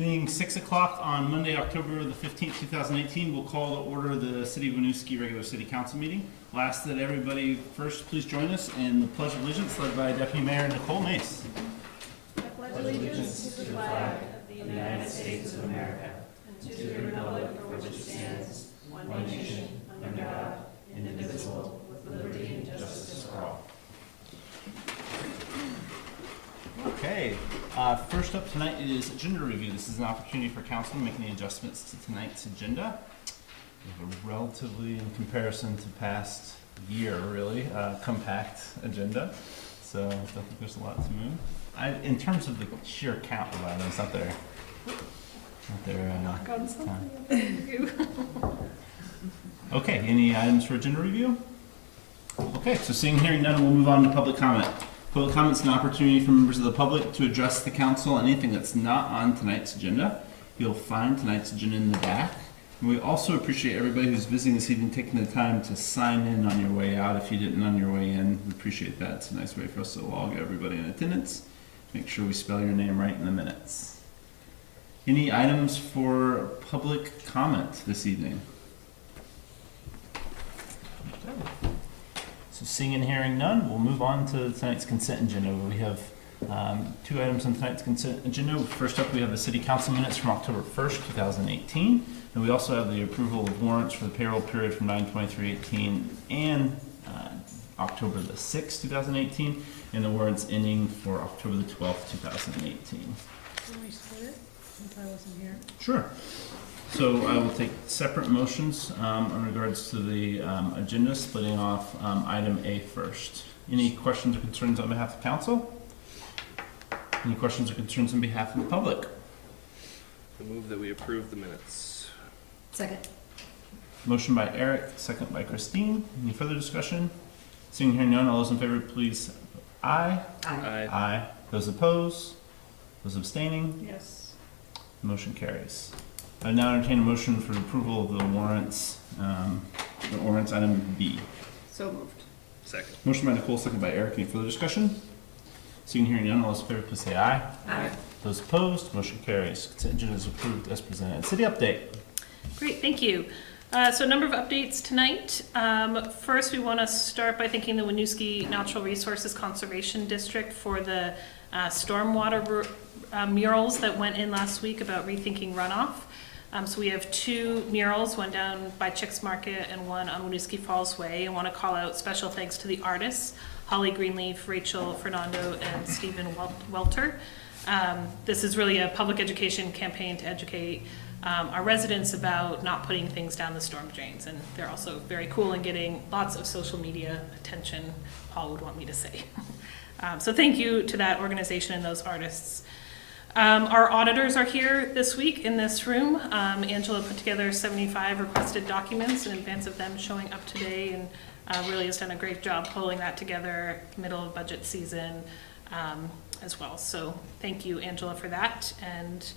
Being 6 o'clock on Monday, October the 15th, 2018, we'll call to order the City of Winooski regular City Council meeting. We'll ask that everybody first please join us in the Pledge of Allegiance led by Deputy Mayor Nicole Mace. I pledge allegiance to the flag of the United States of America and to the republic for which it stands, one nation, under God, indivisible, with liberty and justice for all. Okay, first up tonight is agenda review. This is an opportunity for council to make any adjustments to tonight's agenda. We have a relatively, in comparison to past year, really, compact agenda. So I don't think there's a lot to move. In terms of the sheer count of items, not there. Knock on something. Okay, any items for agenda review? Okay, so seeing and hearing none, we'll move on to public comment. Public comment is an opportunity for members of the public to address the council on anything that's not on tonight's agenda. You'll find tonight's agenda in the back. And we also appreciate everybody who's visiting this evening taking the time to sign in on your way out. If you didn't on your way in, we appreciate that. It's a nice way for us to log everybody in attendance. Make sure we spell your name right in the minutes. Any items for public comment this evening? Okay. So seeing and hearing none, we'll move on to tonight's consent agenda. We have two items on tonight's consent agenda. First up, we have the City Council minutes from October 1st, 2018. And we also have the approval of warrants for the payroll period from 9/23/18 and October the 6th, 2018, and the warrants ending for October the 12th, 2018. Can we split it since I wasn't here? Sure. So I will take separate motions in regards to the agenda, splitting off item A first. Any questions or concerns on behalf of council? Any questions or concerns on behalf of the public? I move that we approve the minutes. Second. Motion by Eric, second by Christine. Any further discussion? Seeing here none, all those in favor, please. Aye. Aye. Aye. Those opposed? Those abstaining? Yes. Motion carries. I now entertain a motion for approval of the warrants item B. So moved. Second. Motion by Nicole, second by Eric. Any further discussion? Seeing here none, all those in favor, please say aye. Aye. Those opposed? Motion carries. Consent agenda is approved as presented. City update. Great, thank you. So a number of updates tonight. First, we want to start by thanking the Winooski Natural Resources Conservation District for the stormwater murals that went in last week about rethinking runoff. So we have two murals, one down by Chicks Market and one on Winooski Falls Way. I want to call out special thanks to the artists, Holly Greenleaf, Rachel Fernando, and Stephen Welter. This is really a public education campaign to educate our residents about not putting things down the storm drains, and they're also very cool in getting lots of social media attention, Paul would want me to say. So thank you to that organization and those artists. Our auditors are here this week in this room. Angela put together 75 requested documents in advance of them showing up today, and really has done a great job pulling that together middle of budget season as well. So thank you, Angela, for that, and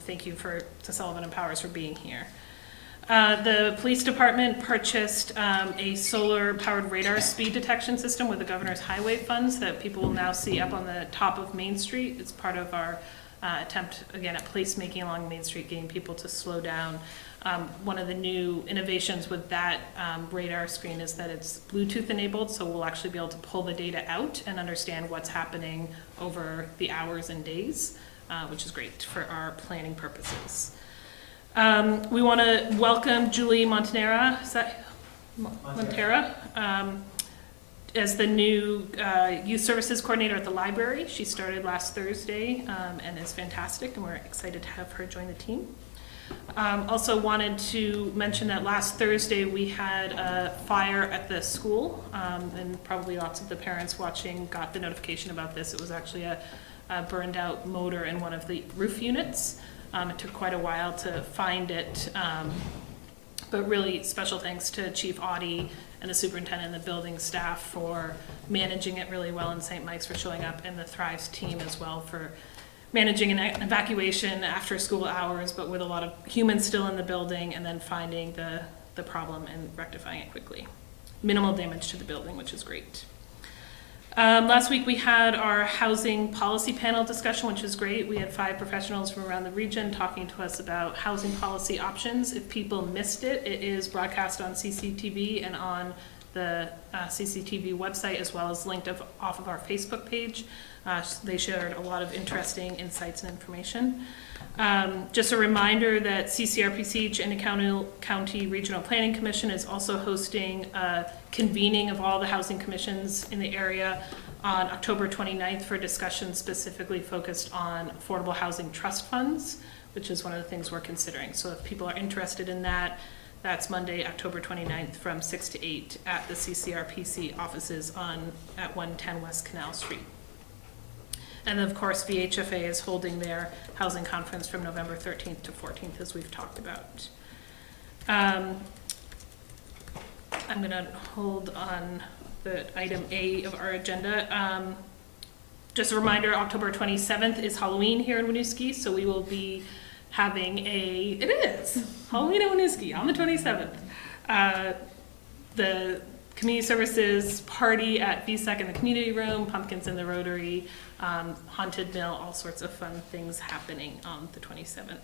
thank you to Sullivan and Powers for being here. The police department purchased a solar-powered radar speed detection system with the governor's highway funds that people will now see up on the top of Main Street. It's part of our attempt, again, at placemaking along Main Street, getting people to slow down. One of the new innovations with that radar screen is that it's Bluetooth enabled, so we'll actually be able to pull the data out and understand what's happening over the hours and days, which is great for our planning purposes. We want to welcome Julie Montanaro, is that Montera, as the new youth services coordinator at the library. She started last Thursday and is fantastic, and we're excited to have her join the team. Also wanted to mention that last Thursday we had a fire at the school, and probably lots of the parents watching got the notification about this. It was actually a burned out motor in one of the roof units. It took quite a while to find it, but really special thanks to Chief Audie and the superintendent and the building staff for managing it really well, and St. Mike's for showing up, and the Thrives team as well for managing an evacuation after school hours, but with a lot of humans still in the building, and then finding the problem and rectifying it quickly. Minimal damage to the building, which is great. Last week we had our housing policy panel discussion, which is great. We had 5 professionals from around the region talking to us about housing policy options. If people missed it, it is broadcast on CCTV and on the CCTV website, as well as linked off of our Facebook page. They shared a lot of interesting insights and information. Just a reminder that CCRPC, Chittenden County Regional Planning Commission, is also hosting a convening of all the housing commissions in the area on October 29th for discussion specifically focused on affordable housing trust funds, which is one of the things we're considering. So if people are interested in that, that's Monday, October 29th from 6 to 8 at the CCRPC offices at 110 West Canal Street. And of course, VHFA is holding their housing conference from November 13th to 14th, as we've talked about. I'm gonna hold on the item A of our agenda. Just a reminder, October 27th is Halloween here in Winooski, so we will be having it is Halloween in Winooski on the 27th. The community services party at VSEC in the community room, pumpkins in the Rotary, haunted mill, all sorts of fun things happening on the 27th.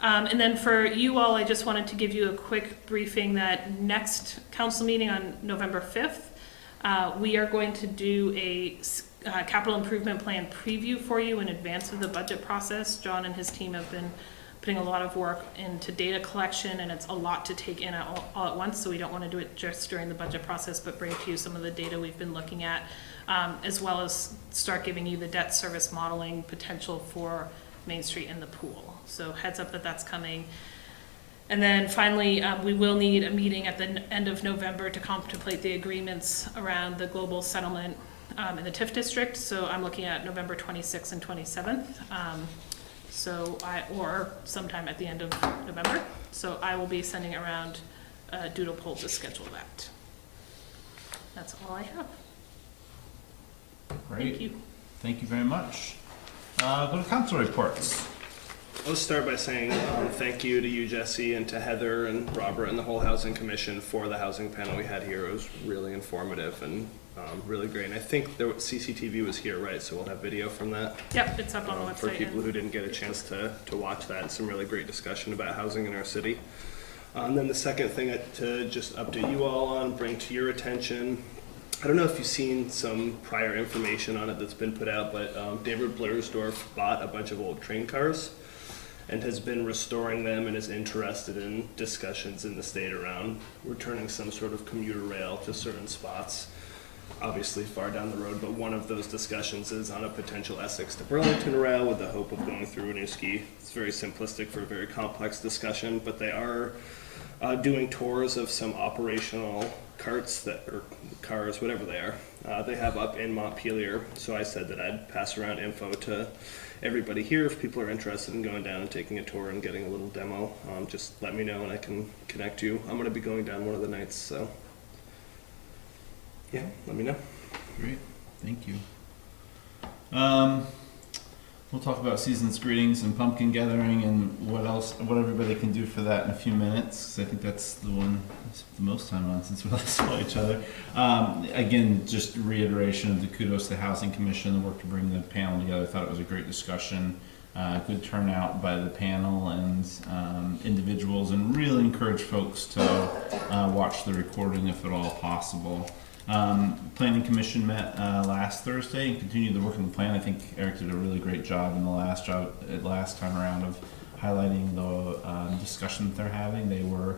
And then for you all, I just wanted to give you a quick briefing that next council meeting on November 5th, we are going to do a capital improvement plan preview for you in advance of the budget process. John and his team have been putting a lot of work into data collection, and it's a lot to take in all at once, so we don't want to do it just during the budget process, but bring to you some of the data we've been looking at, as well as start giving you the debt service modeling potential for Main Street and the pool. So heads up that that's coming. And then finally, we will need a meeting at the end of November to contemplate the agreements around the global settlement in the TIF district. So I'm looking at November 26th and 27th. Or sometime at the end of November. So I will be sending around a doodle poll to schedule that. That's all I have. Great. Thank you. Thank you very much. Go to council reports. I'll start by saying thank you to you, Jesse, and to Heather and Robert and the whole Housing Commission for the housing panel we had here. It was really informative and really great. And I think CCTV was here, right? So we'll have video from that. Yep, it's up on the website. For people who didn't get a chance to watch that, and some really great discussion about housing in our city. And then the second thing to just update you all on, bring to your attention, I don't know if you've seen some prior information on it that's been put out, but David Blairsdorf bought a bunch of old train cars and has been restoring them and is interested in discussions in the state around returning some sort of commuter rail to certain spots, obviously far down the road, but one of those discussions is on a potential Essex to Burlington rail with the hope of going through Winooski. It's very simplistic for a very complex discussion, but they are doing tours of some operational carts or cars, whatever they are, they have up in Montpelier. So I said that I'd pass around info to everybody here if people are interested in going down and taking a tour and getting a little demo. Just let me know and I can connect you. I'm going to be going down one of the nights, so yeah, let me know. Great, thank you. We'll talk about season's greetings and pumpkin gathering and what everybody can do for that in a few minutes, because I think that's the one I spent the most time on since we last saw each other. Again, just reiteration of the kudos to the Housing Commission, the work to bring the panel together. I thought it was a great discussion, good turnout by the panel and individuals, and really encourage folks to watch the recording if at all possible. Planning Commission met last Thursday and continued the work on the plan. I think Eric did a really great job in the last time around of highlighting the discussion that they're having. They were,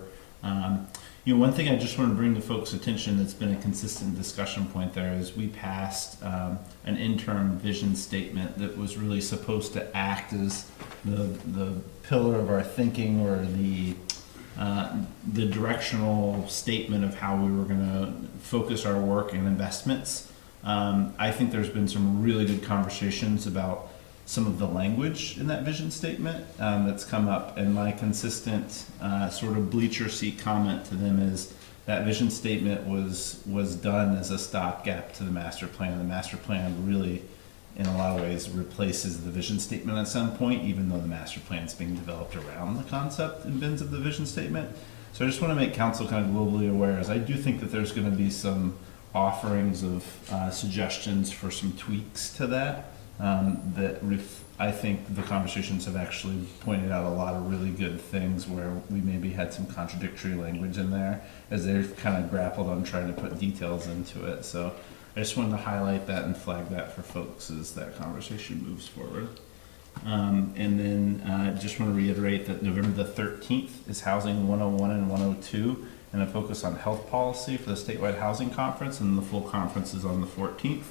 one thing I just want to bring to folks' attention that's been a consistent discussion point there is we passed an interim vision statement that was really supposed to act as the pillar of our thinking, or the directional statement of how we were going to focus our work and investments. I think there's been some really good conversations about some of the language in that vision statement that's come up, and my consistent sort of bleacher seat comment to them is that vision statement was done as a stopgap to the master plan. The master plan really, in a lot of ways, replaces the vision statement at some point, even though the master plan is being developed around the concept and bins of the vision statement. So I just want to make council kind of globally aware, as I do think that there's going to be some offerings of suggestions for some tweaks to that. I think the conversations have actually pointed out a lot of really good things where we maybe had some contradictory language in there as they've kind of grappled on trying to put details into it. So I just wanted to highlight that and flag that for folks as that conversation moves forward. And then just want to reiterate that November the 13th is Housing 101 and 102 and a focus on health policy for the statewide housing conference, and the full conference is on the 14th.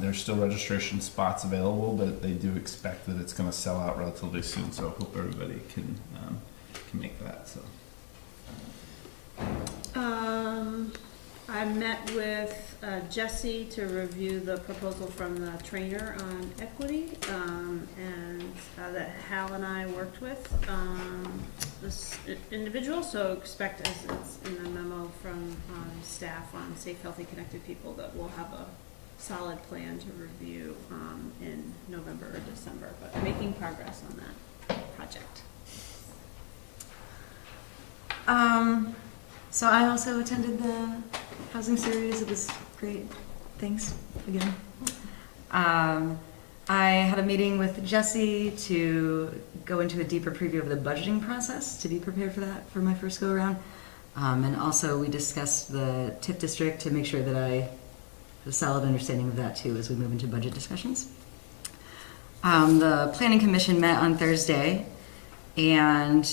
There's still registration spots available, but they do expect that it's going to sell out relatively soon, so I hope everybody can make that. So. I met with Jesse to review the proposal from the trainer on equity, and that Hal and I worked with this individual, so expect, as it's in the memo from staff on Safe, Healthy, Connected People, that we'll have a solid plan to review in November or December, but making progress on that project. So I also attended the housing series. It was great. Thanks again. I had a meeting with Jesse to go into a deeper preview of the budgeting process to be prepared for that for my first go around. And also we discussed the TIF district to make sure that I have a solid understanding of that too as we move into budget discussions. The Planning Commission met on Thursday and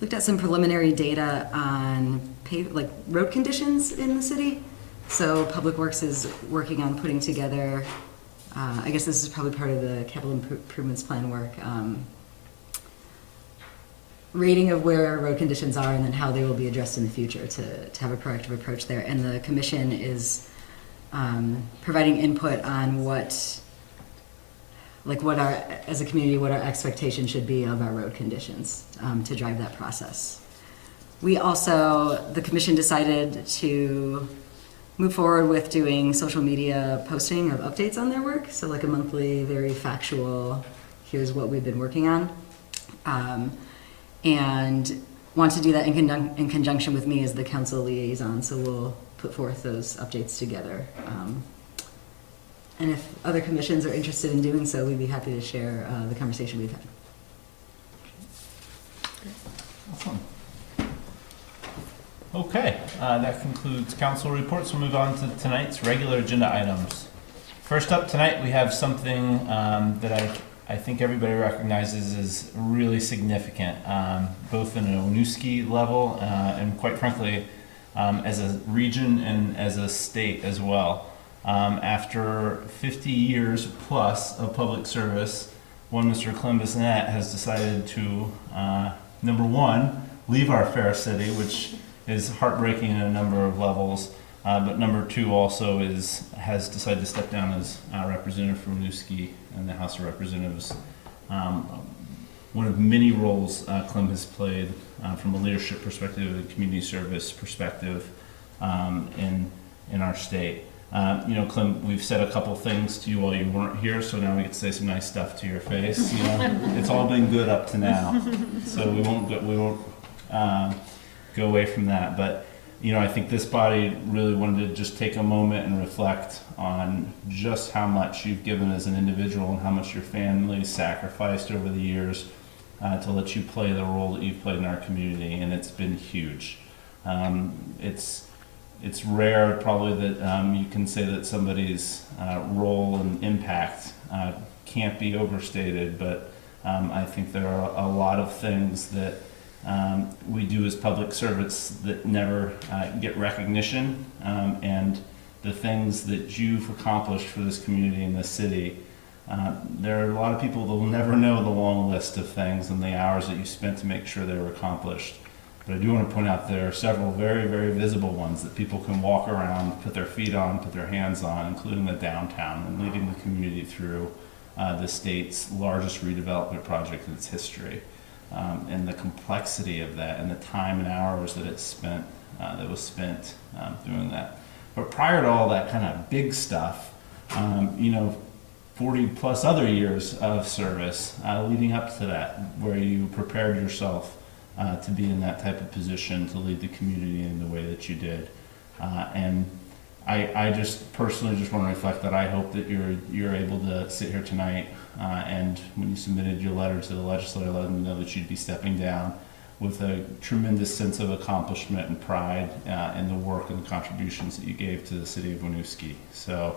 looked at some preliminary data on road conditions in the city. So Public Works is working on putting together, I guess this is probably part of the capital improvements plan work, rating of where road conditions are and then how they will be addressed in the future to have a proactive approach there. And the commission is providing input on what our, as a community, what our expectations should be of our road conditions to drive that process. We also, the commission decided to move forward with doing social media posting of updates on their work. So like a monthly, very factual, here's what we've been working on. And want to do that in conjunction with me as the council liaison. So we'll put forth those updates together. And if other commissions are interested in doing so, we'd be happy to share the conversation we've had. Awesome. Okay, that concludes council reports. We'll move on to tonight's regular agenda items. First up tonight, we have something that I think everybody recognizes as really significant, both in a Winooski level and quite frankly, as a region and as a state as well. After 50 years plus of public service, one Mr. Clem Bissonette has decided to, number one, leave our fair city, which is heartbreaking in a number of levels, but number two also has decided to step down as representative for Winooski in the House of Representatives. One of many roles Clem has played from a leadership perspective, a community service perspective in our state. Clem, we've said a couple things to you while you weren't here, so now we get to say some nice stuff to your face. It's all been good up to now, so we won't go away from that. But I think this body really wanted to just take a moment and reflect on just how much you've given as an individual and how much your family sacrificed over the years to let you play the role that you've played in our community, and it's been huge. It's rare probably that you can say that somebody's role and impact can't be overstated, but I think there are a lot of things that we do as public servants that never get recognition, and the things that you've accomplished for this community and this city. There are a lot of people that will never know the long list of things and the hours that you spent to make sure they were accomplished. But I do want to point out there are several very, very visible ones that people can walk around, put their feet on, put their hands on, including the downtown, and leading the community through the state's largest redevelopment project in its history. And the complexity of that and the time and hours that was spent doing that. But prior to all that kind of big stuff, 40 plus other years of service leading up to that, where you prepared yourself to be in that type of position to lead the community in the way that you did. And I just personally just want to reflect that I hope that you're able to sit here tonight and when you submitted your letter to the legislature, let them know that you'd be stepping down with a tremendous sense of accomplishment and pride in the work and the contributions that you gave to the city of Winooski. So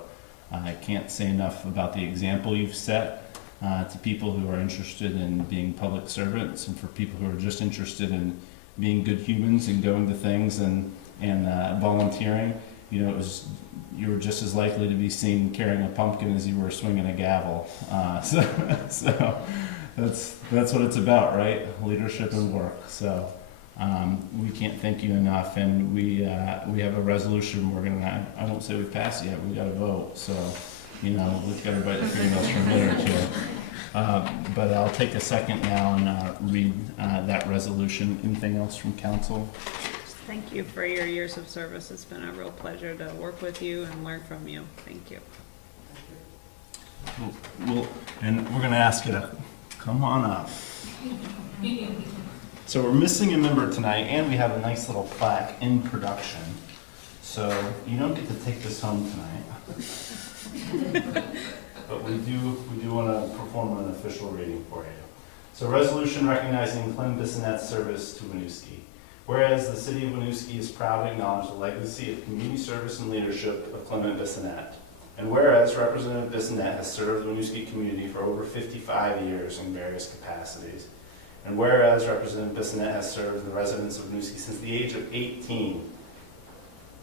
I can't say enough about the example you've set to people who are interested in being public servants and for people who are just interested in being good humans and going to things and volunteering. You know, you were just as likely to be seen carrying a pumpkin as you were swinging a gavel. So that's what it's about, right? Leadership and work. So we can't thank you enough, and we have a resolution. We're gonna. I won't say we passed it yet. We got to vote. So you know, we've got to bite the fingernails from dinner too. But I'll take a second now and read that resolution. Anything else from council? Thank you for your years of service. It's been a real pleasure to work with you and learn from you. Thank you. And we're gonna ask you to come on up. So we're missing a member tonight, and we have a nice little plaque in production. So you don't get to take this home tonight. But we do want to perform an official reading for you. So resolution recognizing Clem Bissonet's service to Winooski. Whereas the city of Winooski is proud to acknowledge the legacy of community service and leadership of Clement Bissonette. And whereas Representative Bissonette has served the Winooski community for over 55 years in various capacities. And whereas Representative Bissonette has served the residents of Winooski since the age of 18.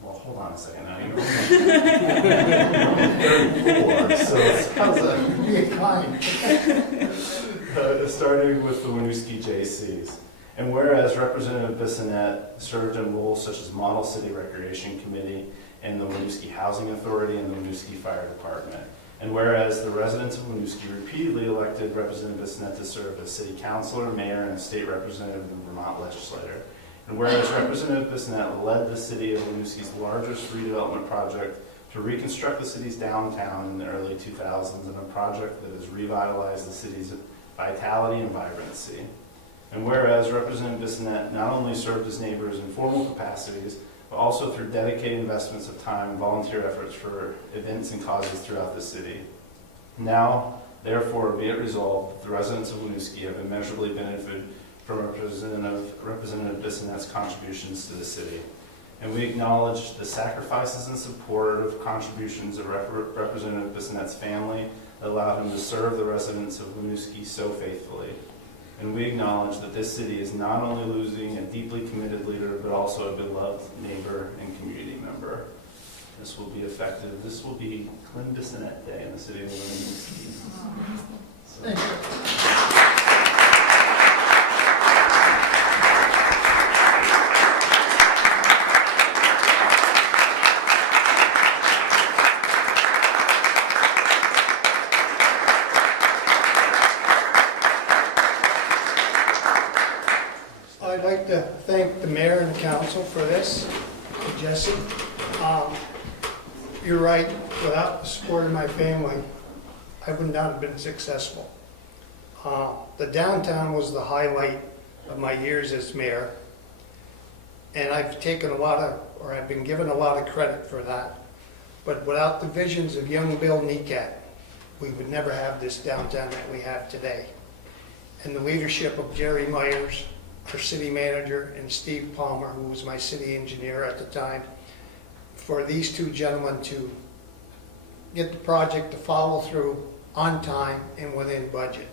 Well, hold on a second now. You're only 34, so how's that? Be kind. Starting with the Winooski JCs. And whereas Representative Bissonette served in roles such as Model City Recreation Committee and the Winooski Housing Authority and the Winooski Fire Department. And whereas the residents of Winooski repeatedly elected Representative Bissonette to serve as city councilor, mayor, and a state representative in the Vermont legislature. And whereas Representative Bissonette led the city of Winooski's largest redevelopment project to reconstruct the city's downtown in the early 2000s in a project that has revitalized the city's vitality and vibrancy. And whereas Representative Bissonette not only served his neighbors in formal capacities, but also through dedicated investments of time and volunteer efforts for events and causes throughout the city. Now, therefore, be it resolved that the residents of Winooski have immeasurably benefited from Representative Bissonette's contributions to the city. And we acknowledge the sacrifices and supportive contributions of Representative Bissonette's family that allowed him to serve the residents of Winooski so faithfully. And we acknowledge that this city is not only losing a deeply committed leader, but also a beloved neighbor and community member. This will be effective. This will be Clem Bissonette Day in the city of Winooski. I'd like to thank the mayor and the council for this, Jesse. You're right, without the support of my family, I would not have been successful. The downtown was the highlight of my years as mayor, and I've been given a lot of credit for that. But without the visions of young Bill Neacat, we would never have this downtown that we have today. And the leadership of Jerry Myers, our city manager, and Steve Palmer, who was my city engineer at the time, for these two gentlemen to get the project to follow through on time and within budget.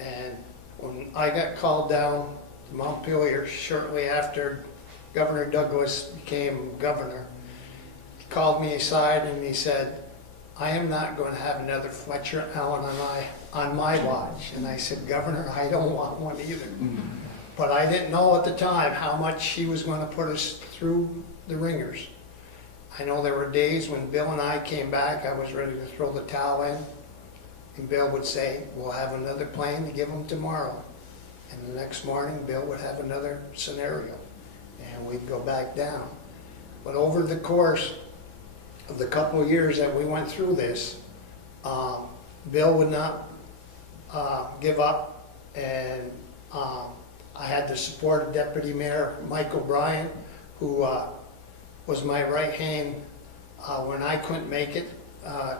And when I got called down to Montpelier shortly after Governor Douglas became governor, he called me aside and he said, "I am not going to have another Fletcher Allen on my watch." And I said, "Governor, I don't want one either." But I didn't know at the time how much he was going to put us through the ringers. I know there were days when Bill and I came back, I was ready to throw the towel in, and Bill would say, "We'll have another plane to give them tomorrow." And the next morning, Bill would have another scenario, and we'd go back down. But over the course of the couple of years that we went through this, Bill would not give up, and I had the support of Deputy Mayor Mike O'Brien, who was my right hand. When I couldn't make it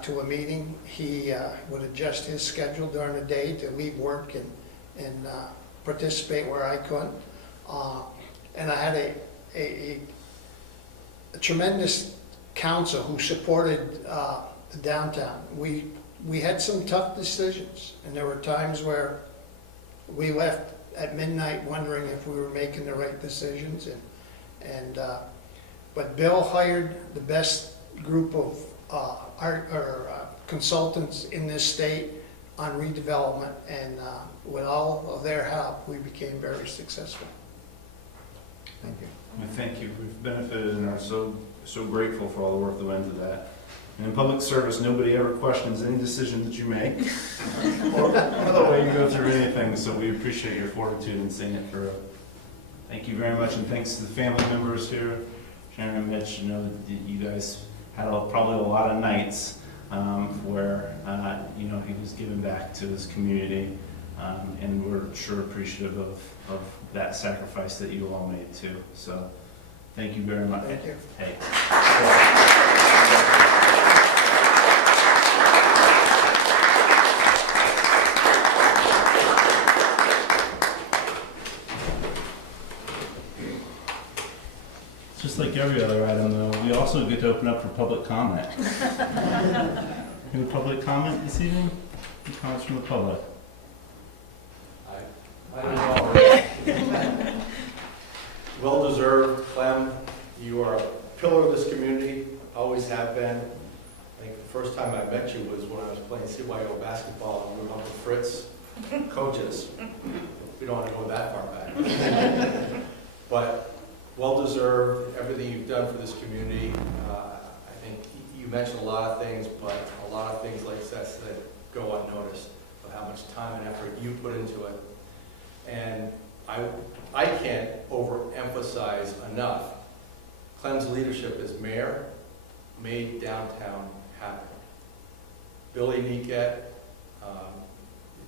to a meeting, he would adjust his schedule during the day to leave work and participate where I couldn't. And I had a tremendous council who supported the downtown. We had some tough decisions, and there were times where we left at midnight wondering if we were making the right decisions. But Bill hired the best group of consultants in this state on redevelopment, and with all of their help, we became very successful. Thank you. Well, thank you. We've benefited and are so grateful for all the work that went into that. And in public service, nobody ever questions any decision that you make or the way you go through anything. So we appreciate your fortitude in seeing it through. Thank you very much, and thanks to the family members here, Sharon and Mitch. You know that you guys had probably a lot of nights where you know, he was giving back to his community, and we're sure appreciative of that sacrifice that you all made too. So thank you very much. Thank you. Hey. Just like every other item, though, we also get to open up for public comment. Any public comment this evening? Any comments from the public? I don't know. Well deserved, Clem. You are a pillar of this community, always have been. I think the first time I met you was when I was playing CYO basketball and we were up with Fritz, coaches. We don't want to go that far back. But well deserved, everything you've done for this community. I think you mentioned a lot of things, but a lot of things like that go unnoticed of how much time and effort you put into it. And I can't overemphasize enough Clem's leadership as mayor made downtown happen. Billy Niket,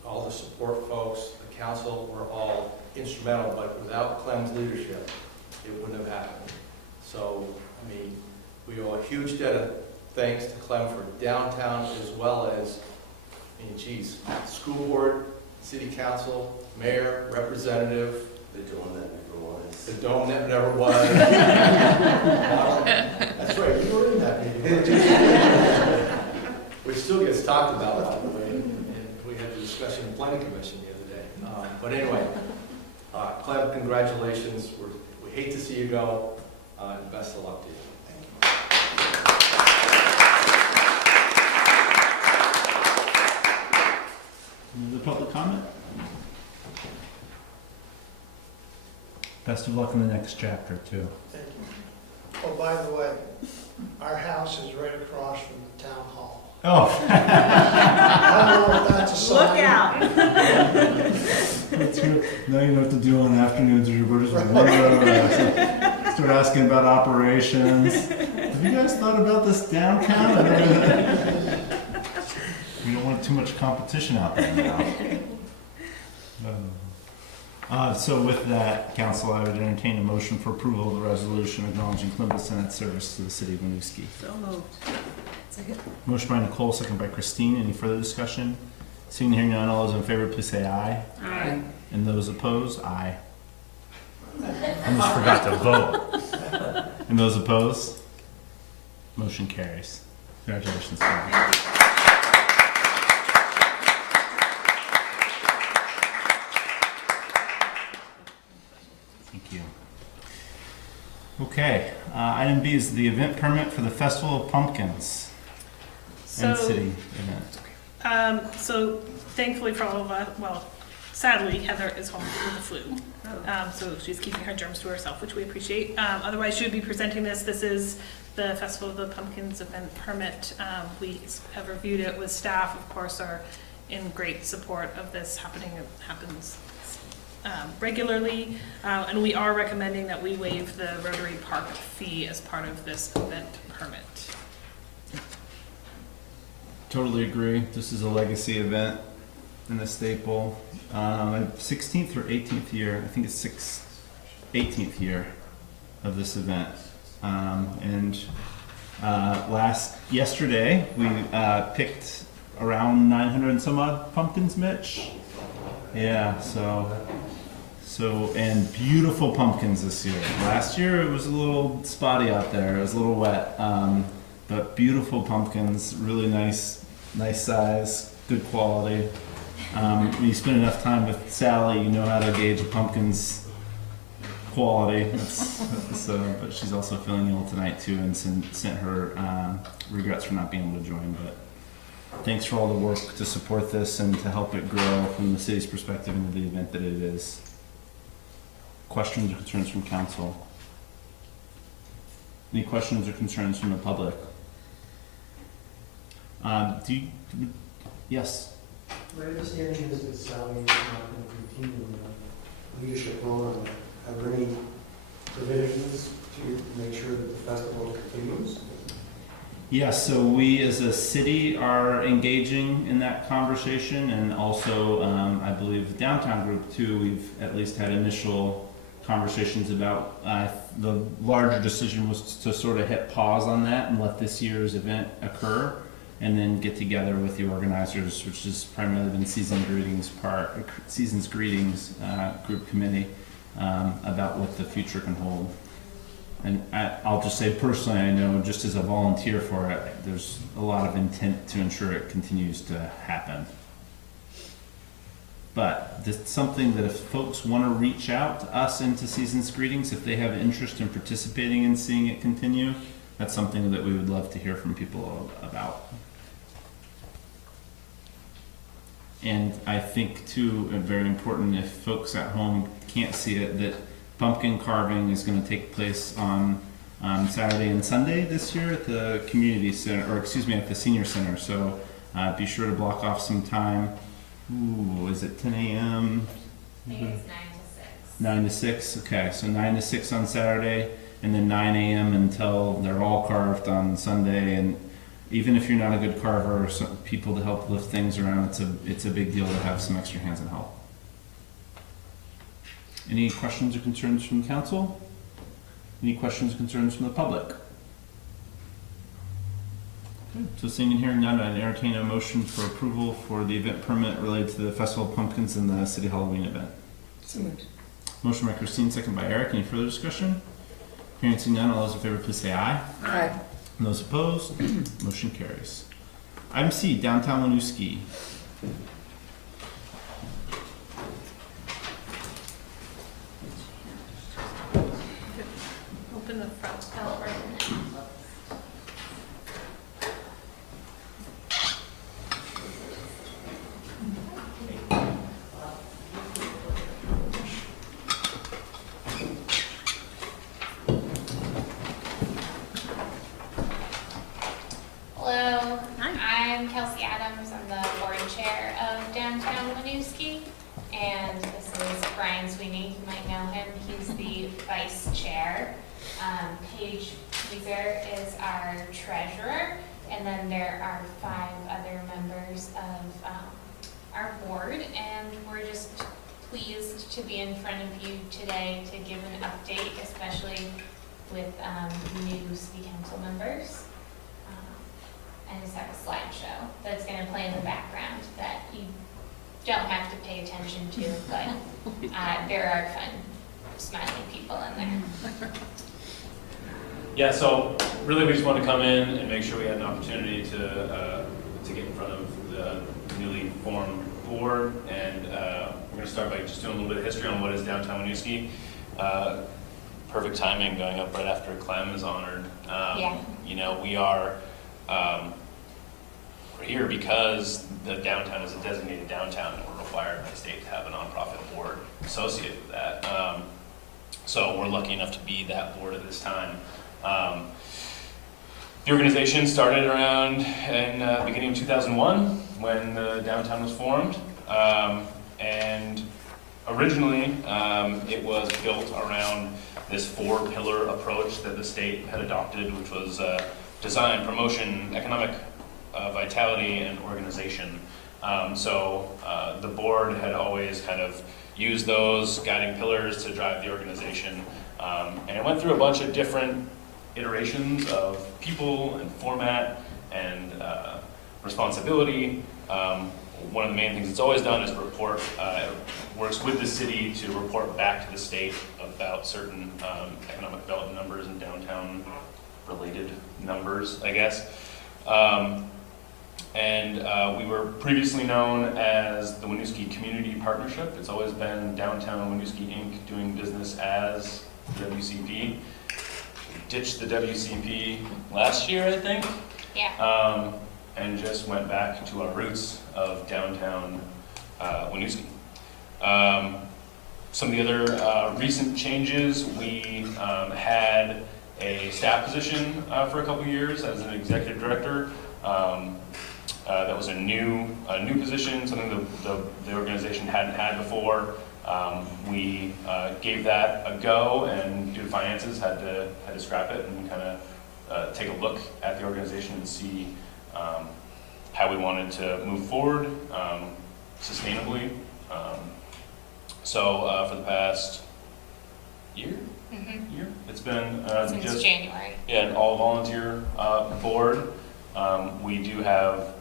all the support folks, the council were all instrumental, but without Clem's leadership, it wouldn't have happened. So, I mean, we owe a huge debt of thanks to Clem for downtown as well as, I mean, geez, school board, city council, mayor, representative. The dome that never was. The dome that never was. That's right, you were in that meeting. Which still gets talked about, by the way, and we had the discussion in planning commission the other day. But anyway, Clem, congratulations. We hate to see you go, and best of luck to you. Any other public comment? Best of luck in the next chapter, too. Thank you. Oh, by the way, our house is right across from the town hall. Oh. I don't know if that's a sign. Look out. That's good. Now you know what to do on afternoons, or you're just start asking about operations. Have you guys thought about this downtown? We don't want too much competition out there now. So with that, council, I would entertain a motion for approval of the resolution acknowledging Columbus Senate service to the city of Winooski. So moved. Motion by Nicole, second by Christine. Any further discussion? Seeing and hearing none, all those in favor, please say aye. Aye. And those opposed, aye. Almost forgot to vote. And those opposed? Motion carries. Congratulations, Connor. Thank you. Okay, item B is the event permit for the Festival of Pumpkins and City event. So thankfully for all of us, well, sadly, Heather is home with the flu. So she's keeping her germs to herself, which we appreciate. Otherwise, she would be presenting this. This is the Festival of the Pumpkins event permit. We have reviewed it with staff, of course, are in great support of this happening. It happens regularly. And we are recommending that we waive the Rotary Park fee as part of this event permit. Totally agree. This is a legacy event and a staple. 16th or 18th year, I think it's 18th year of this event. Yesterday, we picked around 900 and some odd pumpkins, Mitch. Yeah, so, and beautiful pumpkins this year. Last year, it was a little spotty out there. It was a little wet. But beautiful pumpkins, really nice size, good quality. When you spend enough time with Sally, you know how to gauge a pumpkin's quality. But she's also feeling ill tonight too, and sent her regrets for not being able to join. But thanks for all the work to support this and to help it grow from the city's perspective into the event that it is. Questions or concerns from council? Any questions or concerns from the public? Yes. My understanding is that Sally is not going to continue in the leadership role. Are there any provisions to make sure that the festival continues? Yes, so we as a city are engaging in that conversation, and also I believe the downtown group too, we've at least had initial conversations about the larger decision was to sort of hit pause on that and let this year's event occur, and then get together with the organizers, which has primarily been Seasons Greetings group committee, about what the future can hold. And I'll just say personally, I know just as a volunteer for it, there's a lot of intent to ensure it continues to happen. But it's something that if folks want to reach out to us into Seasons Greetings, if they have interest in participating in seeing it continue, that's something that we would love to hear from people about. And I think too, very important, if folks at home can't see it, that pumpkin carving is going to take place on Saturday and Sunday this year at the community center, or excuse me, at the senior center. So be sure to block off some time. Ooh, is it 10 a.m.? I think it's 9 to 6. Okay, so 9 to 6 on Saturday, and then 9 a.m. until they're all carved on Sunday. And even if you're not a good carver, or some people to help lift things around, it's a big deal to have some extra hands and help. Any questions or concerns from the council? Any questions or concerns from the public? Okay, so seeing and hearing none, I'd entertain a motion for approval for the event permit related to the Festival of Pumpkins and the City Halloween event. So moved. Motion by Christine, second by Eric. Any further discussion? Hearing and seeing none, all those in favor please say aye. Aye. And those opposed, motion carries. Item C, downtown Winooski. Open the front. Hello, I'm Kelsey Adams. I'm the board chair of downtown Winooski, and this is Brian Sweeney. You might know him. He's the vice chair. Paige Weezer is our treasurer, and then there are 5 other members of our board, and we're just pleased to be in front of you today to give an update, especially with new city council members. I just have a slideshow that's going to play in the background that you don't have to pay attention to, but there are fun, smiling people in there. Yeah, so really we just wanted to come in and make sure we had an opportunity to get in front of the newly formed board, and we're going to start by just doing a little bit of history on what is downtown Winooski. Perfect timing going up right after Clem is honored. Yeah. You know, we are we're here because the downtown is a designated downtown, and we're required by state to have a nonprofit board associated with that. So we're lucky enough to be that board at this time. The organization started around in the beginning of 2001 when the downtown was formed, and originally it was built around this 4-pillar approach that the state had adopted, which was design, promotion, economic vitality, and organization. So the board had always kind of used those guiding pillars to drive the organization, and it went through a bunch of different iterations of people and format and responsibility. One of the main things it's always done is report, it works with the city to report back to the state about certain economic development numbers and downtown related numbers, I guess. We were previously known as the Winooski Community Partnership. It's always been Downtown Winooski Inc. doing business as the WCP. Ditched the WCP last year, I think. Yeah. And just went back to our roots of downtown Winooski. Some of the other recent changes, we had a staff position for a couple years as an executive director. That was a new position, something the organization hadn't had before. We gave that a go, and due to finances, had to scrap it and kind of take a look at the organization and see how we wanted to move forward sustainably. For the past year, it's been Since just January. an all-volunteer board. We do have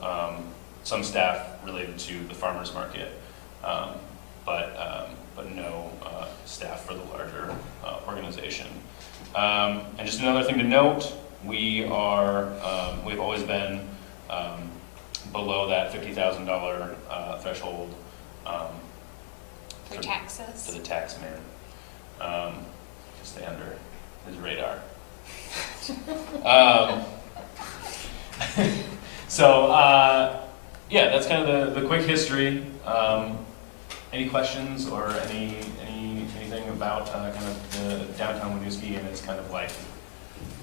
some staff related to the farmers market, but no staff for the larger organization. And just another thing to note, we've always been below that $50,000 threshold For taxes. to the tax man, to stay under his radar. Yeah, that's kind of the quick history. Any questions or anything about kind of the downtown Winooski and its kind of like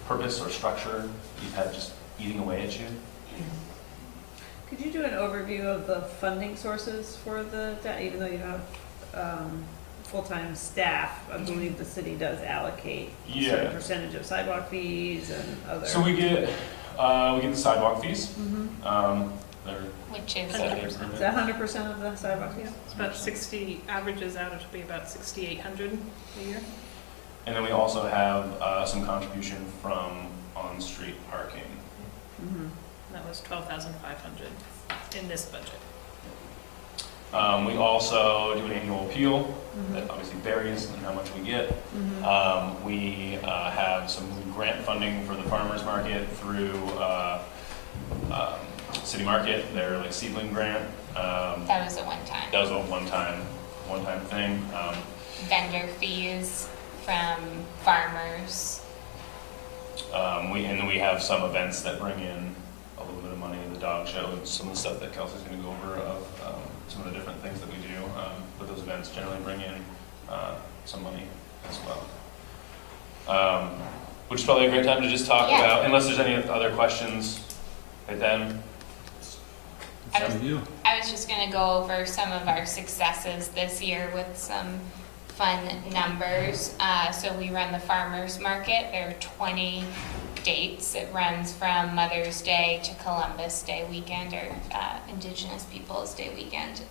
purpose or structure you've had just eating away at you? Could you do an overview of the funding sources for even though you have full-time staff, I believe the city does allocate a certain percentage of sidewalk fees and other. So we get the sidewalk fees. They're Which is 100%. Is that 100% of the sidewalk fees? It's about 60, averages out to be about 6,800 a year. And then we also have some contribution from on-street parking. That was 12,500 in this budget. We also do an annual appeal that obviously varies in how much we get. We have some grant funding for the farmers market through City Market, their like seedling grant. that was a one-time. That was a one-time thing. Vendor fees from farmers. And then we have some events that bring in a little bit of money, the dog show, and some of the stuff that Kelsey's going to go over of some of the different things that we do. But those events generally bring in some money as well. Which is probably a great time to just talk about, unless there's any other questions right then. I was just gonna go over some of our successes this year with some fun numbers. So we run the farmers market. There are 20 dates. It runs from Mother's Day to Columbus Day weekend, or Indigenous Peoples Day weekend.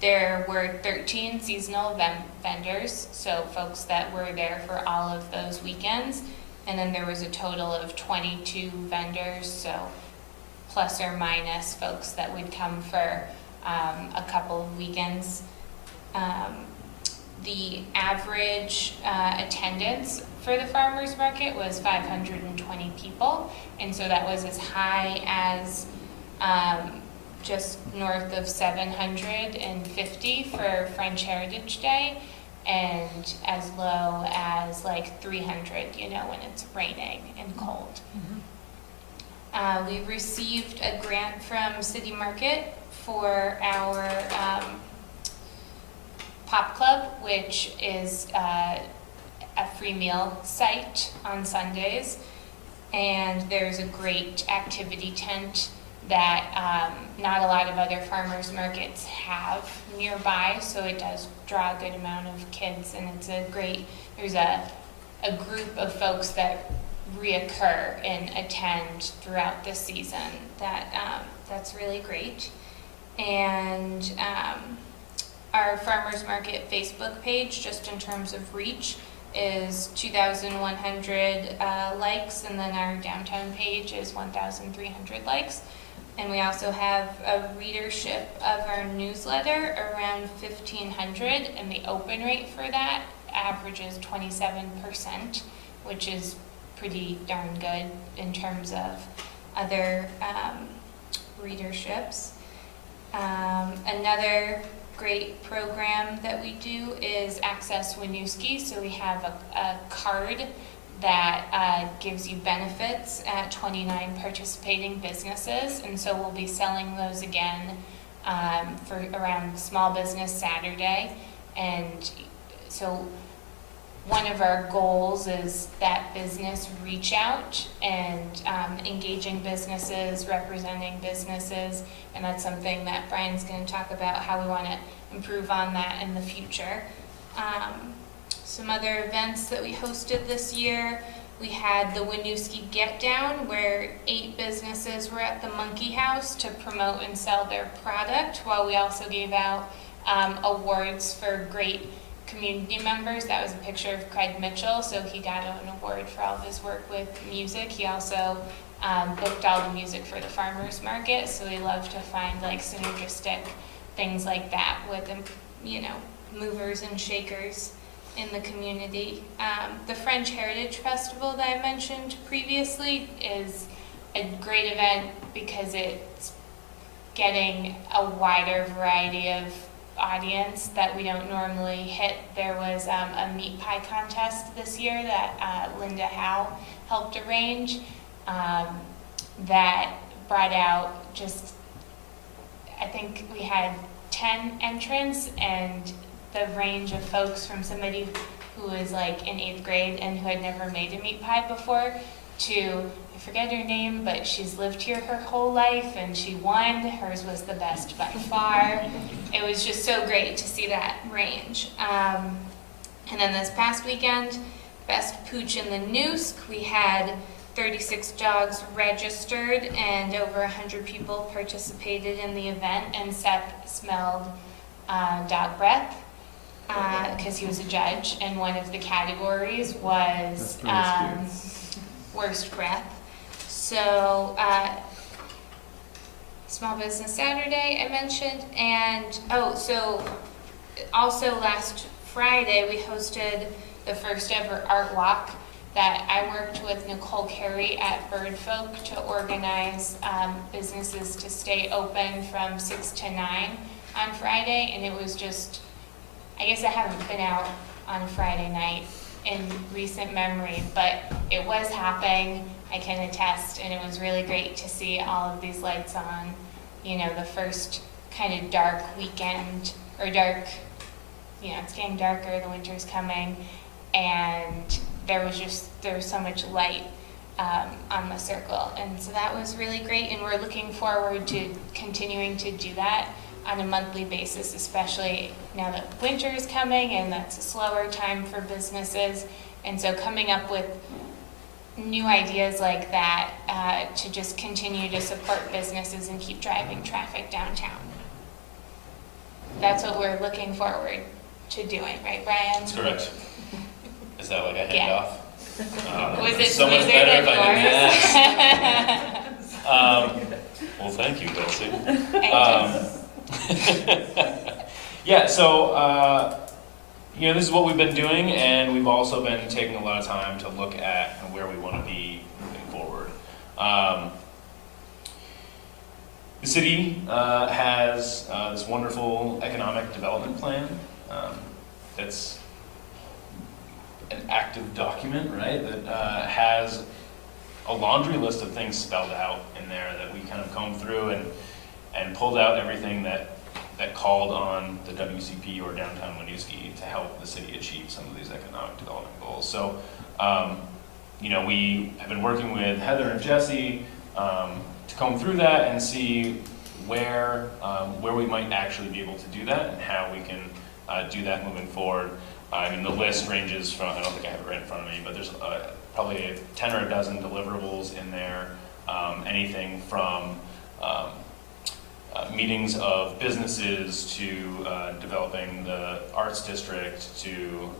There were 13 seasonal vendors, so folks that were there for all of those weekends. And then there was a total of 22 vendors, so plus or minus folks that would come for a couple of weekends. The average attendance for the farmers market was 520 people, and so that was as high as just north of 750 for French Heritage Day, and as low as like 300, when it's raining and cold. We received a grant from City Market for our Pop Club, which is a free meal site on Sundays. And there's a great activity tent that not a lot of other farmers markets have nearby, so it does draw a good amount of kids, and it's there's a group of folks that reoccur and attend throughout the season. That's really great. And our farmers market Facebook page, just in terms of reach, is 2,100 likes, and then our downtown page is 1,300 likes. And we also have a readership of our newsletter around 1,500, and the open rate for that averages 27%, which is pretty darn good in terms of other readerships. Another great program that we do is Access Winooski. So we have a card that gives you benefits at 29 participating businesses, and so we'll be selling those again for around Small Business Saturday. And so one of our goals is that business reach out and engaging businesses, representing businesses, and that's something that Brian's going to talk about, how we want to improve on that in the future. Some other events that we hosted this year, we had the Winooski Get Down, where 8 businesses were at the Monkey House to promote and sell their product, while we also gave out awards for great community members. That was a picture of Craig Mitchell, so he got an award for all of his work with music. He also booked all the music for the farmers market, so we love to find like synergistic things like that with, movers and shakers in the community. The French Heritage Festival that I mentioned previously is a great event because it's getting a wider variety of audience that we don't normally hit. There was a meat pie contest this year that Linda Howe helped arrange that brought out just, I think we had 10 entrants, and the range of folks from somebody who was like in 8th grade and who had never made a meat pie before to, I forget her name, but she's lived here her whole life and she won. Hers was the best by far. It was just so great to see that range. And then this past weekend, Best Pooch in the Noosk, we had 36 dogs registered and over 100 people participated in the event, and Seth smelled dog breath because he was a judge, and one of the categories was worst breath. So Small Business Saturday I mentioned, and so also last Friday we hosted the first ever art walk that I worked with Nicole Carey at Bird Folk to organize businesses to stay open from 6 to 9 on Friday, and it was just, I guess I haven't been out on Friday night in recent memory, but it was happening, I can attest, and it was really great to see all of these lights on, the first kind of dark weekend, or dark, it's getting darker, the winter's coming, and there was so much light on the circle, and so that was really great, and we're looking forward to continuing to do that on a monthly basis, especially now that winter is coming and that's a slower time for businesses. And so coming up with new ideas like that to just continue to support businesses and keep driving traffic downtown. That's what we're looking forward to doing, right, Brian? That's correct. Is that like a Yeah. handoff? Was it so much smoother better than if I yours? didn't ask. Well, thank you, Betsy. Yeah, so this is what we've been doing, and we've also been taking a lot of time to look at where we want to be moving forward. The city has this wonderful economic development plan that's an active document, right, that has a laundry list of things spelled out in there that we kind of combed through and pulled out everything that called on the WCP or downtown Winooski to help the city achieve some of these economic development goals. So, we have been working with Heather and Jesse to comb through that and see where we might actually be able to do that and how we can do that moving forward. The list ranges from, I don't think I have it right in front of me, but there's probably 10 or a dozen deliverables in there, anything from meetings of businesses to developing the arts district to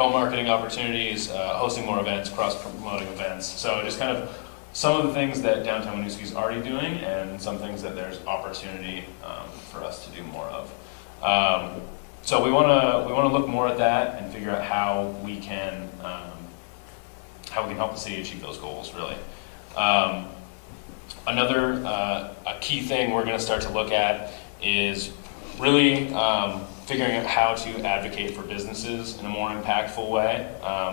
co-marketing opportunities, hosting more events, cross-promoting events. So just kind of some of the things that downtown Winooski is already doing, and some things that there's opportunity for us to do more of. So we want to look more at that and figure out how we can help the city achieve those goals. Really, another a key thing we're going to start to look at is really figuring out how to advocate for businesses in a more impactful way.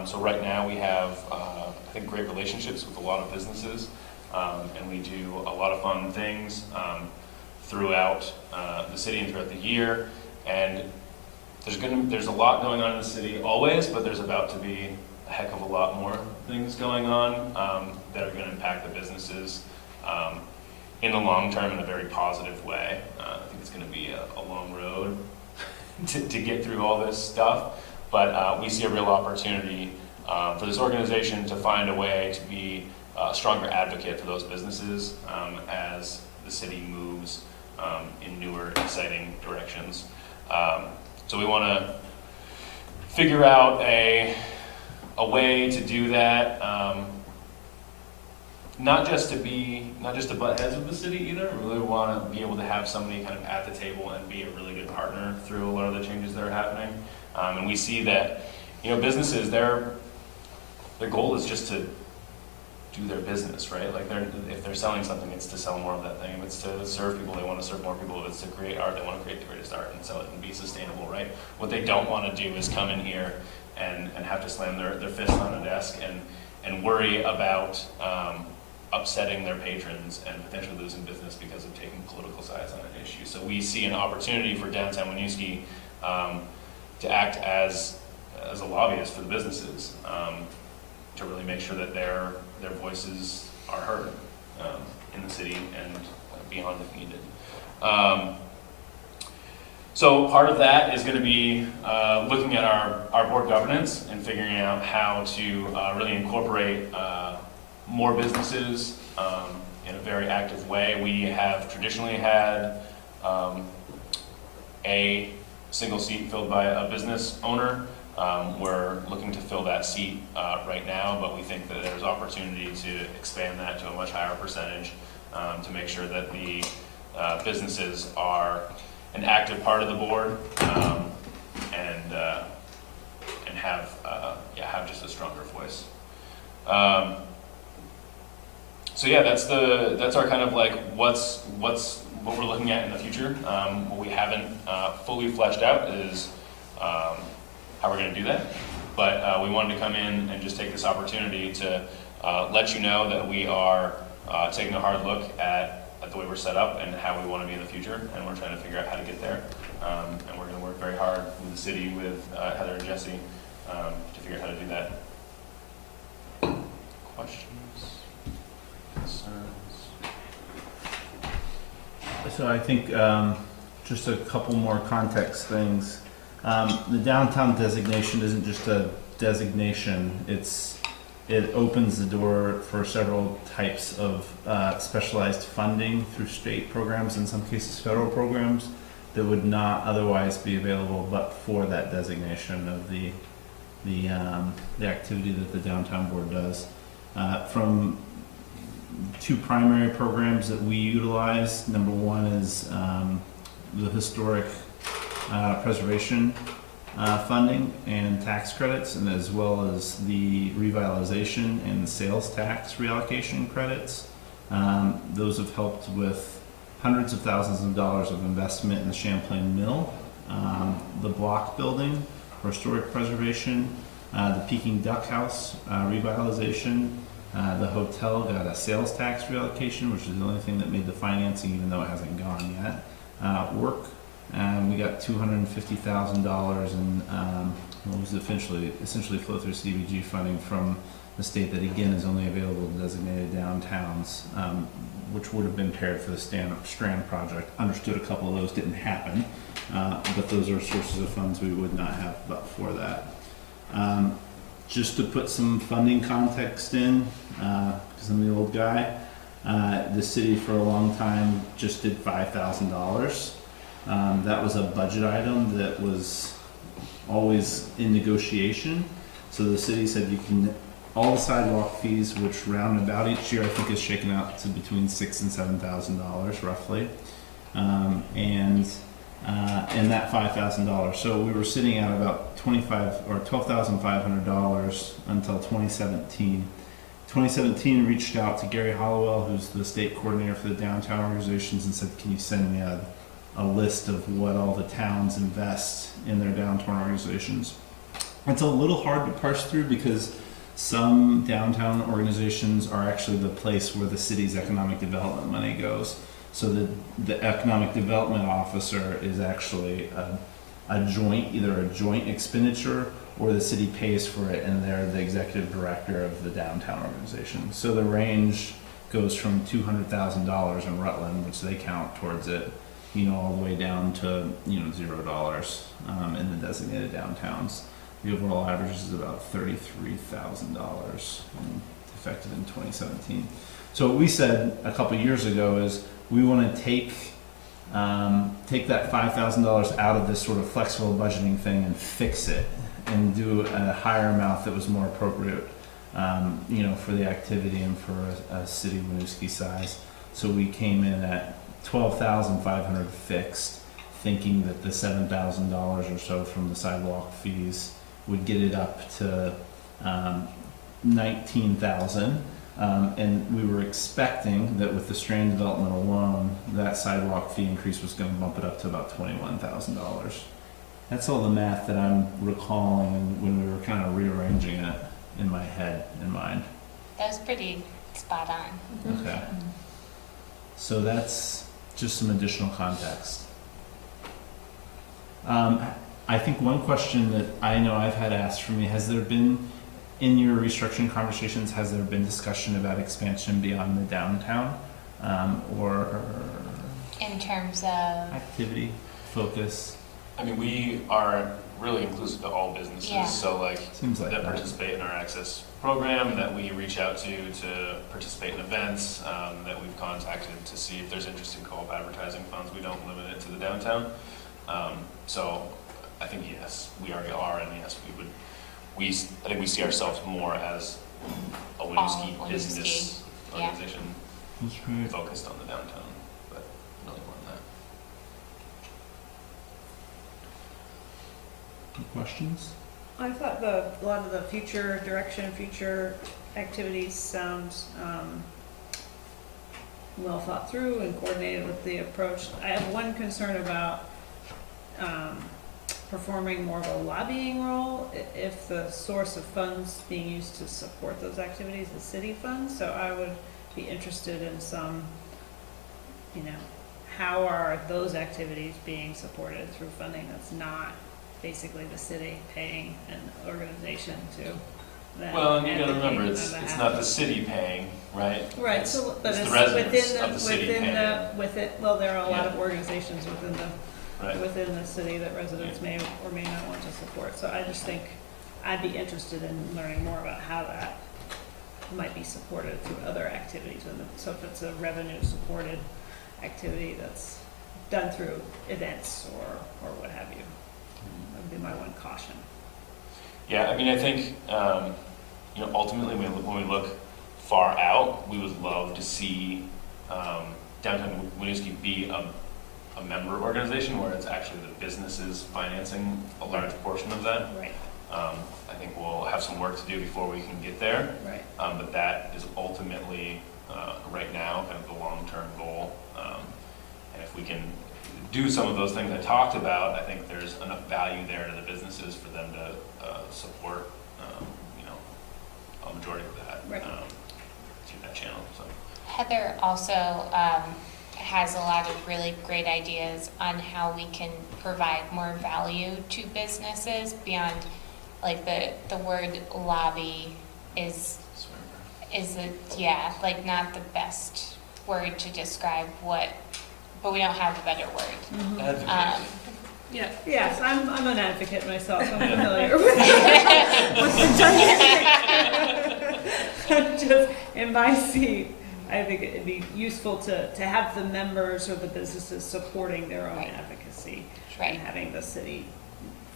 So right now we have, I think, great relationships with a lot of businesses, and we do a lot of fun things throughout the city and throughout the year. And there's a lot going on in the city always, but there's about to be a heck of a lot more things going on that are going to impact the businesses in the long term in a very positive way. I think it's going to be a long road to get through all this stuff, but we see a real opportunity for this organization to find a way to be a stronger advocate for those businesses as the city moves in newer, exciting directions. So we want to figure out a way to do that, not just to butt heads with the city either. We really want to be able to have somebody kind of at the table and be a really good partner through a lot of the changes that are happening. And we see that, businesses, their goal is just to do their business, right? Like if they're selling something, it's to sell more of that thing. If it's to serve people, they want to serve more people. If it's to create art, they want to create the greatest art and sell it and be sustainable, right? What they don't want to do is come in here and have to slam their fist on a desk and worry about upsetting their patrons and potentially losing business because of taking political sides on an issue. So we see an opportunity for downtown Winooski to act as a lobbyist for the businesses, to really make sure that their voices are heard in the city and beyond if needed. So part of that is going to be looking at our board governance and figuring out how to really incorporate more businesses in a very active way. We have traditionally had a single seat filled by a business owner. We're looking to fill that seat right now, but we think that there's opportunity to expand that to a much higher percentage to make sure that the businesses are an active part of the board and have just a stronger voice. So yeah, that's our kind of like what we're looking at in the future. What we haven't fully fleshed out is how we're going to do that, but we wanted to come in and just take this opportunity to let you know that we are taking a hard look at the way we're set up and how we want to be in the future, and we're trying to figure out how to get there. And we're going to work very hard with the city, with Heather and Jesse, to figure out how to do that. Questions? Concerns? So I think just a couple more context things. The downtown designation isn't just a designation, it opens the door for several types of specialized funding through state programs, in some cases federal programs, that would not otherwise be available but for that designation of the activity that the downtown board does. From two primary programs that we utilize, number one is the historic preservation funding and tax credits, and as well as the revitalization and the sales tax reallocation credits. Those have helped with hundreds of thousands of dollars of investment in the Champlain Mill, the block building for historic preservation, the Peking Duck House revitalization. The hotel got a sales tax reallocation, which is the only thing that made the financing, even though it hasn't gone yet, work. We got $250,000 in what was essentially flow through CDBG funding from the state that again is only available to designated downtowns, which would have been paired for the Strand project. Understood a couple of those didn't happen, but those are sources of funds we would not have but for that. Just to put some funding context in, because I'm the old guy, the city for a long time just did $5,000. That was a budget item that was always in negotiation. So the city said you can, all the sidewalk fees, which round about each year, I think is shaken out to between $6,000 and $7,000 roughly. And that $5,000. So we were sitting at about $12,500 until 2017. 2017 reached out to Gary Hollowell, who's the state coordinator for the downtown organizations, and said, "Can you send me a list of what all the towns invest in their downtown organizations?" It's a little hard to parse through because some downtown organizations are actually the place where the city's economic development money goes. So the economic development officer is actually a joint, either a joint expenditure or the city pays for it, and they're the executive director of the downtown organization. So the range goes from $200,000 in Rutland, which they count towards it, all the way down to $0 in the designated downtowns. The overall average is about $33,000 effective in 2017. So what we said a couple years ago is we want to take that $5,000 out of this sort of flexible budgeting thing and fix it and do a higher amount that was more appropriate, for the activity and for a city Winooski size. So we came in at $12,500 fixed, thinking that the $7,000 or so from the sidewalk fees would get it up to $19,000. And we were expecting that with the Strand development alone, that sidewalk fee increase was going to bump it up to about $21,000. That's all the math that I'm recalling when we were kind of rearranging it in my head and mind. That was pretty spot on. Okay. So that's just some additional context. I think one question that I know I've had asked for me, has there been, in your restructuring conversations, has there been discussion about expansion beyond the downtown? Or In terms of activity, focus? I mean, we are really inclusive to all businesses, Yeah. so Seems like that that. participate in our access program, that we reach out to participate in events, that we've contacted to see if there's interest in co-op advertising funds. We don't limit it to the downtown. So I think yes, we already are, and yes, I think we see ourselves more as a Winooski Winooski, business yeah. organization That's great. focused on the downtown, but really more than that. Any questions? I thought a lot of the future direction, future activities sound well thought through and coordinated with the approach. I have one concern about performing more of a lobbying role if the source of funds being used to support those activities is city funds. So I would be interested in some, how are those activities being supported through funding that's not basically the city paying an organization to then Well, and you gotta advocate remember, on it's behalf not of- the city paying, right? Right, so, but it's it's the residents within of the city within paying. well, there are a lot Yeah. of organizations Right. within the city that residents may or may not want to support. So I just think I'd be interested in learning more about how that might be supported through other activities. So if it's a revenue-supported activity that's done through events or what have you, that would be my one caution. Yeah, I mean, I think, ultimately when we look far out, we would love to see downtown Winooski be a member organization where it's actually the businesses financing a large portion of that. Right, I think we'll have some work to do before we can get there, right. but that is ultimately, right now, kind of the long-term goal. And if we can do some of those things I talked about, I think there's enough value there to the businesses for them to support, a majority of that Right. through that channel. So. Heather also has a lot of really great ideas on how we can provide more value to businesses beyond, like the word lobby is not the best word to describe what, but we don't have a better word. Advocate. Yeah. Yes, I'm an advocate myself. I'm familiar with the dynamic. Just in my seat, I think it'd be useful to have the members or the businesses supporting their own Right. advocacy Right. and having the city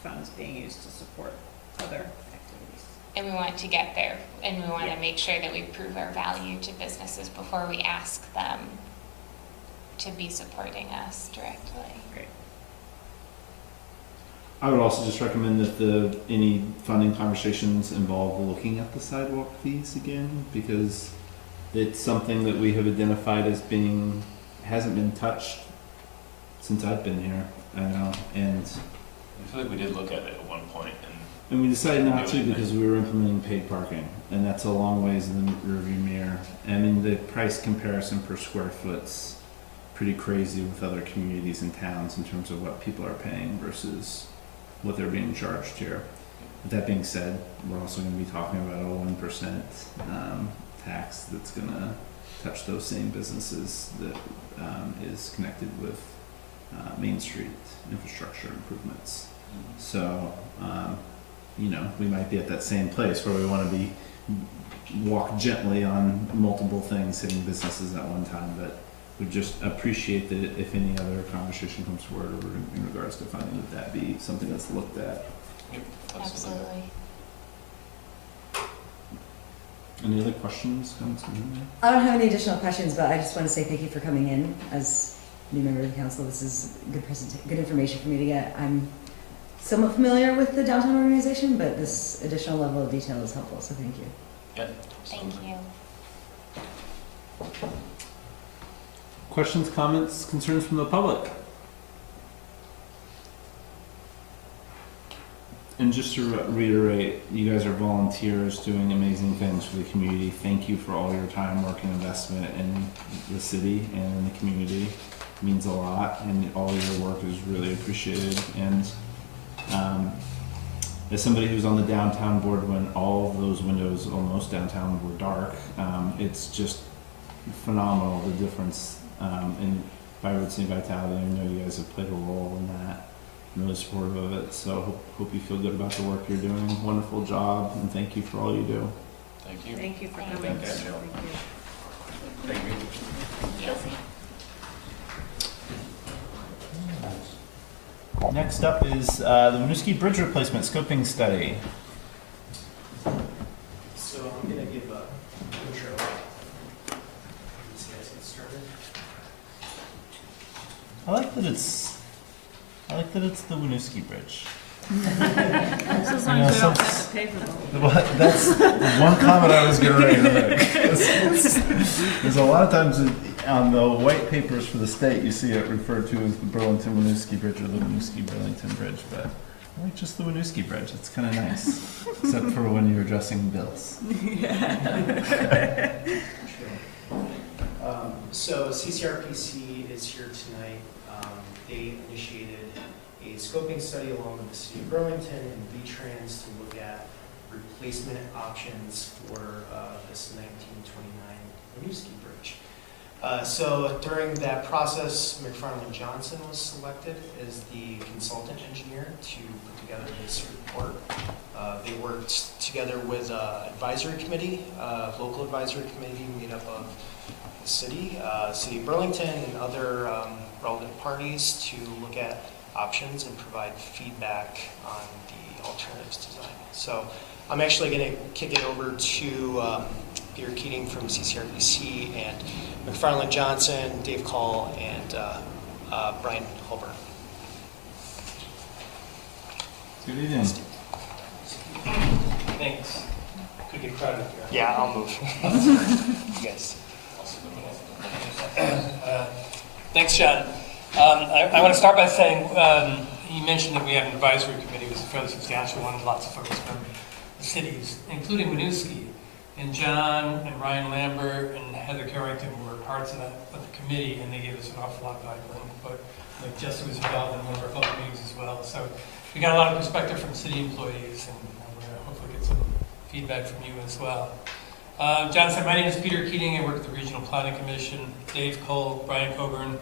funds being used to support other activities. And we want to get there, and we want to make sure that we prove our value to businesses before we ask them to be supporting us directly. Great. I would also just recommend that any funding conversations involve looking at the sidewalk fees again, because it's something that we have identified as hasn't been touched since I've been here. I know, and I feel like we did look at it at one point, and we decided not to because we were implementing paid parking, and that's a long ways in the rearview mirror. I mean, the price comparison per square foot's pretty crazy with other communities and towns in terms of what people are paying versus what they're being charged here. With that being said, we're also going to be talking about a 1% tax that's going to touch those same businesses that is connected with Main Street infrastructure improvements. So, we might be at that same place where we want to walk gently on multiple things hitting businesses at one time, but we just appreciate that if any other conversation comes forward in regards to funding, that be something that's looked at. yep, Absolutely. Any other questions, comments? I don't have any additional questions, but I just want to say thank you for coming in as new member of the council. This is good information for me to get. I'm somewhat familiar with the downtown organization, but this additional level of detail is helpful, so thank you. Yeah. Thank you. Questions, comments, concerns from the public? And just to reiterate, you guys are volunteers doing amazing things for the community. Thank you for all your time, work, and investment in the city and in the community. It means a lot, and all your work is really appreciated. And as somebody who's on the downtown board when all of those windows almost downtown were dark, it's just phenomenal the difference in vibrancy and vitality. I know you guys have played a role in that. I'm really supportive of it, so hope you feel good about the work you're doing. Wonderful job, and thank you for all you do. Thank you. Thank you for Thank coming. you. Thank you. Thank you. Yes. Next up is the Winooski Bridge Replacement Scoping Study. So I'm going to give a intro. Let's get started. I like that it's the Winooski Bridge. Just as long as we don't have to pay for them. Well, that's one comment I was getting ready to make. There's a lot of times on the white papers for the state, you see it referred to as the Burlington-Winooski Bridge or the Winooski-Burlington Bridge, but I like just the Winooski Bridge. It's kind of nice, except for when you're addressing bills. So CCRPC is here tonight. They initiated a scoping study along with the city of Burlington and V-Trans to look at replacement options for this 1929 Winooski Bridge. So during that process, McFarland Johnson was selected as the consultant engineer to put together this report. They worked together with an advisory committee, local advisory committee made up of the city of Burlington and other relevant parties to look at options and provide feedback on the alternatives design. So I'm actually going to kick it over to Peter Keating from CCRPC and McFarland Johnson, Dave Call, and Brian Holber. Good evening. Thanks. Could get crowded here. Yeah, I'll move. Yes. Thanks, John. I want to start by saying you mentioned that we have an advisory committee. It was a fairly substantial one, lots of folks from the cities, including Winooski. And John and Ryan Lambert and Heather Carrington were parts of the committee, and they gave us an awful lot of valuable input. Like Jessica was involved in one of our public meetings as well. So we got a lot of perspective from city employees, and we're going to hopefully get some feedback from you as well. John said, my name is Peter Keating. I work at the Regional Planning Commission. Dave Cole, Brian Coburn.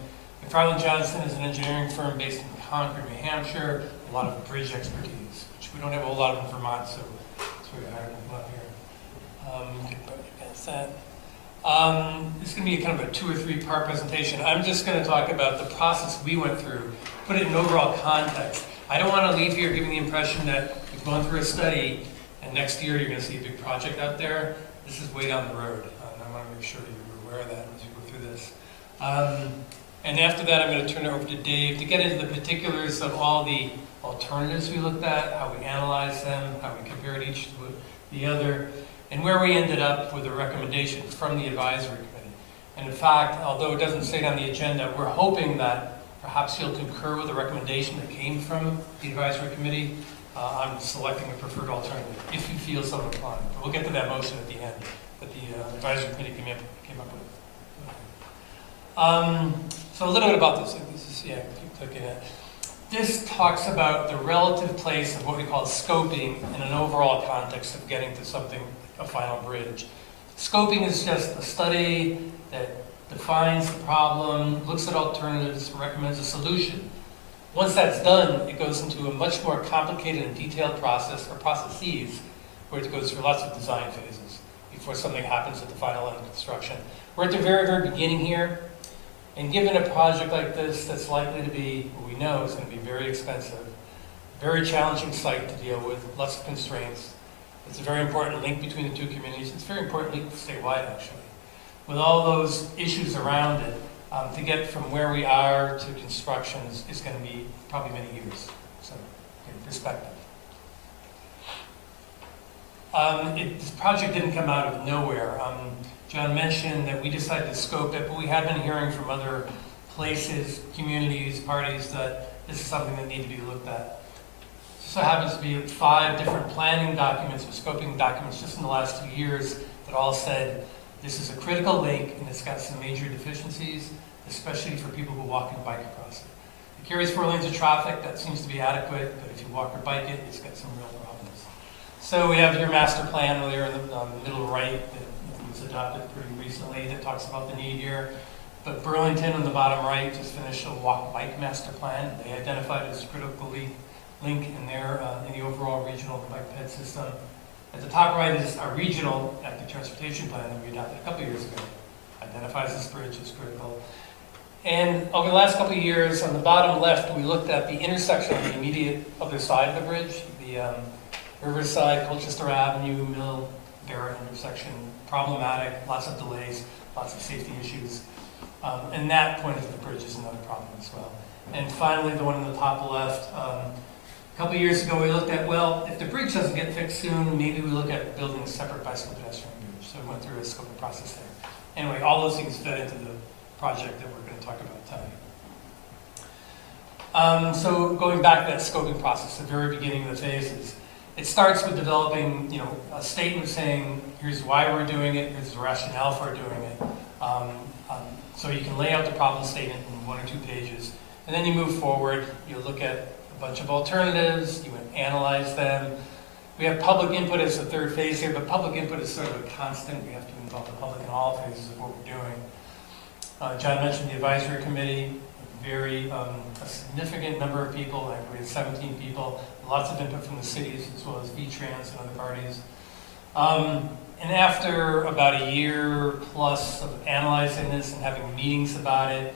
McFarland Johnson is an engineering firm based in Concord, New Hampshire. A lot of bridge expertise, which we don't have a whole lot of in Vermont, so that's why we hired them up here. This is going to be kind of a 2 or 3 part presentation. I'm just going to talk about the process we went through, put it in overall context. I don't want to leave here giving the impression that we've gone through a study and next year you're going to see a big project out there. This is way down the road, and I want to make sure you're aware of that as we go through this. And after that, I'm going to turn it over to Dave to get into the particulars of all the alternatives we looked at, how we analyzed them, how we compared each to the other, and where we ended up with a recommendation from the advisory committee. And in fact, although it doesn't say it on the agenda, we're hoping that perhaps you'll concur with the recommendation that came from the advisory committee on selecting a preferred alternative, if you feel so inclined. But we'll get to that motion at the end that the advisory committee came up with. So a little bit about this. Keep clicking it. This talks about the relative place of what we call scoping in an overall context of getting to something, a final bridge. Scoping is just a study that defines the problem, looks at alternatives, recommends a solution. Once that's done, it goes into a much more complicated and detailed process, or processes, where it goes through lots of design phases before something happens at the final end of construction. We're at the very, very beginning here, and given a project like this that's likely to be, what we know is going to be very expensive, very challenging site to deal with, lots of constraints. It's a very important link between the two communities. It's a very important link statewide, actually. With all those issues around it, to get from where we are to construction is going to be probably many years. So, in perspective. This project didn't come out of nowhere. John mentioned that we decided to scope it, but we had been hearing from other places, communities, parties, that this is something that needed to be looked at. It so happens to be 5 different planning documents or scoping documents just in the last 2 years that all said this is a critical link and it's got some major deficiencies, especially for people who walk and bike across it. It carries 4 lanes of traffic, that seems to be adequate, but if you walk or bike it, it's got some real problems. So we have your master plan there in the middle right that was adopted pretty recently that talks about the need here. But Burlington on the bottom right just finished a walk-bike master plan. They identified it as a critical link in their in the overall regional bike ped system. At the top right is our regional active transportation plan that we adopted a couple years ago. Identifies this bridge as critical. And over the last couple of years, on the bottom left, we looked at the intersection on the immediate other side of the bridge, the Riverside, Colchester Avenue, Mill, Barrett intersection, problematic, lots of delays, lots of safety issues. And that point of the bridge is another problem as well. And finally, the one on the top left, a couple of years ago we looked at, well, if the bridge doesn't get fixed soon, maybe we look at building a separate bicycle pedestrian bridge. So we went through a scoping process there. Anyway, all those things fed into the project that we're going to talk about tonight. So going back to that scoping process, the very beginning of the phases, it starts with developing, a statement saying, here's why we're doing it, here's the rationale for doing it. So you can lay out the problem statement in 1 or 2 pages, and then you move forward, you look at a bunch of alternatives, you analyze them. We have public input as the 3rd phase here, but public input is sort of a constant. We have to involve the public in all phases of what we're doing. John mentioned the advisory committee, a significant number of people, like we had 17 people, lots of input from the cities as well as V-Trans and other parties. And after about a year plus of analyzing this and having meetings about it,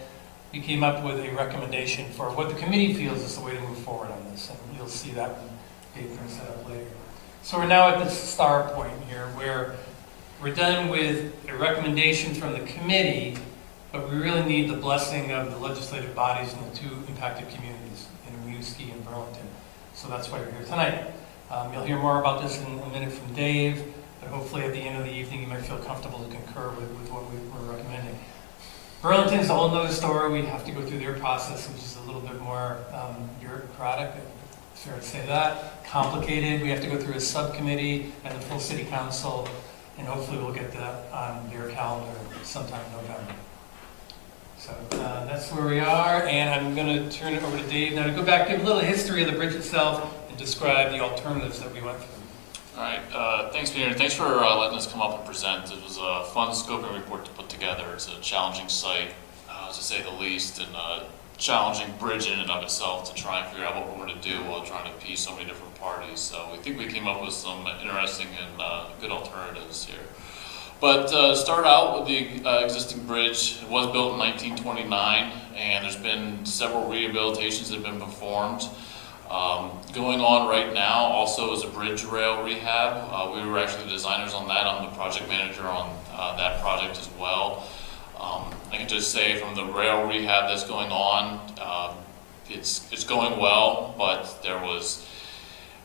we came up with a recommendation for what the committee feels is the way to move forward on this. And you'll see that when Dave brings that up later. So we're now at this star point here where we're done with a recommendation from the committee, but we really need the blessing of the legislative bodies in the 2 impacted communities, in Winooski and Burlington. So that's why we're here tonight. You'll hear more about this in a minute from Dave, but hopefully at the end of the evening you might feel comfortable to concur with what we're recommending. Burlington is a whole nother story. We have to go through their process, which is a little bit more bureaucratic, it's fair to say that. Complicated. We have to go through a subcommittee and the full city council, and hopefully we'll get that on their calendar sometime in November. So that's where we are, and I'm going to turn it over to Dave now to go back, give a little history of the bridge itself, and describe the alternatives that we went through. All right, thanks, Peter. Thanks for letting us come up and present. It was a fun scoping report to put together. It's a challenging site, to say the least, and a challenging bridge in and of itself to try and figure out what we're going to do while trying to appease so many different parties. So we think we came up with some interesting and good alternatives here. But start out with the existing bridge. It was built in 1929, and there's been several rehabilitations that have been performed. Going on right now also is a bridge rail rehab. We were actually the designers on that. I'm the project manager on that project as well. I can just say from the rail rehab that's going on, it's going well, but there was,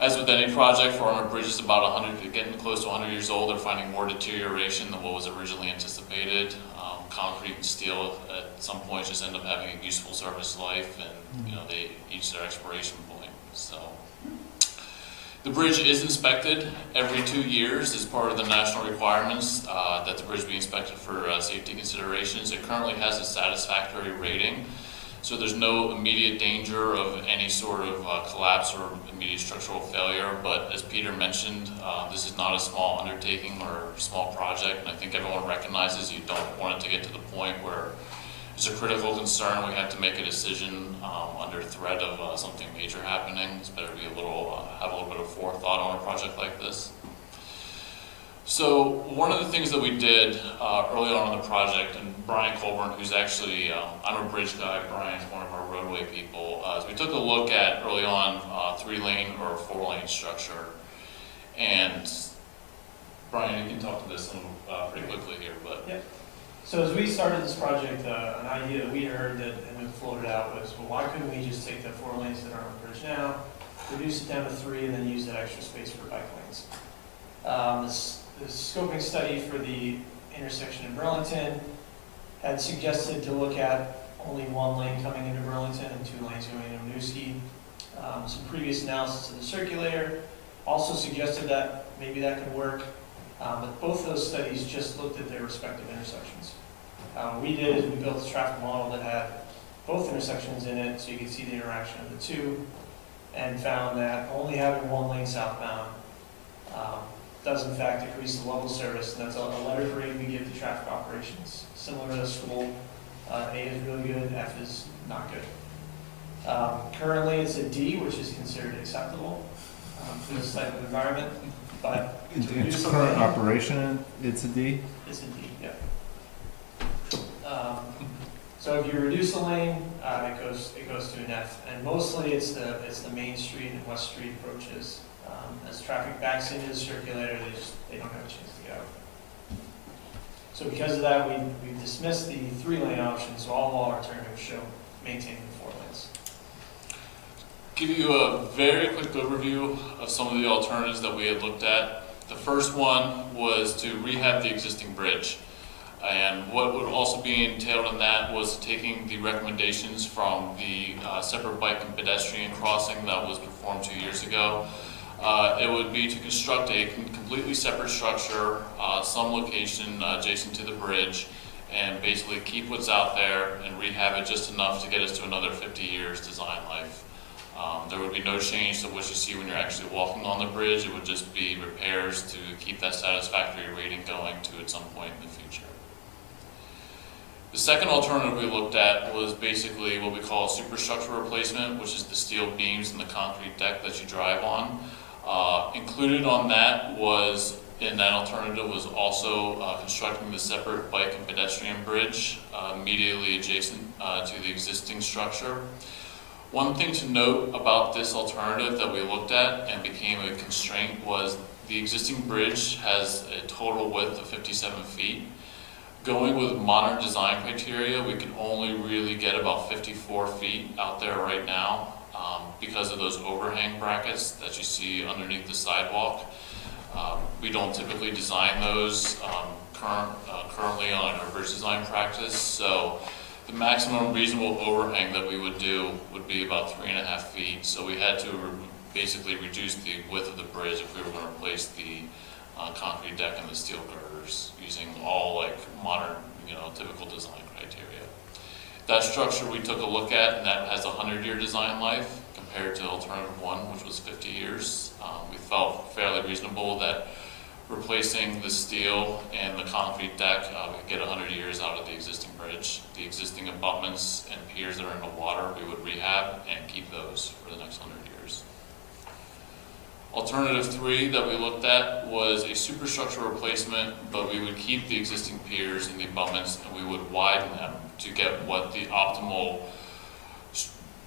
as with any project for on a bridge is about 100, getting close to 100 years old, they're finding more deterioration than what was originally anticipated. Concrete and steel at some point just end up having a useful service life, and they reach their expiration point. So the bridge is inspected every 2 years as part of the national requirements that the bridge be inspected for safety considerations. It currently has a satisfactory rating, so there's no immediate danger of any sort of collapse or immediate structural failure. But as Peter mentioned, this is not a small undertaking or small project, and I think everyone recognizes you don't want it to get to the point where it's a critical concern. We have to make a decision under threat of something major happening. It's better to be have a little bit of forethought on a project like this. So one of the things that we did early on in the project, and Brian Colburn, who's actually, I'm a bridge guy, Brian's one of our roadway people, is we took a look at early on 3-lane or 4-lane structure. And Brian, you can talk to this pretty quickly here, but. Yep. So as we started this project, an idea that we heard that had been floated out was, well, why couldn't we just take the 4 lanes that are on the bridge now, reduce it down to 3, and then use that extra space for bike lanes? The scoping study for the intersection in Burlington had suggested to look at only 1 lane coming into Burlington and 2 lanes going into Winooski. Some previous analysis of the circulator also suggested that maybe that could work, but both those studies just looked at their respective intersections. What we did is we built a traffic model that had both intersections in it so you could see the interaction of the two, and found that only having 1 lane southbound does in fact increase the level of service, and that's a letter grade we give to traffic operations. Similar to the school, A is really good, F is not good. Currently it's a D, which is considered acceptable for this type of environment, but to reduce Its the current lane, operation, it's a D? it's a D, yeah. So if you reduce the lane, it goes to an F, and mostly it's the Main Street and West Street approaches. As traffic backs into the circulator, they don't have a chance to go. So because of that, we've dismissed the 3-lane option, so all of our alternatives show maintaining the 4 lanes. Give you a very quick overview of some of the alternatives that we had looked at. The first one was to rehab the existing bridge. And what would also be entailed in that was taking the recommendations from the separate bike and pedestrian crossing that was performed 2 years ago. It would be to construct a completely separate structure, some location adjacent to the bridge, and basically keep what's out there and rehab it just enough to get us to another 50 years design life. There would be no change to what you see when you're actually walking on the bridge. It would just be repairs to keep that satisfactory rating going to at some point in the future. The second alternative we looked at was basically what we call a superstructure replacement, which is the steel beams and the concrete deck that you drive on. Included on that was, in that alternative, was also constructing the separate bike and pedestrian bridge immediately adjacent to the existing structure. One thing to note about this alternative that we looked at and became a constraint was the existing bridge has a total width of 57 feet. Going with modern design criteria, we can only really get about 54 feet out there right now because of those overhang brackets that you see underneath the sidewalk. We don't typically design those currently on our bridge design practice, so the maximum reasonable overhang that we would do would be about 3.5 feet. So we had to basically reduce the width of the bridge if we were going to replace the concrete deck and the steel girders using all modern, typical design criteria. That structure we took a look at, and that has a 100-year design life compared to alternative 1, which was 50 years. We felt fairly reasonable that replacing the steel and the concrete deck, we could get 100 years out of the existing bridge. The existing abutments and piers that are in the water, we would rehab and keep those for the next 100 years. Alternative 3 that we looked at was a superstructure replacement, but we would keep the existing piers and the abutments, and we would widen them to get what the optimal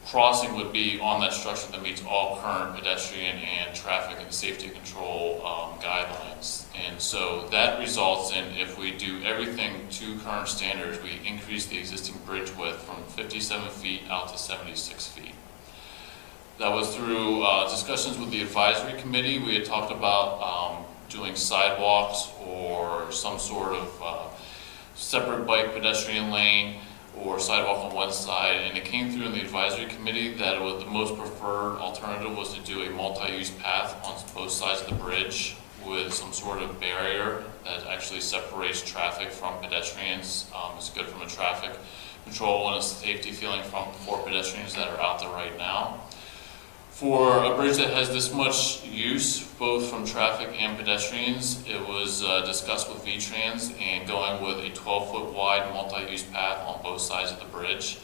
crossing would be on that structure that meets all current pedestrian and traffic and safety control guidelines. And so that results in, if we do everything to current standards, we increase the existing bridge width from 57 feet out to 76 feet. That was through discussions with the advisory committee. We had talked about doing sidewalks or some sort of separate bike pedestrian lane or sidewalk on one side, and it came through in the advisory committee that it was the most preferred alternative was to do a multi-use path on both sides of the bridge with some sort of barrier that actually separates traffic from pedestrians. It's good from a traffic control and a safety feeling for pedestrians that are out there right now. For a bridge that has this much use, both from traffic and pedestrians, it was discussed with V-Trans, and going with a 12-foot wide multi-use path on both sides of the bridge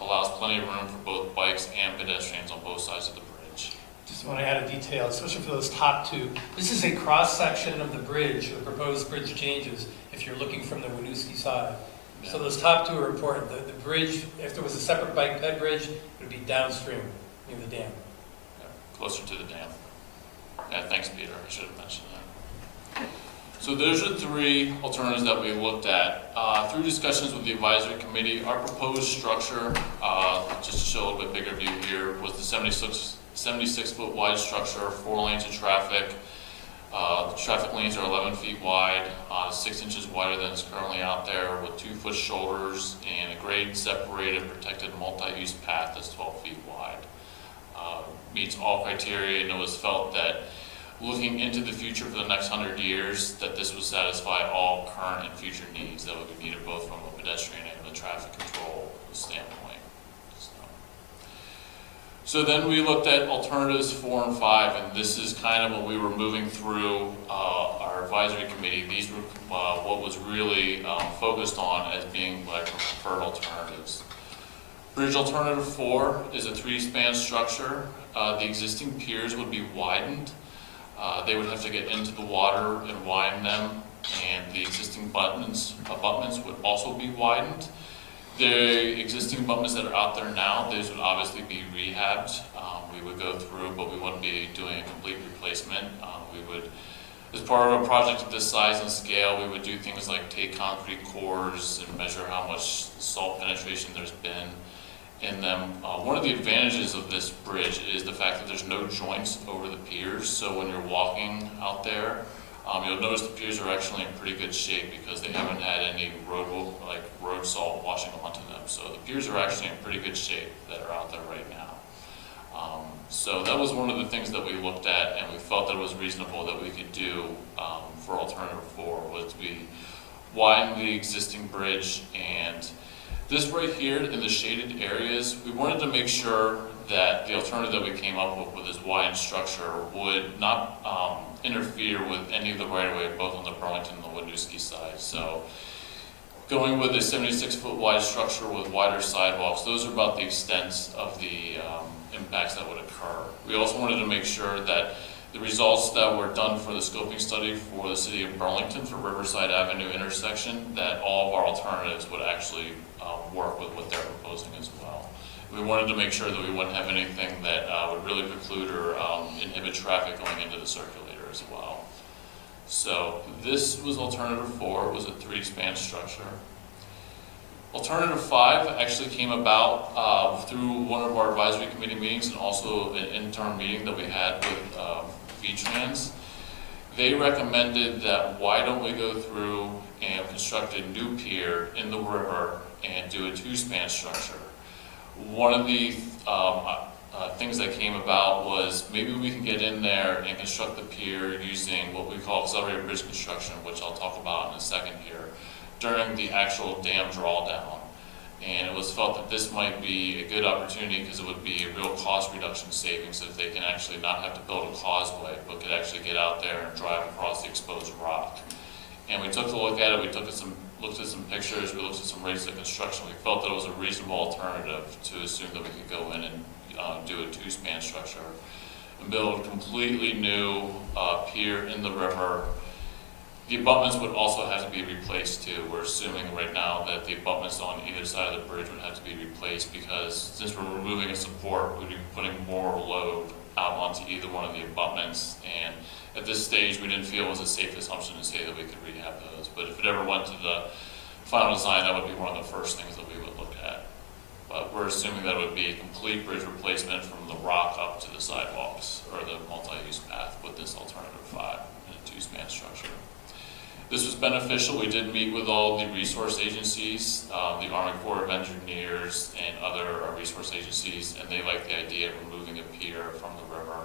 allows plenty of room for both bikes and pedestrians on both sides of the bridge. Just want to add a detail, especially for those top two. This is a cross-section of the bridge, the proposed bridge changes, if you're looking from the Winooski side. So those top two are important. The bridge, if there was a separate bike ped bridge, it would be downstream near the dam. Closer to the dam. Yeah, thanks, Peter. I should have mentioned that. So those are three alternatives that we looked at. Through discussions with the advisory committee, our proposed structure, just to show a little bit bigger view here, was the 76-foot wide structure, 4 lanes of traffic. The traffic lanes are 11 feet wide, 6 inches wider than is currently out there, with 2-foot shoulders and a grade separated protected multi-use path that's 12 feet wide. Meets all criteria, and it was felt that looking into the future for the next 100 years, that this would satisfy all current and future needs that would be needed both from a pedestrian and a traffic control standpoint. So then we looked at alternatives 4 and 5, and this is kind of when we were moving through our advisory committee. These were what was really focused on as being like preferred alternatives. Bridge alternative 4 is a 3-span structure. The existing piers would be widened. They would have to get into the water and widen them, and the existing abutments would also be widened. The existing abutments that are out there now, those would obviously be rehabbed. We would go through, but we wouldn't be doing a complete replacement. We would, as part of a project of this size and scale, we would do things like take concrete cores and measure how much salt penetration there's been in them. One of the advantages of this bridge is the fact that there's no joints over the piers, so when you're walking out there, you'll notice the piers are actually in pretty good shape because they haven't had any road salt washing onto them. So the piers are actually in pretty good shape that are out there right now. So that was one of the things that we looked at, and we felt that it was reasonable that we could do for alternative 4, was we widen the existing bridge. And this right here in the shaded areas, we wanted to make sure that the alternative that we came up with this widened structure would not interfere with any of the right-of-way, both on the Burlington and the Winooski side. So going with a 76-foot wide structure with wider sidewalks, those are about the extent of the impacts that would occur. We also wanted to make sure that the results that were done for the scoping study for the city of Burlington for Riverside Avenue intersection, that all of our alternatives would actually work with what they're proposing as well. We wanted to make sure that we wouldn't have anything that would really preclude or inhibit traffic going into the circulator as well. So this was alternative 4, it was a 3-span structure. Alternative 5 actually came about through one of our advisory committee meetings and also an interim meeting that we had with V-Trans. They recommended that why don't we go through and construct a new pier in the river and do a 2-span structure. One of the things that came about was maybe we can get in there and construct the pier using what we call accelerated bridge construction, which I'll talk about in a second here, during the actual dam drawdown. And it was felt that this might be a good opportunity because it would be a real cost reduction savings if they can actually not have to build a causeway, but could actually get out there and drive across the exposed rock. And we took a look at it, we looked at some pictures, we looked at some rates of construction. We felt that it was a reasonable alternative to assume that we could go in and do a 2-span structure and build a completely new pier in the river. The abutments would also have to be replaced too. We're assuming right now that the abutments on either side of the bridge would have to be replaced because since we're removing a support, we'd be putting more load out onto either one of the abutments. And at this stage, we didn't feel it was a safe assumption to say that we could rehab those. But if it ever went to the final design, that would be one of the first things that we would look at. But we're assuming that it would be a complete bridge replacement from the rock up to the sidewalks or the multi-use path with this alternative 5 in a 2-span structure. This was beneficial. We did meet with all the resource agencies, the Army Corps of Engineers and other resource agencies, and they like the idea of removing a pier from the river,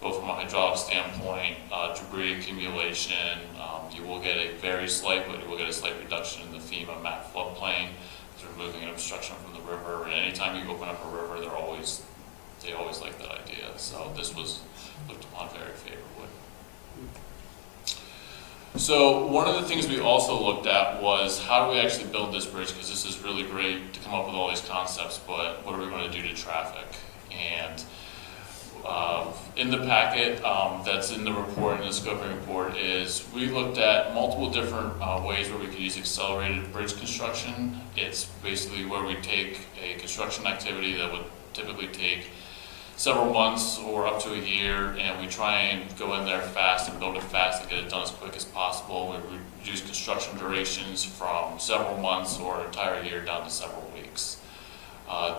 both from a hydraulic standpoint, debris accumulation. You will get a very slight, but you will get a slight reduction in the FEMA map floodplain. Removing an obstruction from the river, and anytime you open up a river, they always like that idea. So this was looked upon very favorably. So one of the things we also looked at was how do we actually build this bridge, because this is really great to come up with all these concepts, but what are we going to do to traffic? And in the packet that's in the report, in the scoping report, is we looked at multiple different ways where we could use accelerated bridge construction. It's basically where we take a construction activity that would typically take several months or up to a year, and we try and go in there fast and build it fast and get it done as quick as possible. We reduce construction durations from several months or an entire year down to several weeks.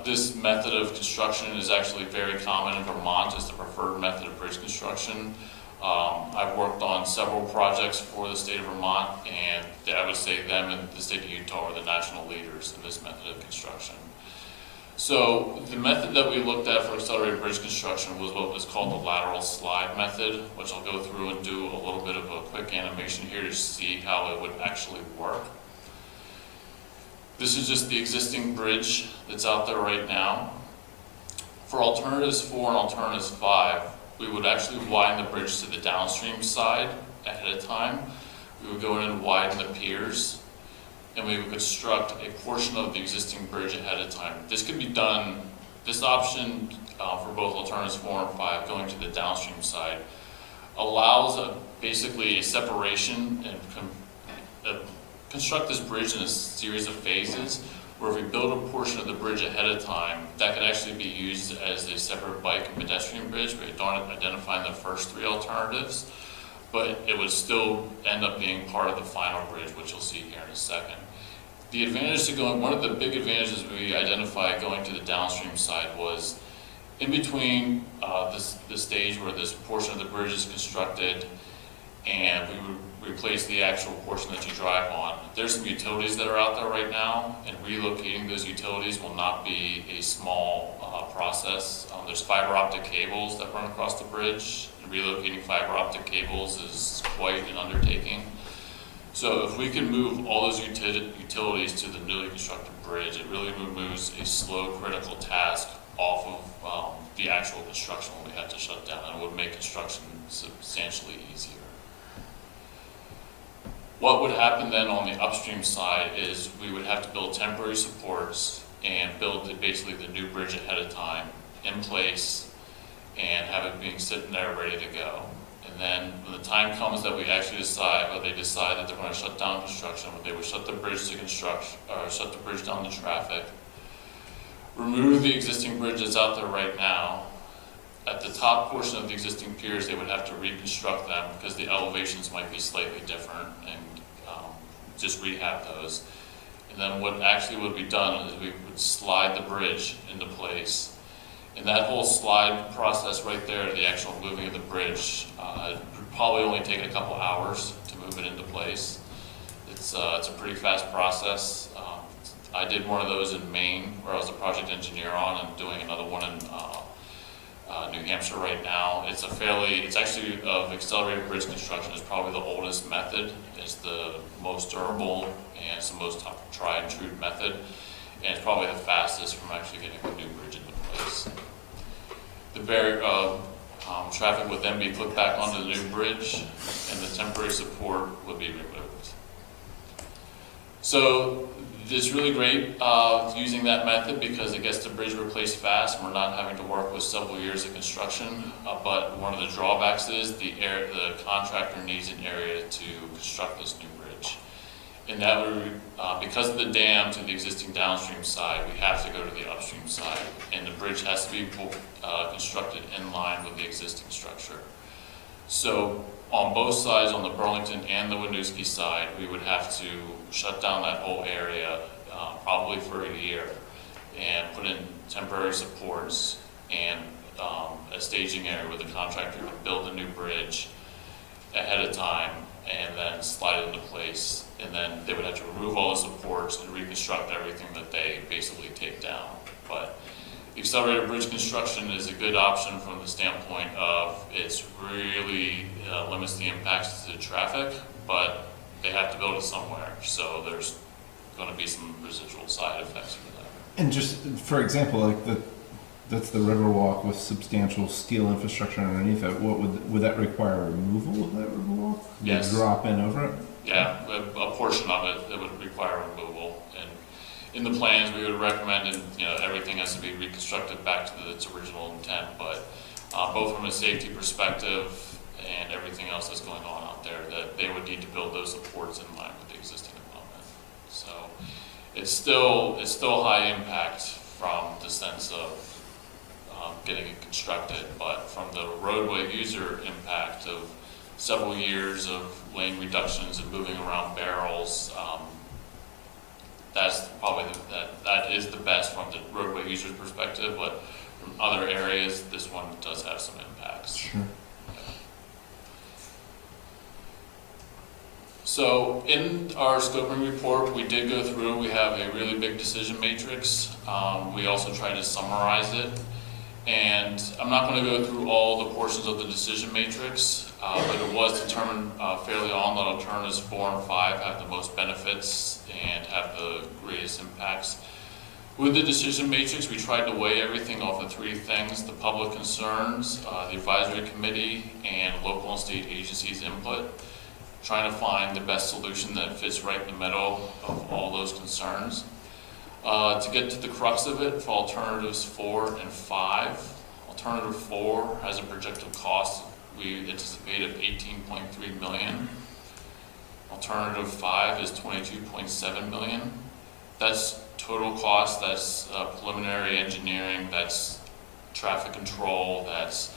This method of construction is actually very common in Vermont. It's the preferred method of bridge construction. I've worked on several projects for the state of Vermont, and I would say them and the state of Utah are the national leaders in this method of construction. So the method that we looked at for accelerated bridge construction was what was called the lateral slide method, which I'll go through and do a little bit of a quick animation here to see how it would actually work. This is just the existing bridge that's out there right now. For alternatives 4 and alternatives 5, we would actually widen the bridge to the downstream side ahead of time. We would go in and widen the piers, and we would construct a portion of the existing bridge ahead of time. This could be done, this option for both alternatives 4 and 5, going to the downstream side, allows basically a separation and construct this bridge in a series of phases, where if we build a portion of the bridge ahead of time, that could actually be used as a separate bike and pedestrian bridge. We don't identify the first 3 alternatives, but it would still end up being part of the final bridge, which you'll see here in a second. The advantage to going, one of the big advantages we identified going to the downstream side was in between the stage where this portion of the bridge is constructed and we would replace the actual portion that you drive on. There's some utilities that are out there right now, and relocating those utilities will not be a small process. There's fiber optic cables that run across the bridge, and relocating fiber optic cables is quite an undertaking. So if we can move all those utilities to the newly constructed bridge, it really removes a slow, critical task off of the actual construction when we have to shut down, and it would make construction substantially easier. What would happen then on the upstream side is we would have to build temporary supports and build basically the new bridge ahead of time in place and have it being sitting there ready to go. And then when the time comes that we actually decide, or they decide that they're going to shut down construction, they would shut the bridge to construction, or shut the bridge down to traffic, remove the existing bridge that's out there right now. At the top portion of the existing piers, they would have to reconstruct them because the elevations might be slightly different, and just rehab those. And then what actually would be done is we would slide the bridge into place. And that whole slide process right there, the actual moving of the bridge, would probably only take a couple hours to move it into place. It's a pretty fast process. I did one of those in Maine, where I was a project engineer on, and doing another one in New Hampshire right now. It's actually, of accelerated bridge construction, is probably the oldest method. It's the most durable, and it's the most tried and true method. And it's probably the fastest from actually getting the new bridge into place. The barrier traffic would then be put back onto the new bridge, and the temporary support would be removed. So it's really great using that method because it gets the bridge replaced fast and we're not having to work with several years of construction. But one of the drawbacks is the contractor needs an area to construct this new bridge. And that would, because of the dam to the existing downstream side, we have to go to the upstream side. And the bridge has to be constructed in line with the existing structure. So on both sides, on the Burlington and the Winooski side, we would have to shut down that whole area probably for a year and put in temporary supports and a staging area where the contractor can build a new bridge ahead of time and then slide it into place. And then they would have to remove all the supports and reconstruct everything that they basically take down. But accelerated bridge construction is a good option from the standpoint of it's really limits the impacts to the traffic, but they have to build it somewhere. So there's going to be some residual side effects for that. And just for example, like that's the Riverwalk with substantial steel infrastructure underneath it. What would that require removal of that Riverwalk? Yes. Drop in over it? Yeah, a portion of it that would require removal. And in the plans, we would recommend, and everything has to be reconstructed back to its original intent. But both from a safety perspective and everything else that's going on out there, that they would need to build those supports in line with the existing development. So it's still high impact from the sense of getting it constructed, but from the roadway user impact of several years of lane reductions and moving around barrels, that's probably that is the best from the roadway user's perspective. But from other areas, this one does have some impacts. Sure. So in our scoping report, we did go through, we have a really big decision matrix. We also tried to summarize it. And I'm not going to go through all the portions of the decision matrix, but it was determined fairly on that alternatives 4 and 5 have the most benefits and have the greatest impacts. With the decision matrix, we tried to weigh everything off of 3 things: the public concerns, the advisory committee, and local and state agencies' input, trying to find the best solution that fits right in the middle of all those concerns. To get to the crux of it, for alternatives 4 and 5, alternative 4 has a projected cost we anticipate of $18.3 million. Alternative 5 is $22.7 million. That's total cost, that's preliminary engineering, that's traffic control, that's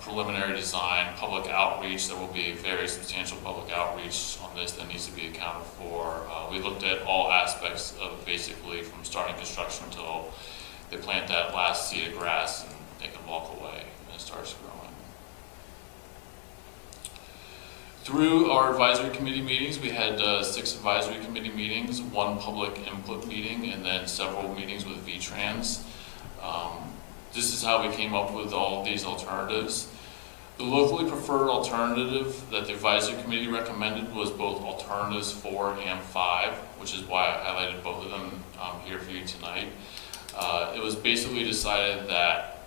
preliminary design, public outreach. There will be a very substantial public outreach on this that needs to be accounted for. We looked at all aspects of it, basically from starting construction until they plant that last seed of grass and they can walk away and it starts growing. Through our advisory committee meetings, we had 6 advisory committee meetings, 1 public input meeting, and then several meetings with VTrans. This is how we came up with all of these alternatives. The locally preferred alternative that the advisory committee recommended was both alternatives 4 and 5, which is why I highlighted both of them here for you tonight. It was basically decided that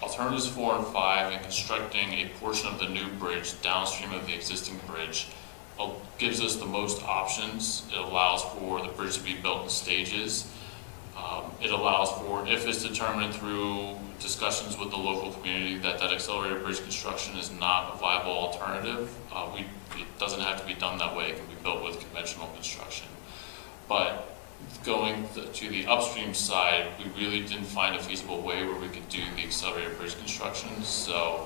alternatives 4 and 5 in constructing a portion of the new bridge downstream of the existing bridge gives us the most options. It allows for the bridge to be built in stages. It allows for, if it's determined through discussions with the local community that accelerated bridge construction is not a viable alternative, it doesn't have to be done that way. It can be built with conventional construction. But going to the upstream side, we really didn't find a feasible way where we could do the accelerated bridge construction. So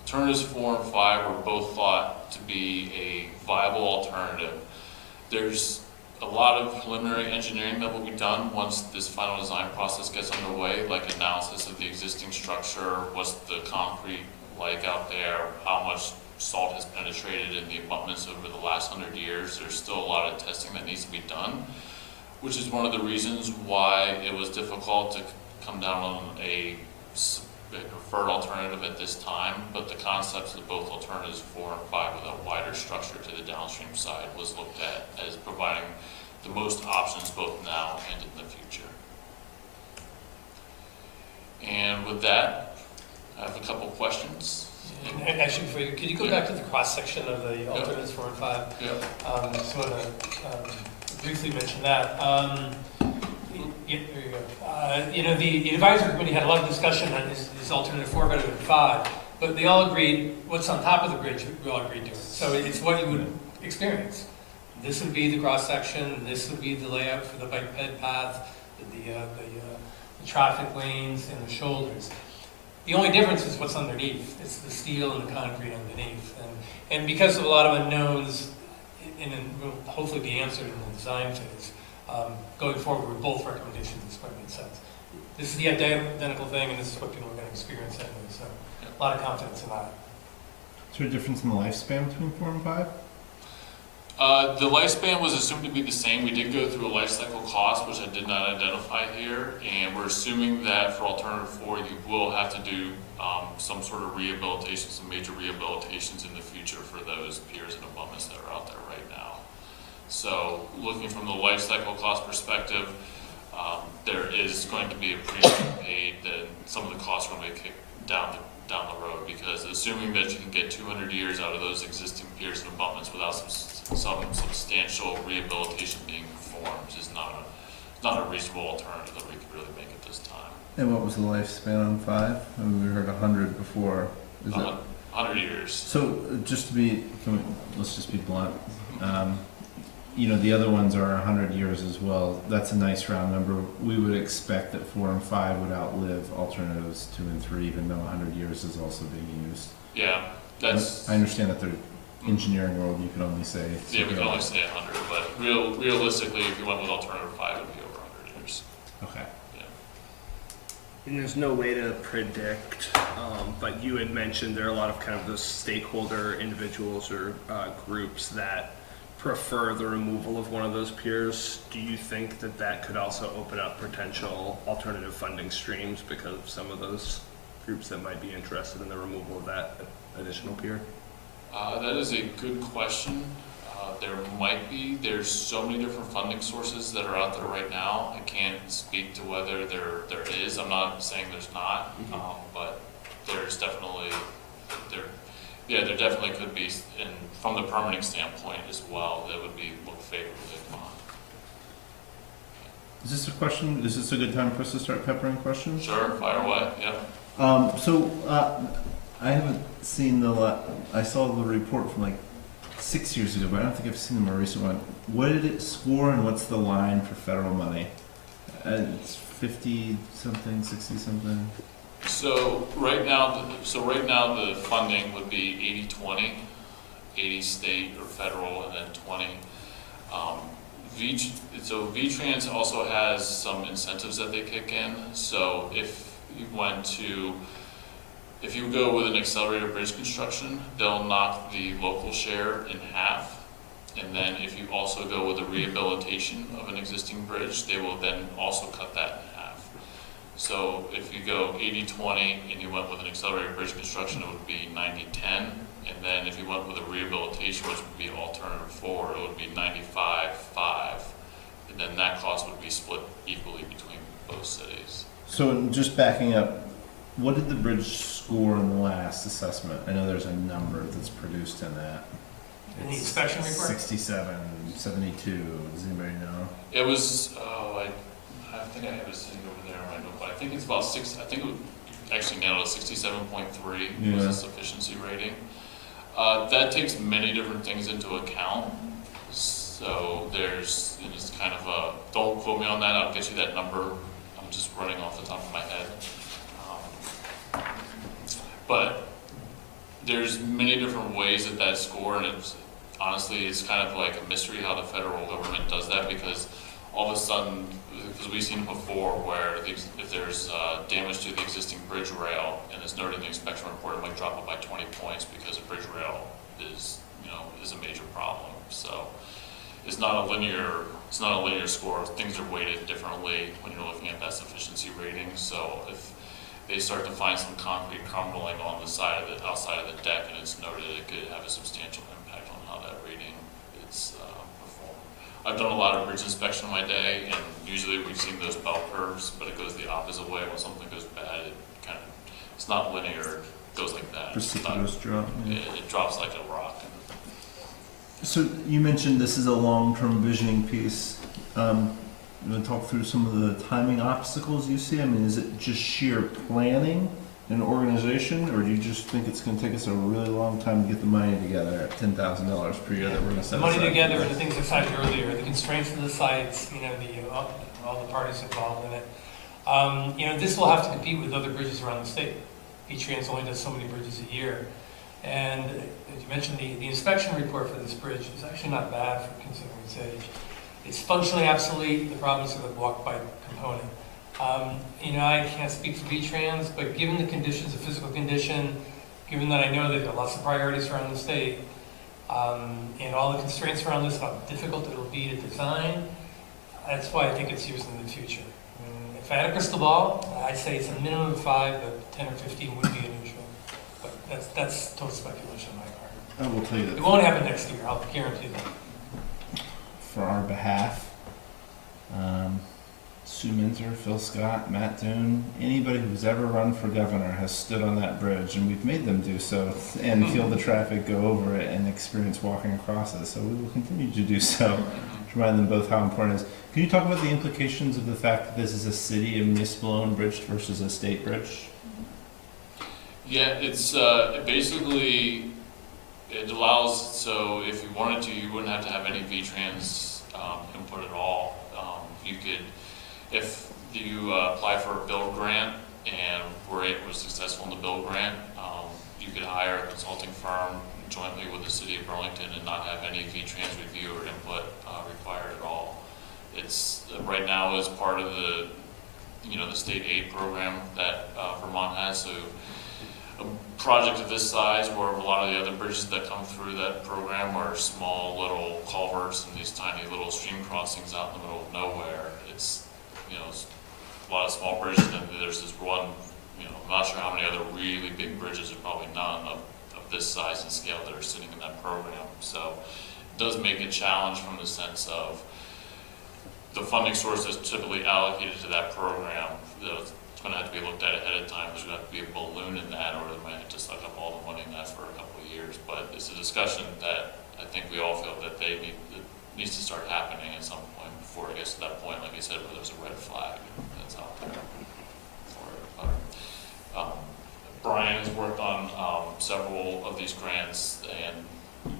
alternatives 4 and 5 were both thought to be a viable alternative. There's a lot of preliminary engineering that will be done once this final design process gets underway, like analysis of the existing structure, what's the concrete like out there, how much salt has penetrated in the abutments over the last 100 years. There's still a lot of testing that needs to be done, which is one of the reasons why it was difficult to come down on a preferred alternative at this time. But the concepts of both alternatives 4 and 5 with a wider structure to the downstream side was looked at as providing the most options both now and in the future. And with that, I have a couple questions. And actually, could you go back to the cross-section of the alternates 4 and 5? Yeah. Just want to briefly mention that. Yeah, there you go. You know, the advisory committee had a lot of discussion on is alternative 4 better than 5, but they all agreed what's on top of the bridge, we all agreed to it. So it's what you would experience. This would be the cross-section, this would be the layout for the bike ped path, the traffic lanes, and the shoulders. The only difference is what's underneath. It's the steel and the concrete underneath. And because of a lot of unknowns, and will hopefully be answered in the design phase, going forward with both recommendations, this quite makes sense. This is the identical thing, and this is what people are going to experience anyway, so a lot of confidence in that. Is there a difference in the lifespan between 4 and 5? The lifespan was assumed to be the same. We did go through a life cycle cost, which I did not identify here, and we're assuming that for alternative 4, you will have to do some sort of rehabilitation, some major rehabilitations in the future for those piers and abutments that are out there right now. So looking from the life cycle cost perspective, there is going to be a premium paid, then some of the costs are going to be kicked down the road, because assuming that you can get 200 years out of those existing piers and abutments without some substantial rehabilitation being performed is not a reasonable alternative that we could really make at this time. And what was the lifespan on 5? I mean, we heard 100 before. Is it 100 years. So just to be, let's just be blunt. You know, the other ones are 100 years as well. That's a nice round number. We would expect that 4 and 5 would outlive alternatives 2 and 3, even though 100 years is also being used. Yeah, that's. I understand that the engineering world, you can only say. Yeah, we can only say 100, but realistically, if you went with alternative 5, it would be over 100 years. Okay. And there's no way to predict, but you had mentioned there are a lot of kind of those stakeholder individuals or groups that prefer the removal of one of those piers. Do you think that that could also open up potential alternative funding streams because of some of those groups that might be interested in the removal of that additional pier? That is a good question. There might be. There's so many different funding sources that are out there right now. I can't speak to whether there is. I'm not saying there's not, but there's definitely there definitely could be, and from the permitting standpoint as well, that would be look favorably upon. Is this a question? Is this a good time for us to start peppering questions? Sure, fire away. Yeah. I haven't seen I saw the report from like 6 years ago, but I don't think I've seen the more recent one. What did it score, and what's the line for federal money? It's 50 something, 60 something. So right now the funding would be 80-20, 80 state or federal, and then 20. V-Trans also has some incentives that they kick in. So if you go with an accelerated bridge construction, they'll knock the local share in half. And then if you also go with a rehabilitation of an existing bridge, they will then also cut that in half. So if you go 80-20 and you went with an accelerated bridge construction, it would be 90-10. And then if you went with a rehabilitation, which would be alternative 4, it would be 95-5. And then that cost would be split equally between both cities. So just backing up, what did the bridge score in the last assessment? I know there's a number that's produced in that. In the inspection report? 67, 72. Does anybody know? It was, I think I have it sitting over there right now, but I think it's about I think it would actually nailed it, 67.3 was the sufficiency rating. That takes many different things into account. So it's kind of don't quote me on that, I'll get you that number. I'm just running off the top of my head. But there's many different ways that score, and honestly, it's kind of like a mystery how the federal government does that, because all of a sudden, because we've seen it before, where if there's damage to the existing bridge rail, and it's noted in the inspection report, it might drop it by 20 points because a bridge rail is a major problem. So it's not a linear score. Things are weighted differently when you're looking at that sufficiency rating. So if they start to find some concrete crumbling on the outside of the deck, and it's noted, it could have a substantial impact on how that rating is performed. I've done a lot of bridge inspection in my day, and usually we've seen those bell curves, but it goes the opposite way. When something goes bad, it's not linear. goes like that. Precipitous drop. Yeah. It drops like a rock. So you mentioned this is a long-term visioning piece. You want to talk through some of the timing obstacles you see? I mean, is it just sheer planning and organization, or do you just think it's going to take us a really long time to get the money together at $10,000 per year that we're going to set The money aside? together, the things I cited earlier, the constraints of the sites, all the parties involved in it. This will have to compete with other bridges around the state. V-Trans only does so many bridges a year. And as you mentioned, the inspection report for this bridge is actually not bad for considering its age. It's functionally obsolete. The problem is with the walk-by component. I can't speak for V-Trans, but given the conditions, the physical condition, given that I know they've got lots of priorities around the state, and all the constraints around this, how difficult it'll be to design, that's why I think it's used in the future. If I had a crystal ball, I'd say it's a minimum of 5, but 10 or 15 would be unusual. But that's total speculation on my part. I will tell you that It won't happen next year, I'll guarantee that. for our behalf, Sue Minter, Phil Scott, Matt Doon, anybody who's ever run for governor has stood on that bridge, and we've made them do so and feel the traffic go over it and experience walking across it. So we will continue to do so to remind them both how important it is. Can you talk about the implications of the fact that this is a city and municipal-owned bridge versus a state bridge? Yeah, it's basically it allows, so if you wanted to, you wouldn't have to have any V-Trans input at all. You could, if you apply for a build grant and were successful in the build grant, you could hire a consulting firm jointly with the city of Burlington and not have any V-Trans review or input required at all. It's right now is part of the the state aid program that Vermont has. So a project of this size, where a lot of the other bridges that come through that program are small little culverts and these tiny little stream crossings out in the middle of nowhere. It's a lot of small bridges, and there's this one, I'm not sure how many other really big bridges, there's probably none of this size and scale that are sitting in that program. So it does make a challenge from the sense of the funding source that's typically allocated to that program. It's going to have to be looked at ahead of time. There's going to have to be a balloon in that, or they might have to suck up all the money in that for a couple of years. But it's a discussion that I think we all feel that that needs to start happening at some point before it gets to that point, like I said, where there's a red flag that's out there for it. But, Brian has worked on several of these grants, and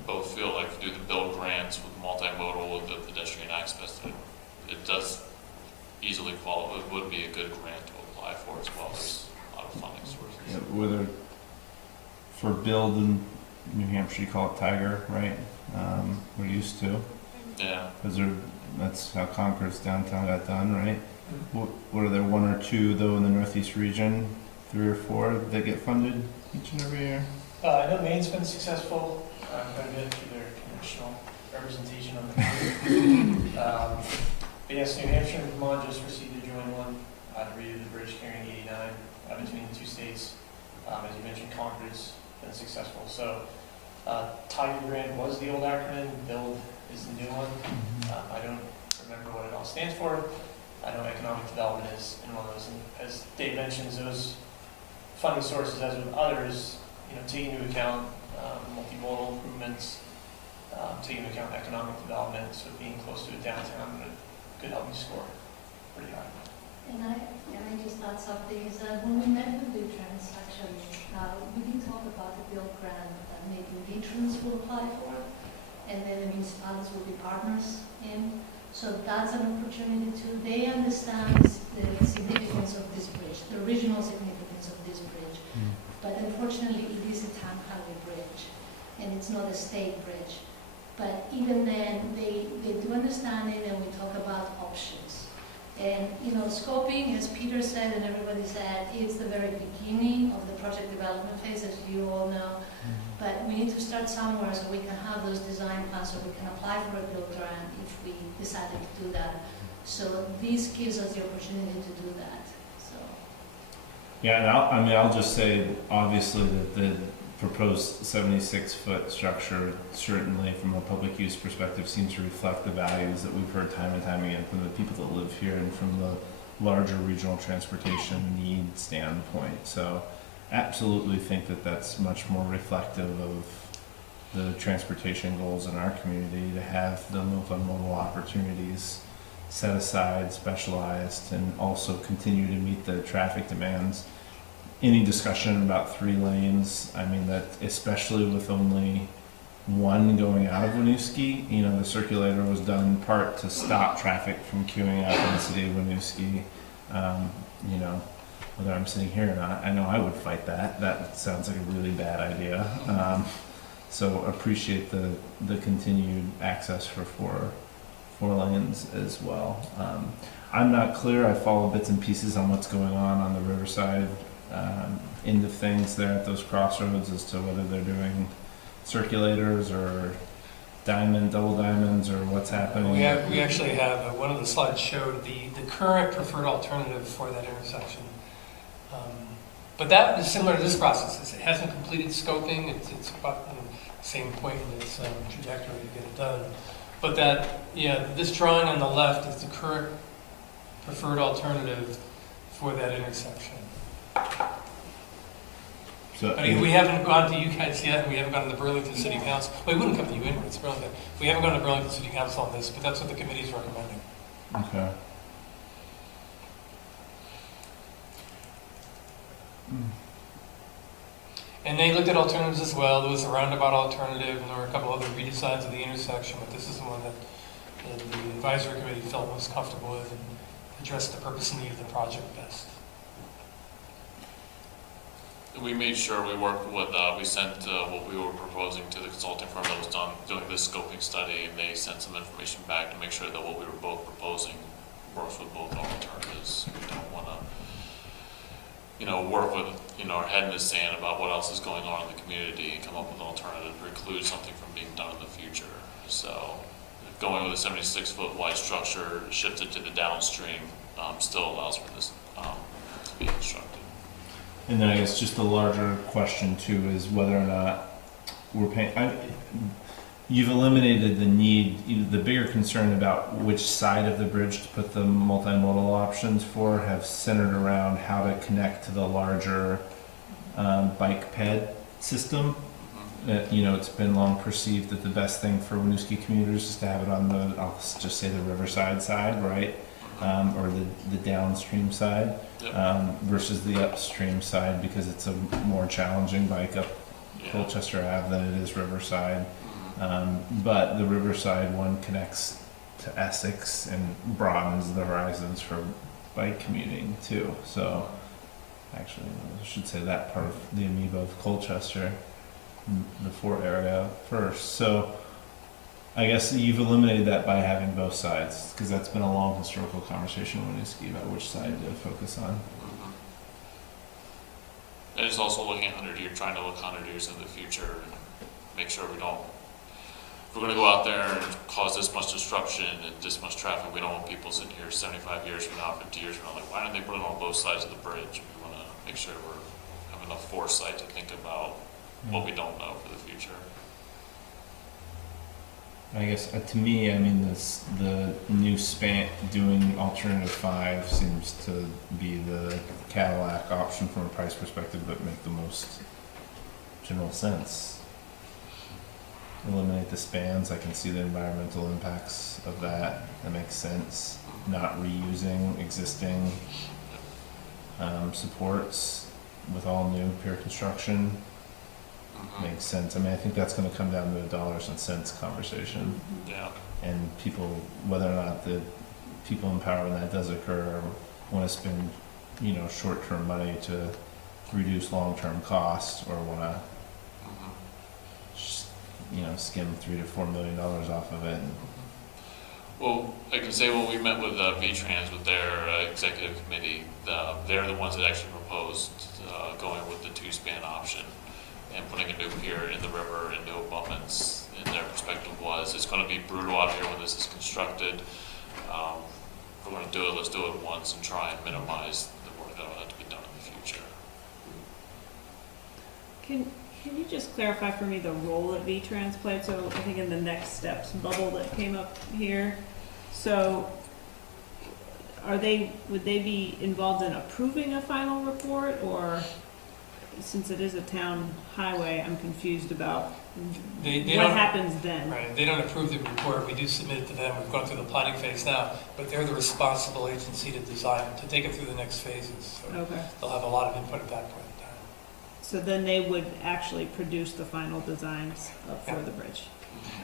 both feel like to do the build grants with multimodal, with the pedestrian access, it does easily qualify. It would be a good grant to apply for as well. There's a lot of funding sources. Yeah, whether for build in New Hampshire, you call it Tiger, right? We're used to. Yeah. Because that's how Concord's downtown got done, right? What are there, 1 or 2 though in the Northeast region, 3 or 4 that get funded each and every year? I know Maine's been successful quite a bit through their congressional representation on the board. But yes, New Hampshire and Vermont just received a joint one to redo the bridge carrying 89 between the 2 states. As you mentioned, Concord's been successful. So Tiger Grant was the old acronym, Build is the new one. I don't remember what it all stands for. I know economic development is in one of those. And as Dave mentions, those funding sources, as with others, taking into account multimodal improvements, taking into account economic development, so being close to a downtown could help you score pretty high. And I just thought something is that when we met with V-Trans, actually, we did talk about the build grant that maybe V-Trans will apply for, and then the municipalities will be partners in. So that's an opportunity too. They understand the significance of this bridge, the original significance of this bridge. But unfortunately, it is a town highway bridge, and it's not a state bridge. But even then, they do understand it, and we talk about options. And, scoping, as Peter said and everybody said, it's the very beginning of the project development phase, as you all know. But we need to start somewhere so we can have those design plans, so we can apply for a build grant if we decided to do that. So this gives us the opportunity to do that. So. Yeah, and I'll just say, obviously, that the proposed 76-foot structure, certainly from a public use perspective, seems to reflect the values that we've heard time and time again from the people that live here and from the larger regional transportation need standpoint. So absolutely think that that's much more reflective of the transportation goals in our community, to have the multimodal opportunities set aside, specialized, and also continue to meet the traffic demands. Any discussion about 3 lanes, I mean, that especially with only one going out of Winooski, you know, the circulator was done in part to stop traffic from queuing up in the city of Winooski. You know, whether I'm sitting here or not, I know I would fight that. That sounds like a really bad idea. So appreciate the continued access for four lanes as well. I'm not clear. I follow bits and pieces on what's going on the Riverside end of things there at those crossroads as to whether they're doing circulators or double diamonds or what's happening. We actually have, one of the slides showed the current preferred alternative for that intersection. But that is similar to this process. It hasn't completed scoping. It's about the same point in its trajectory to get it done. But that, yeah, this drawing on the left is the current preferred alternative for that intersection. So But we haven't gone to you guys yet, and we haven't gone to the Burlington City Council. Well, we wouldn't come to you anyway, it's Burlington. We haven't gone to Burlington City Council on this, but that's what the committee's recommending. Okay. And they looked at alternatives as well. There was a roundabout alternative, and there were a couple other redesigns of the intersection, but this is the one that the advisory committee felt most comfortable with and addressed the purpose and need of the project best. We made sure we worked with, we sent what we were proposing to the consulting firm that was doing this scoping study, and they sent some information back to make sure that what we were both proposing works with both alternatives. We don't want to, work with, our head in the sand about what else is going on in the community and come up with an alternative to preclude something from being done in the future. So going with a 76-foot wide structure shifted to the downstream still allows for this to be constructed. And then I guess just the larger question too is whether or not we're paying. You've eliminated the need, the bigger concern about which side of the bridge to put the multimodal options for have centered around how to connect to the larger bike ped system. It's been long perceived that the best thing for Winooski commuters is to have it on the, I'll just say the Riverside side, right? Or the downstream side. Yep. Versus the upstream side, because it's a more challenging bike up Colchester Ave than it is Riverside. But the Riverside one connects to Essex and broadens the horizons for bike commuting too. So actually, I should say that part of the amoeba of Colchester, the Fort area first. So I guess you've eliminated that by having both sides, because that's been a long historical conversation in Winooski about which side to focus on. And it's also looking at 100 years, trying to look 100 years in the future and make sure we don't, if we're going to go out there and cause this much disruption and this much traffic, we don't want people sitting here 75 years from now, 50 years from now, like, why don't they put it on both sides of the bridge? We want to make sure we have enough foresight to think about what we don't know for the future. I guess to me, I mean, the new span doing alternative 5 seems to be the Cadillac option from a price perspective that make the most general sense. Eliminate the spans. I can see the environmental impacts of that. That makes sense. Not reusing existing supports with all new pier construction. Makes sense. I mean, I think that's going to come down to a dollars and cents conversation. Yeah. And people, whether or not the people in power when that does occur want to spend, short-term money to reduce long-term costs, or want to, skim $3 to $4 million off of it. Well, I can say when we met with V-Trans with their executive committee, they're the ones that actually proposed going with the 2-span option and putting a new pier in the river and new abutments. And their perspective was, it's going to be brutal out here when this is constructed. If we're going to do it, let's do it once and try and minimize the work that will have to be done in the future. Can you just clarify for me the role that V-Trans played? So I think in the next steps bubble that came up here, so would they be involved in approving a final report, or since it is a town highway, I'm confused about They what don't, happens then. right, they don't approve the report, we do submit it to them, we've gone through the planning phase now, but they're the responsible agency to design, to take it through the next phases. So Okay, they'll have a lot of input at that point in time. so then they would actually produce the final designs for Yeah. the bridge.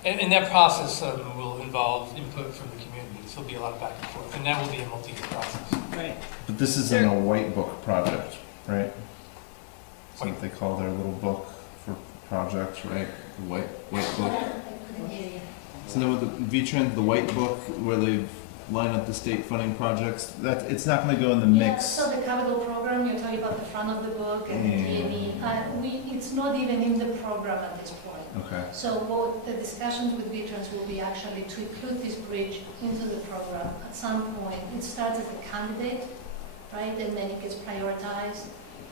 And that process will involve input from the community, so there'll be a lot of back and forth, and that will be a multi-year process. Right. But this isn't a white book project, right? It's what they call their little book for projects, right? The white book. Isn't that what the V-Trans, the white book, where they line up the state funding projects? That it's not going to go in the mix. So the capital program, you're talking about the front of the book and the T&E. It's not even in the program at this point. Okay. So what the discussions with V-Trans will be actually to include this bridge into the program at some point. It starts as a candidate, right, and then it gets prioritized,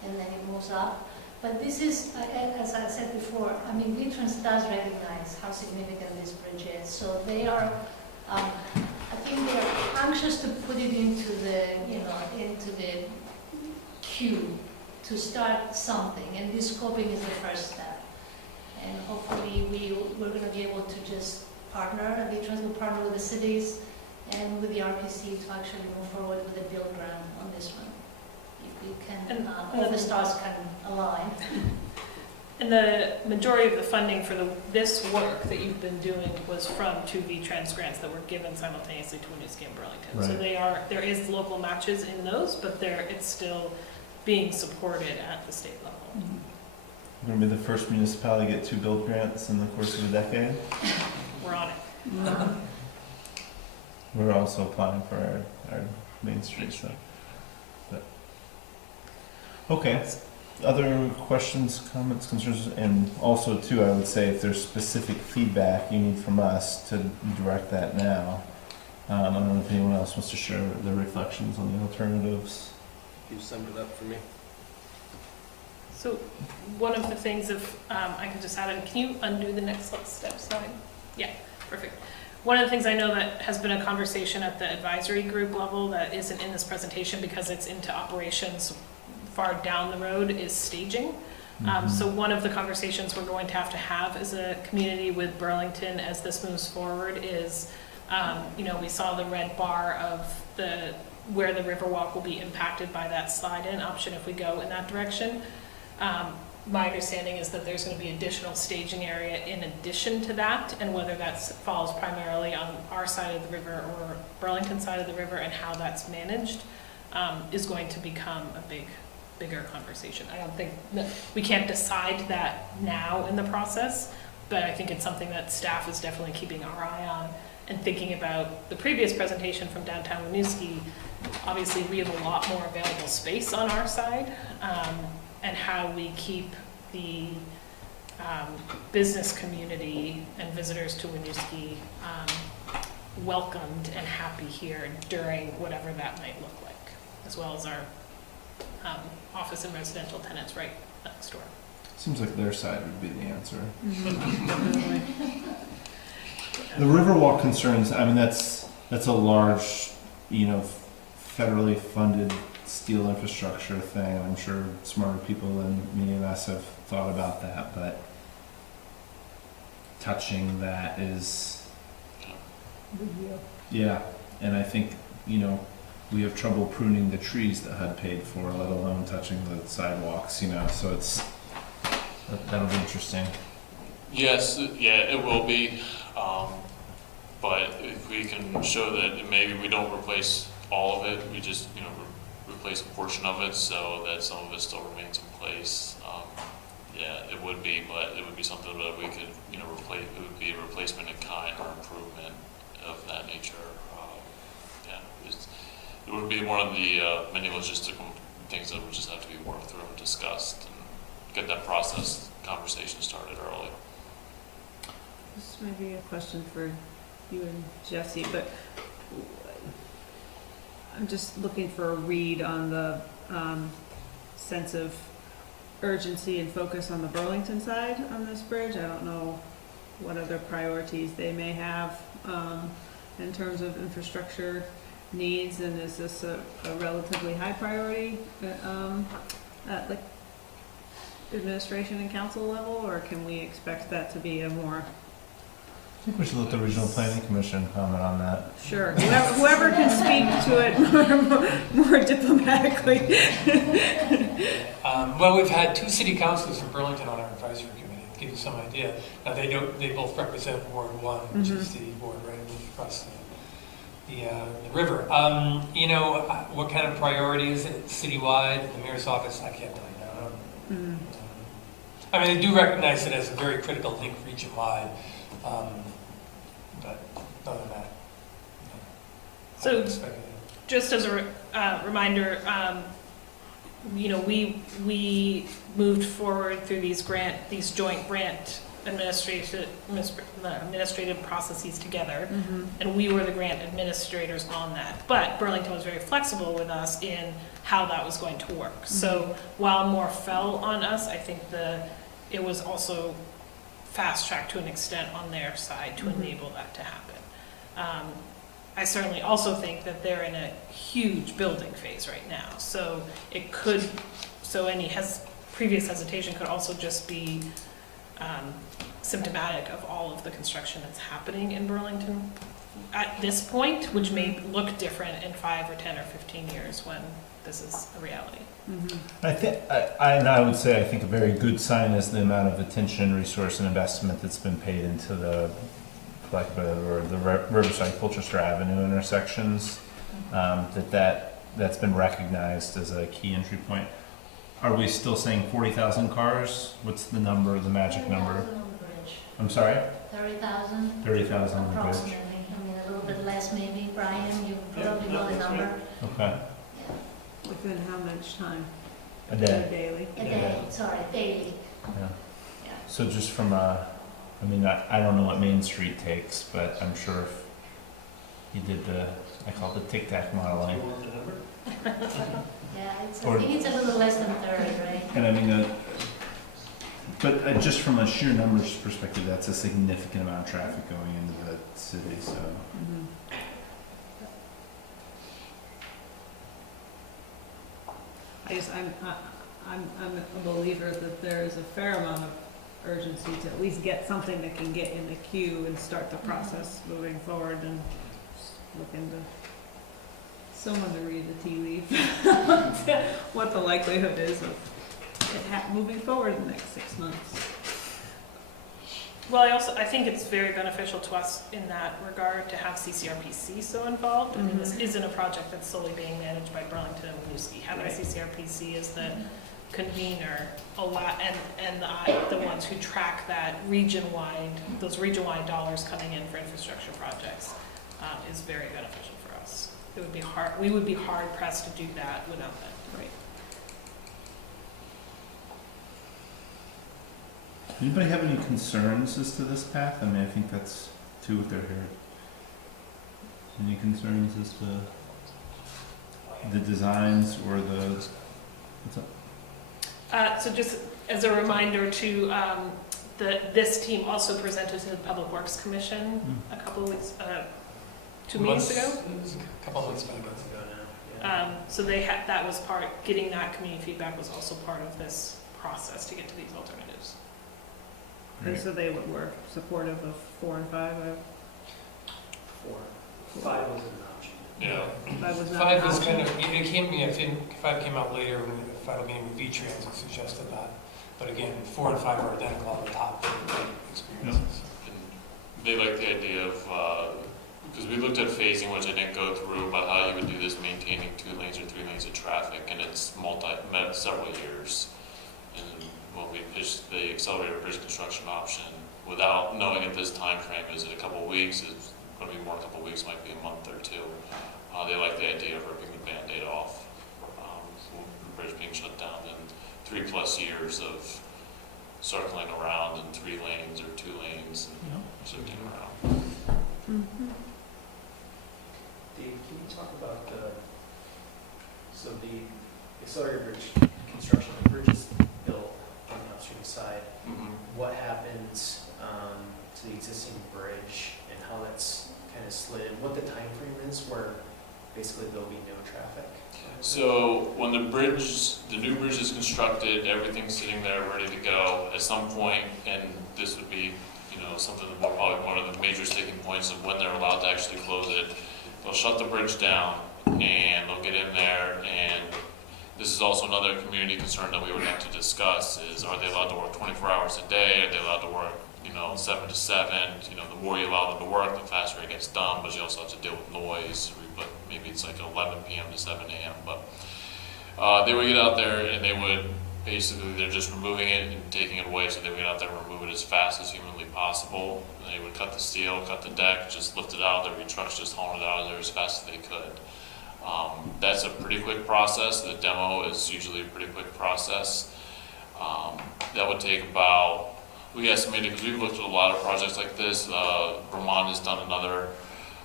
and then it moves up. But this is, as I said before, I mean, V-Trans does recognize how significant this bridge is. So they are, I think they are anxious to put it into the, into the queue to start something, and this scoping is the first step. And hopefully we're going to be able to just partner, V-Trans will partner with the cities and with the RPC to actually move forward with a build grant on this one. If we can, all the stars can align. And the majority of the funding for this work that you've been doing was from two V-Trans grants that were given simultaneously to Winooski and Burlington. So Right. there is local matches in those, but it's still being supported at the state level. Mm-hmm. We're going to be the first municipality to get 2 build grants in the course of a decade. We're on it. Mm-hmm. We're also applying for our Main Street stuff. But, okay. Other questions, comments, concerns? And also, too, I would say if there's specific feedback you need from us to direct that now. I don't know if anyone else wants to share their reflections on the alternatives. You summed it up for me. So one of the things, if I could just add in, can you undo the next step slide? Yeah, perfect. One of the things I know that has been a conversation at the advisory group level that isn't in this presentation because it's into operations far down the road is staging. So one of the conversations we're going to have as a community with Burlington as this moves forward is, we saw the red bar of where the Riverwalk will be impacted by that slide-in option if we go in that direction. My understanding is that there's going to be additional staging area in addition to that, and whether that falls primarily on our side of the river or Burlington side of the river and how that's managed is going to become a bigger conversation. I don't think we can't decide that now in the process, but I think it's something that staff is definitely keeping our eye on and thinking about. The previous presentation from downtown Winooski, obviously we have a lot more available space on our side. And how we keep the business community and visitors to Winooski welcomed and happy here during whatever that might look like, as well as our office and residential tenants right next door. Seems like their side would be the answer. Definitely. The Riverwalk concerns, I mean, that's a large, federally funded steel infrastructure thing. I'm sure smarter people than many of us have thought about that, but touching that is, yeah, and I think, we have trouble pruning the trees that HUD paid for, let alone touching the sidewalks, so that'll be interesting. Yes, it will be, but if we can show that maybe we don't replace all of it, we just, replace a portion of it so that some of it still remains in place. It would be, but it would be something that we could, replace. It would be a replacement in kind or improvement of that nature. It would be one of the many logistical things that would just have to be worked through and discussed and get that process conversation started early. This might be a question for you and Jesse, but I'm just looking for a read on the sense of urgency and focus on the Burlington side on this bridge. I don't know what other priorities they may have in terms of infrastructure needs, and is this a relatively high priority? administration and council level, or can we expect that to be a more, I think we should let the Regional Planning Commission comment on that. sure, whoever can speak to it more diplomatically. Well, we've had 2 city councilors from Burlington on our advisory committee, to give you some idea. Now, they both represent Ward 1, which is the ward right across the river. You know, what kind of priority is it citywide, the mayor's office? I can't tell you now. I mean, they do recognize it as a very critical link region-wide, but other than that, So- I expect it. Just as a reminder, you know, we moved forward through these joint grant administrative processes together, and we were the grant administrators on that. But Burlington was very flexible with us in how that was going to work. So while more fell on us, I think it was also fast-tracked to an extent on their side to enable that to happen. I certainly also think that they're in a huge building phase right now, so any previous hesitation could also just be symptomatic of all of the construction that's happening in Burlington at this point, which may look different in 5 or 10 or 15 years when this is a reality. I would say I think a very good sign is the amount of attention, resource, and investment that's been paid into the Riverside Colchester Avenue intersections. That's been recognized as a key entry point. Are we still saying 40,000 cars? What's the number, the magic number? 30,000 on the bridge. I'm sorry? 30,000. 30,000 on the bridge. Approximately. I mean, a little bit less maybe. Brian, you probably know the number. Okay. Within how much time? A day. Daily? A day, sorry, daily. Yeah. Yeah. So just from I don't know what Main Street takes, but I'm sure if you did I call it the tic-tac modeling. Yeah, I Or- think it's a little less than 30, right? And I mean, but just from a sheer numbers perspective, that's a significant amount of traffic going into the city, so. I'm a believer that there is a fair amount of urgency to at least get something that can get in the queue and start the process moving forward, and just look into someone to read the tea leaf, what the likelihood is of it moving forward in the next 6 months. Well, I think it's very beneficial to us in that regard to have CCRPC so involved. I mean, this isn't a project that's solely being managed by Burlington and Winooski. Having CCRPC as the convener and the ones who track that those region-wide dollars coming in for infrastructure projects is very beneficial for us. We would be hard pressed to do that without them. Right. Anybody have any concerns as to this path? I mean, I think that's too what they're here. Any concerns as to the designs or what's up? So just as a reminder to, this team also presented to the Public Works Commission a couple of weeks, 2 meetings ago. It was a couple of months back. So that was getting that community feedback was also part of this process to get to these alternatives. And so they were supportive of 4 and 5? 5 was an option. Yeah. 5 was not 5 an was option? kind of, I think 5 came out later when the final meeting with V-Trans and suggested that. But again, 4 and 5 are identical on the top experiences. And they like the idea of, because we looked at phasing, which I didn't go through, about how you would do this maintaining 2 lanes or 3 lanes of traffic, and it's several years. And when we pitched the accelerated bridge construction option, without knowing at this time frame, is it a couple of weeks, is it going to be more, a couple of weeks, might be a month or 2. They like the idea of ripping the Band-Aid off, the bridge being shut down, and 3+ years of circling around in 3 lanes or 2 lanes and shifting around. Dave, can you talk about the accelerated bridge construction, the bridge is built on the upstream side. What happens to the existing bridge and how that's kind of slid, what the time frame is where basically there'll be no traffic? So when the new bridge is constructed, everything's sitting there ready to go. At some point, and this would be, something that probably one of the major sticking points of when they're allowed to actually close it, they'll shut the bridge down and they'll get in there. And this is also another community concern that we would have to discuss: is are they allowed to work 24 hours a day? Are they allowed to work 7 to 7? The more you allow them to work, the faster it gets done, but you also have to deal with noise. But maybe it's like 11 p.m. to 7 a.m. But they would get out there and they would basically, they're just removing it and taking it away, so they would get out there and remove it as fast as humanly possible. And they would cut the steel, cut the deck, just lift it out. There'd be trucks just hauling it out of there as fast as they could. That's a pretty quick process. The demo is usually a pretty quick process. That would take about, we estimated, because we've looked at a lot of projects like this. Vermont has done another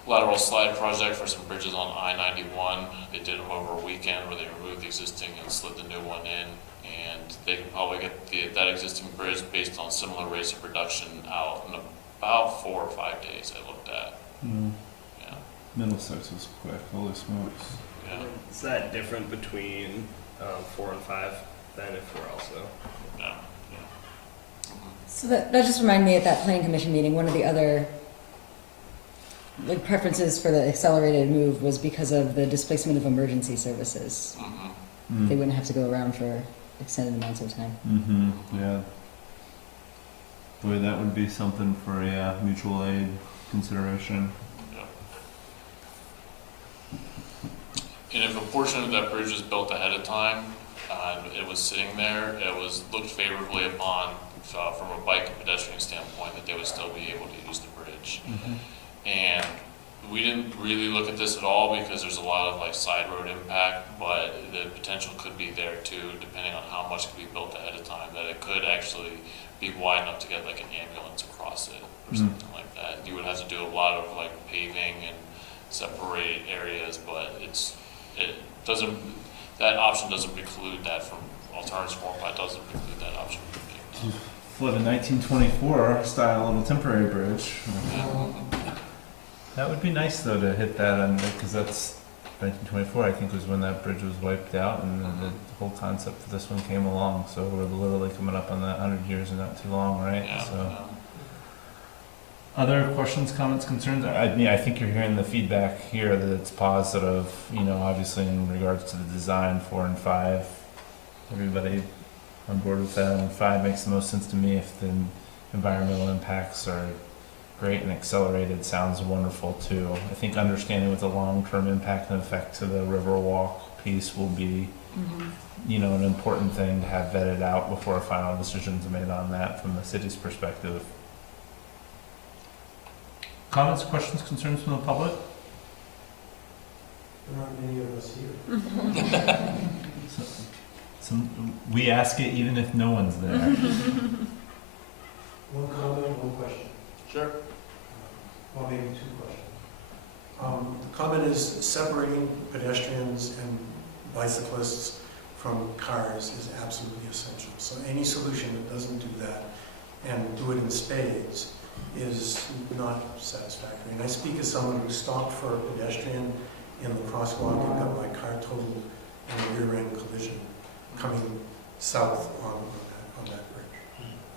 lateral slide project for some bridges on I-91. They did them over a weekend where they removed the existing and slid the new one in. And they could probably get that existing bridge based on similar rates of production out in about 4 or 5 days I looked at. Yeah. Middlesex was quick, holy smokes. Yeah. Is that different between 4 and 5 than if we're also? No. So that just reminded me at that planning commission meeting, one of the other preferences for the accelerated move was because of the displacement of emergency services. Mm-hmm. They wouldn't have to go around for extended amounts of time. Yeah. Boy, that would be something for a mutual aid consideration. And if a portion of that bridge was built ahead of time, and it was sitting there, it was looked favorably upon from a bike and pedestrian standpoint that they would still be able to use the bridge. And we didn't really look at this at all because there's a lot of side road impact, but the potential could be there too, depending on how much could be built ahead of time, that it could actually be wide enough to get an ambulance across it or something like that. You would have to do a lot of paving and separate areas, but that option doesn't preclude that from alternative form, but it doesn't preclude that option from being done. Flood a 1924 style little temporary bridge. That would be nice though to hit that, because that's 1924 I think was when that bridge was wiped out, and the whole concept for this one came along. So we're literally coming up on that 100 years in not too long, right? Yeah, so. Other questions, comments, concerns? I think you're hearing the feedback here that it's positive, obviously in regards to the design 4 and 5. Everybody on board with that, and 5 makes the most sense to me if the environmental impacts are great and accelerated sounds wonderful too. I think understanding what the long-term impact and effect to the Riverwalk piece will be, an important thing to have vetted out before a final decision's made on that from the city's perspective. Comments, questions, concerns from the public? There aren't many of us here. We ask it even if no one's there. One comment, one question. Sure. Well, maybe 2 questions. The comment is separating pedestrians and bicyclists from cars is absolutely essential. So any solution that doesn't do that and do it in spades is not satisfactory. And I speak as someone who stopped for a pedestrian in the crosswalk and got my car totaled in a rear-end collision coming south on that bridge.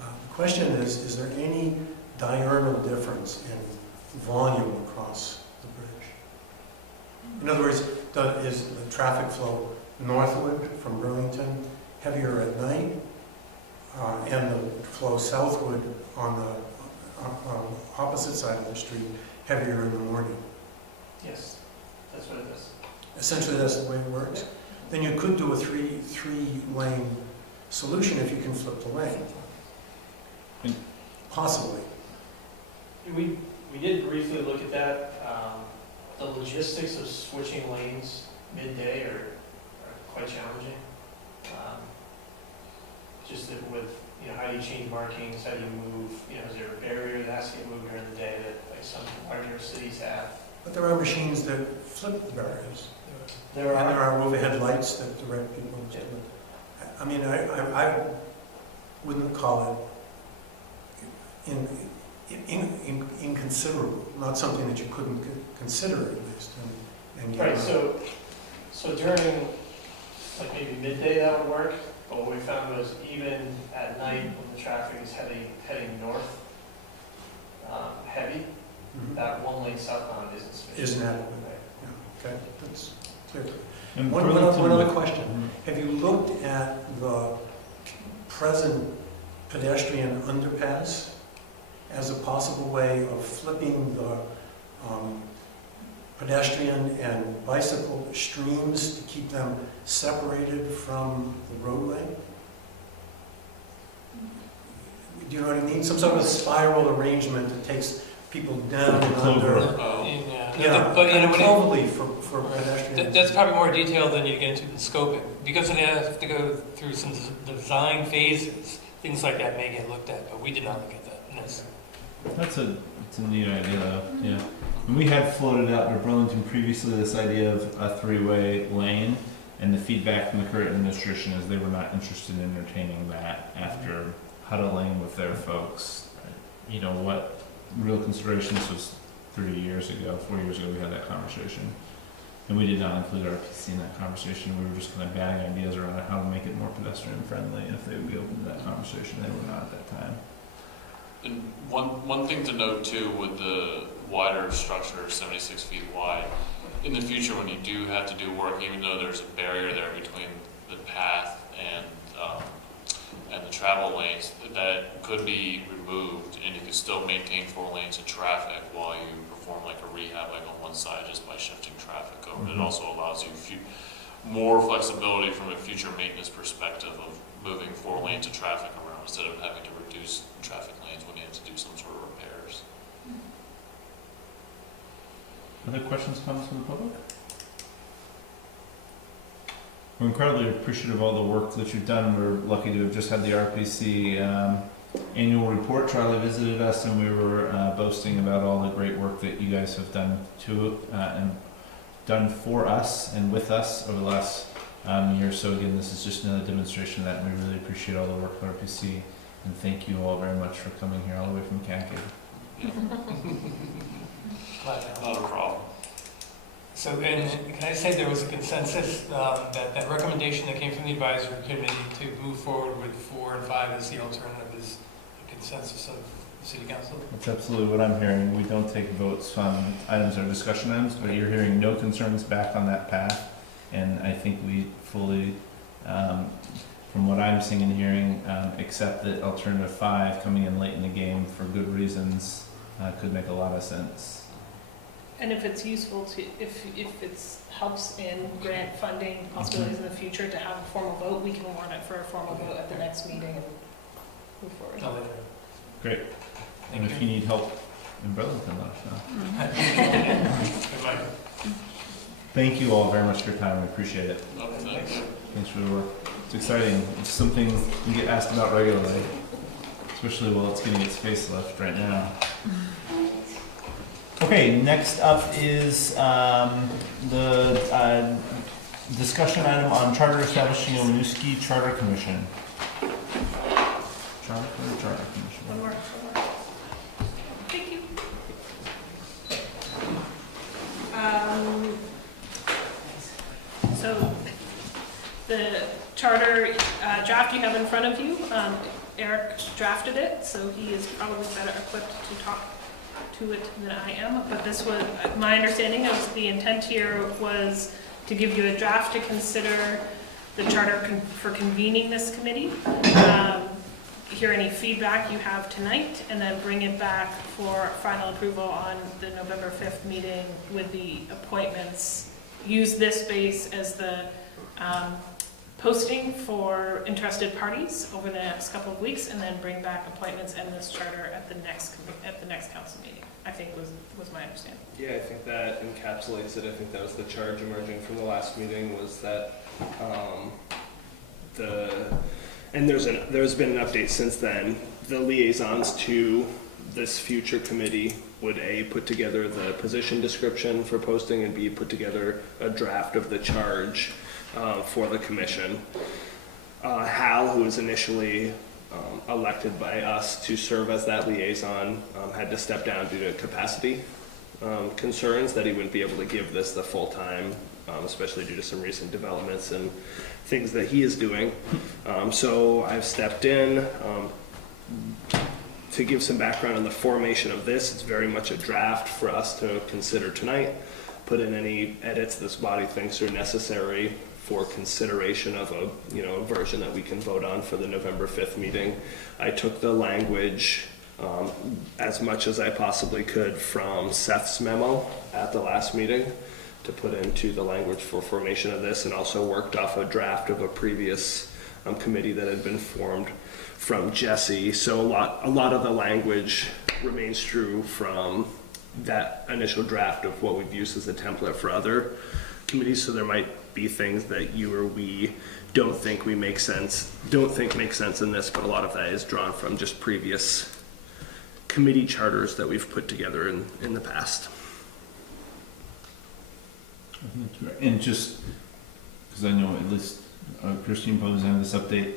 The question is there any diurnal difference in volume across the bridge? In other words, is the traffic flow northward from Burlington heavier at night, and the flow southward on the opposite side of the street heavier in the morning? Yes, that's what it is. Essentially, that's the way it works. Then you could do a three-lane solution if you can flip the lane. Possibly. We did briefly look at that. The logistics of switching lanes midday are quite challenging. Just that with, how do you change markings, how do you move, is there a barrier that has to get moved during the day that some larger cities have? But there are machines that flip the barriers. There And there are. are overhead lights that direct people to it. I mean, I wouldn't call it inconsiderable, not something that you couldn't consider at least. And Right, so So during, like maybe midday that would work, but what we found was even at night when the traffic is heading north, heavy, that one lane southbound isn't sufficient. Isn't adequate. Yeah, okay, that's clear. And One Burlington- other question. Mhm. Have you looked at the present pedestrian underpass as a possible way of flipping the pedestrian and bicycle streams to keep them separated from the roadway? Do you know what I mean? Some sort of spiral arrangement that takes people down and Clover. under. Oh. Yeah, But, you know, when probably for pedestrians. That's probably more detailed than you get into the scoping, because they have to go through some design phases, things like that may get looked at, but we did not look at that. Yes. It's a neat idea though, yeah. And we had floated out to Burlington previously this idea of a three-way lane, and the feedback from the current administration is they were not interested in entertaining that after huddling with their folks. You know what, real consideration, this was 4 years ago we had that conversation. And we did not include RPC in that conversation, we were just kind of batting ideas around how to make it more pedestrian friendly, and if they would be open to that conversation, they were not at that time. And one thing to note too, with the wider structure, 76 feet wide, in the future when you do have to do work, even though there's a barrier there between the path and the travel lanes, that could be removed, and you could still maintain 4 lanes of traffic while you perform like a rehab, like on one side, just by shifting traffic over. Mm-hmm. It also allows you more flexibility from a future maintenance perspective of moving 4 lanes of traffic around instead of having to reduce traffic lanes when you have to do some sort of repairs. Other questions, comments from the public? We're incredibly appreciative of all the work that you've done. We're lucky to have just had the RPC annual report. Charlie visited us, and we were boasting about all the great work that you guys have done and done for us and with us over the last year. So again, this is just another demonstration of that, and we really appreciate all the work of RPC. And thank you all very much for coming here all the way from Kankakee. Not a problem. So, and can I say there was a consensus that recommendation that came from the advisory committee to move forward with 4 and 5 as the alternative is a consensus of the city council? That's absolutely what I'm hearing. We don't take votes on items or discussion items, but you're hearing no concerns back on that path. And I think we fully, from what I'm seeing and hearing, accept that alternative 5 coming in late in the game for good reasons could make a lot of sense. And if it's useful to, if it's helps in grant funding possibilities in the future to have a formal vote, we can warn it for a formal vote at the next meeting and move forward. Great. And if you need help in Burlington, let us know. Thank you all very much for your time. We appreciate it. Thanks for the work. It's exciting. It's something we get asked about regularly, especially while it's getting its facelift right now. Okay, next up is the discussion item on charter establishing a Winooski Charter Commission. Charter Commission. One more. Thank you. So the charter draft you have in front of you, Eric drafted it, so he is probably better equipped to talk to it than I am, but this was, my understanding of the intent here was to give you a draft to consider the charter for convening this committee, hear any feedback you have tonight, and then bring it back for final approval on the November 5th meeting with the appointments. Use this space as the posting for interested parties over the next couple of weeks, and then bring back appointments and this charter at the next council meeting, I think was my understanding. Yeah, I think that encapsulates it. I think that was the charge emerging from the last meeting, was that there's been an update since then. The liaisons to this future committee would A, put together the position description for posting, and B, put together a draft of the charge for the commission. Hal, who was initially elected by us to serve as that liaison, had to step down due to capacity concerns that he wouldn't be able to give this the full time, especially due to some recent developments and things that he is doing. So I've stepped in to give some background on the formation of this. It's very much a draft for us to consider tonight. Put in any edits this body thinks are necessary for consideration of a version that we can vote on for the November 5th meeting. I took the language as much as I possibly could from Seth's memo at the last meeting to put into the language for formation of this, and also worked off a draft of a previous committee that had been formed from Jesse. So a lot of the language remains true from that initial draft of what we've used as a template for other committees. So there might be things that you or we don't think make sense in this, but a lot of that is drawn from just previous committee charters that we've put together in the past. I think that's great. And just because I know at least Christine probably has this update,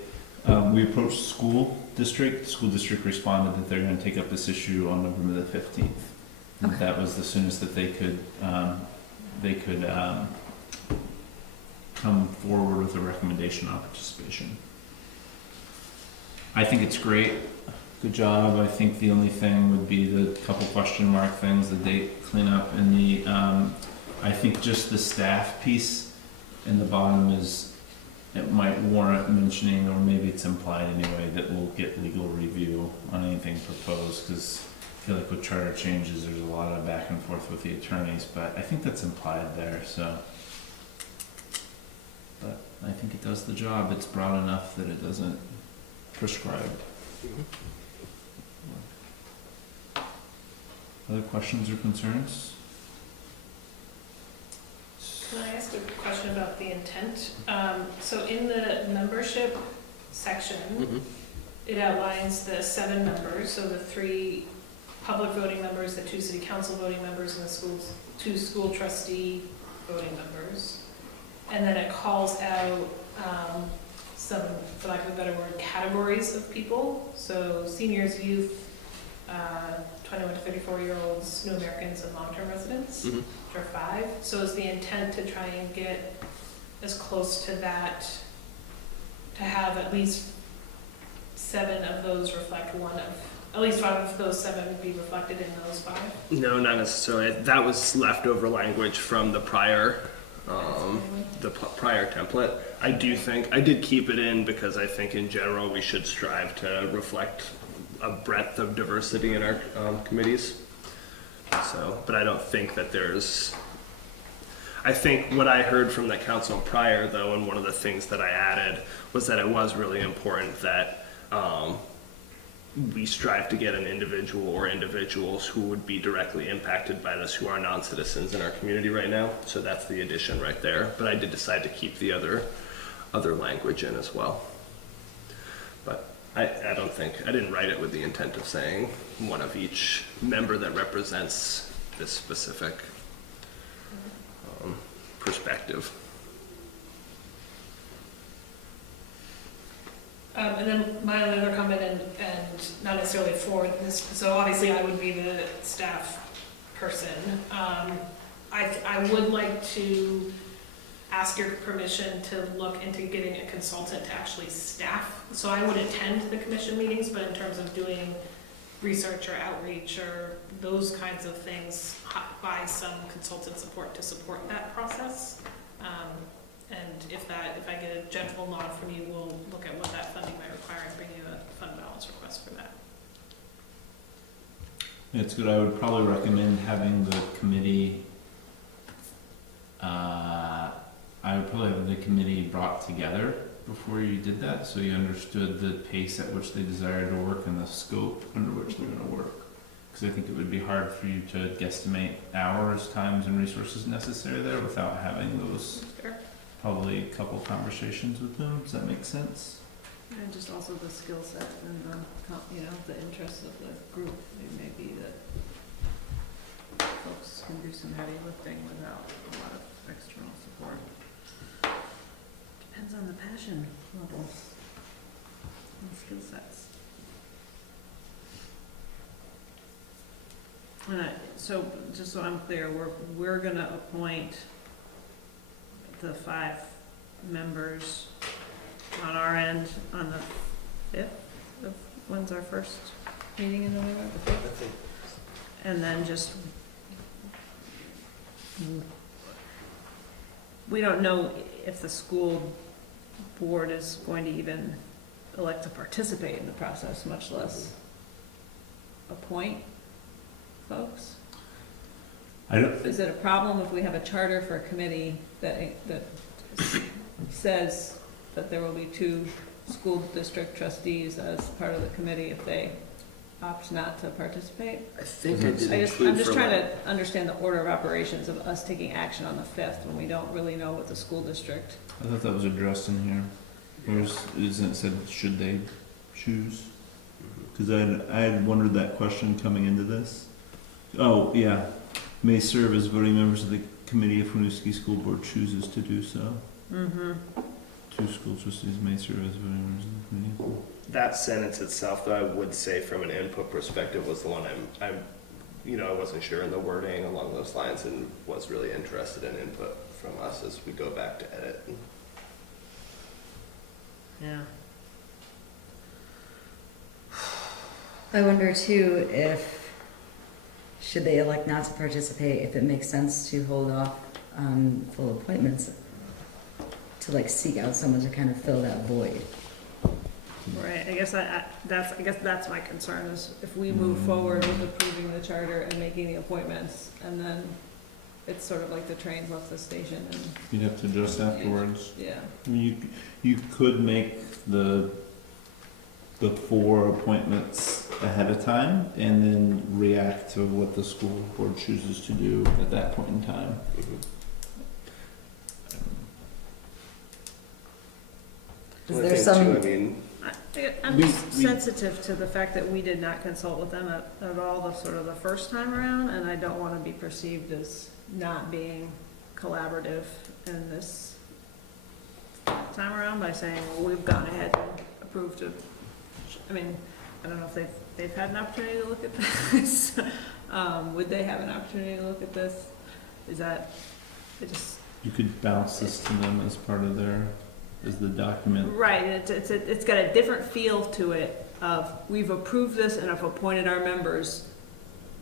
we approached school district. The school district responded that they're going to take up this issue on November the 15th. Okay. That was the soonest that they could come forward with a recommendation on participation. I think it's great. Good job. I think the only thing would be the couple question mark things, the date cleanup, and the I think just the staff piece in the bottom it might warrant mentioning, or maybe it's implied anyway, that we'll get legal review on anything proposed, because I feel like with charter changes there's a lot of back and forth with the attorneys, but I think that's implied there. So, but I think it does the job. It's broad enough that it doesn't prescribe. Other questions or concerns? Can I ask a question about the intent? So in the membership section, it outlines the 7 members, so the 3 public voting members, the 2 city council voting members, and the 2 school trustee voting members. And then it calls out some, for lack of a better word, categories of people. So seniors, youth, 21 to 34-year-olds, new Americans, and long-term residents, which are 5. So is the intent to try and get as close to that, to have at least 7 of those reflect at least 5 of those 7 be reflected in those 5? No, not necessarily. That was leftover language from the prior prior template. I did keep it in because I think in general we should strive to reflect a breadth of diversity in our committees. So, but I don't think that I think what I heard from the council prior, though, and one of the things that I added was that it was really important that we strive to get an individual or individuals who would be directly impacted by this, who are non-citizens in our community right now. So that's the addition right there. But I did decide to keep the other language in as well. But I didn't write it with the intent of saying one of each member that represents this specific perspective. And then my other comment, and not necessarily for this, so obviously I would be the staff person. I would like to ask your permission to look into getting a consultant to actually staff. So I would attend the commission meetings, but in terms of doing research or outreach or those kinds of things, buy some consultant support to support that process. And if I get a general nod from you, we'll look at what that funding might require and bring you a fund balance request for that. It's good. I would probably recommend having the committee. I would probably have the committee brought together before you did that, so you understood the pace at which they desired to work and the scope under which they're going to work. Because I think it would be hard for you to guesstimate hours, times, and resources necessary there without having those. Sure. Probably a couple conversations with them. Does that make sense? And just also the skill set and the interests of the group. It may be that folks can do some heavy lifting without a lot of external support. Depends on the passion levels and skill sets. So, just so I'm clear, we're gonna appoint the 5 members on our end on the 5th of, when's our first meeting in November? The 5th? And then just, we don't know if the school board is going to even elect to participate in the process, much less appoint folks. Is it a problem if we have a charter for a committee that says that there will be 2 school district trustees as part of the committee if they opt not to participate? I think I did I'm just trying to understand the order of operations of us taking action on the 5th when we don't really know what the school district. I thought that was addressed in here. Isn't it said, should they choose? Because I had wondered that question coming into this. Oh, yeah. May serve as voting members of the committee if Winooski School Board chooses to do so. Mm-hmm. 2 school trustees may serve as voting members of the committee. That sentence itself, though, I would say from an input perspective was the one I wasn't sure in the wording along those lines and was really interested in input from us as we go back to edit. Yeah. I wonder too if, should they elect not to participate, if it makes sense to hold off on full appointments, to like seek out someone to kind of fill that void. Right, I guess that's my concern, is if we move forward with approving the charter and making the appointments, and then it's sort of like the train's left the station and. You'd have to adjust afterwards. Yeah. I mean, you could make the 4 appointments ahead of time and then react to what the school board chooses to do at that point in time. Is there some? I'm just sensitive to the fact that we did not consult with them at all the sort of the first time around, and I don't want to be perceived as not being collaborative in this time around by saying, well, we've gone ahead and approved it. I mean, I don't know if they've had an opportunity to look at this. Would they have an opportunity to look at this? Is that, You could bounce this to them as part of as the document. Right, it's got a different feel to it of, we've approved this and have appointed our members.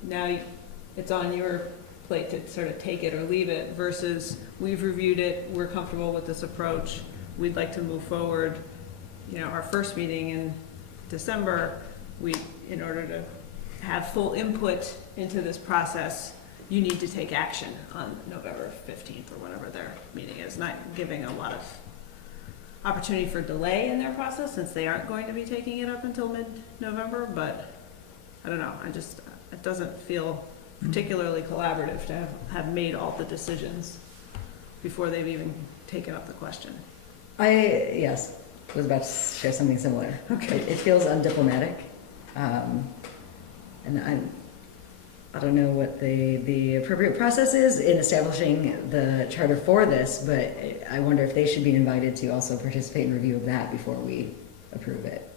Now it's on your plate to sort of take it or leave it, versus we've reviewed it, we're comfortable with this approach, we'd like to move forward. Our first meeting in December, in order to have full input into this process, you need to take action on November 15th or whatever their meeting is, not giving a lot of opportunity for delay in their process, since they aren't going to be taking it up until mid-November. But I don't know, it doesn't feel particularly collaborative to have made all the decisions before they've even taken up the question. Yes, was about to share something similar. Okay. It feels undiplomatic, and I don't know what the appropriate process is in establishing the charter for this, but I wonder if they should be invited to also participate in review of that before we approve it.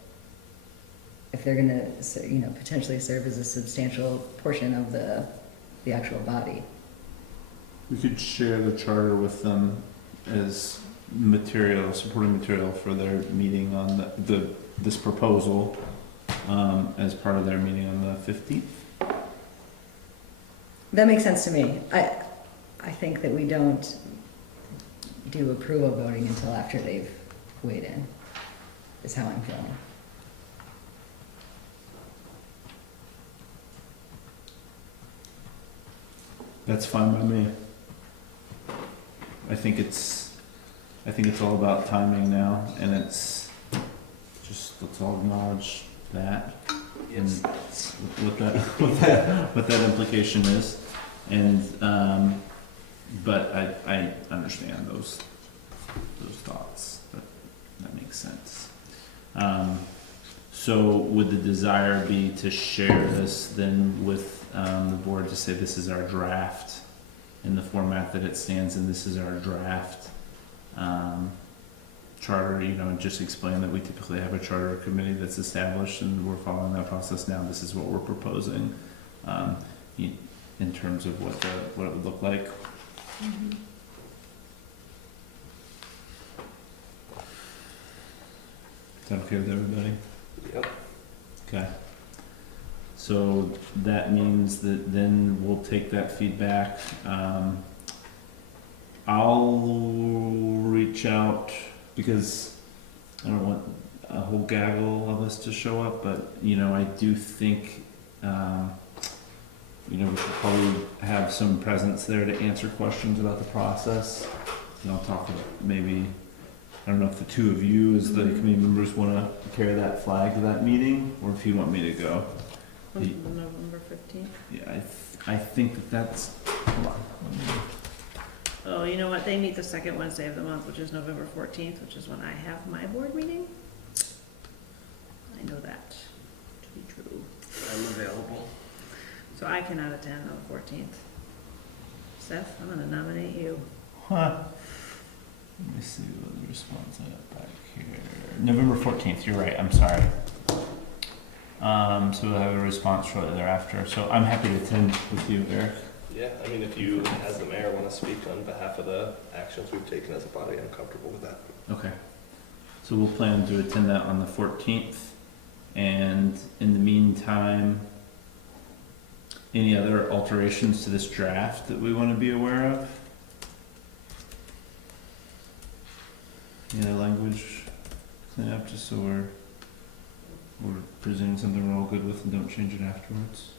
If they're going to, potentially serve as a substantial portion of the actual body. We could share the charter with them as supporting material for their meeting on this proposal, as part of their meeting on the 15th. That makes sense to me. I think that we don't do approval voting until after they've weighed in, is how I'm feeling. That's fine by me. I think it's all about timing now, and let's all acknowledge that and what that implication is. And but I understand those thoughts. That makes sense. So would the desire be to share this then with the board, to say this is our draft in the format that it stands in, this is our draft charter, just explain that we typically have a charter committee that's established and we're following that process now, this is what we're proposing. in terms of what it would look like. Is that okay with everybody? Yep. Okay. So that means that then we'll take that feedback. I'll reach out because I don't want a whole gaggle of us to show up, but I do think we should probably have some presence there to answer questions about the process. And I'll talk about maybe, I don't know if the two of you as the committee members want to carry that flag to that meeting, or if you want me to go. November 15th. Yeah, I think that's, hold on. Oh, you know what? They meet the second Wednesday of the month, which is November 14th, which is when I have my board meeting. I know that to be true. I'm available. So I cannot attend on the 14th. Seth, I'm gonna nominate you. Huh. Let me see what the response I got back here. November 14th, you're right, I'm sorry. So we'll have a response shortly thereafter. So I'm happy to attend with you, Eric. Yeah, I mean, if you, as the mayor, want to speak on behalf of the actions we've taken as a body, I'm comfortable with that. Okay. So we'll plan to attend that on the 14th. And in the meantime, any other alterations to this draft that we want to be aware of? Any other language clean up just so we're presenting something we're all good with and don't change it afterwards?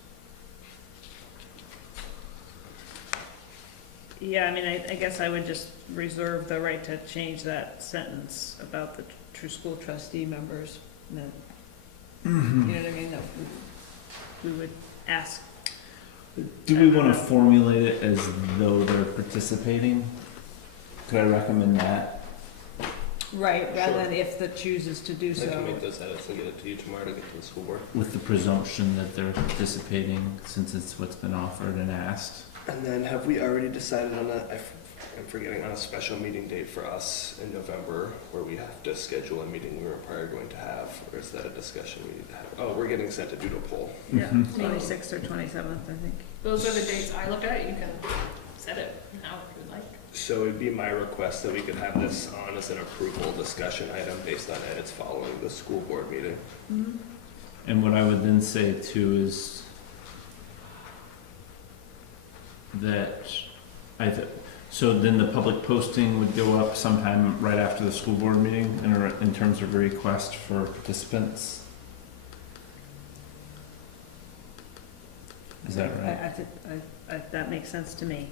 Yeah, I mean, I guess I would just reserve the right to change that sentence about the true school trustee members. That, you know what I mean? That we would ask. Do we want to formulate it as though they're participating? Could I recommend that? Right, rather Sure. than if the chooses to do I so. can make those edits and get it to you tomorrow to get to the school board. With the presumption that they're participating since it's what's been offered and asked? And then have we already decided on I'm forgetting, on a special meeting date for us in November where we have to schedule a meeting we were prior going to have? Or is that a discussion we need to have? Oh, we're getting sent a doodle poll. Yeah, 26th or 27th, I think. Those are the dates I looked at. You can set it now if you'd like. So it'd be my request that we could have this on as an approval discussion item based on edits following the school board meeting. And what I would then say too is that so then the public posting would go up sometime right after the school board meeting in terms of a request for participants. Is that right? That makes sense to me.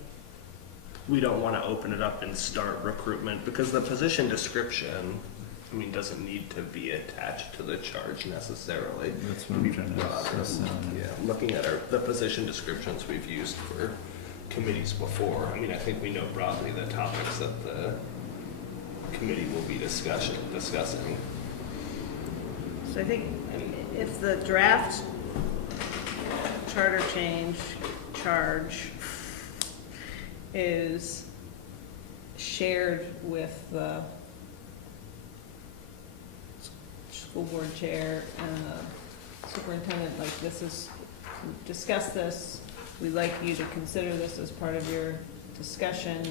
We don't want to open it up and start recruitment because the position description, I mean, doesn't need to be attached to the charge necessarily. That's what I'm trying to say. Yeah, looking at the position descriptions we've used for committees before, I mean, I think we know broadly the topics that the committee will be discussing. So I think if the draft charter charge is shared with the school board chair and the superintendent, like discuss this, we'd like you to consider this as part of your discussion.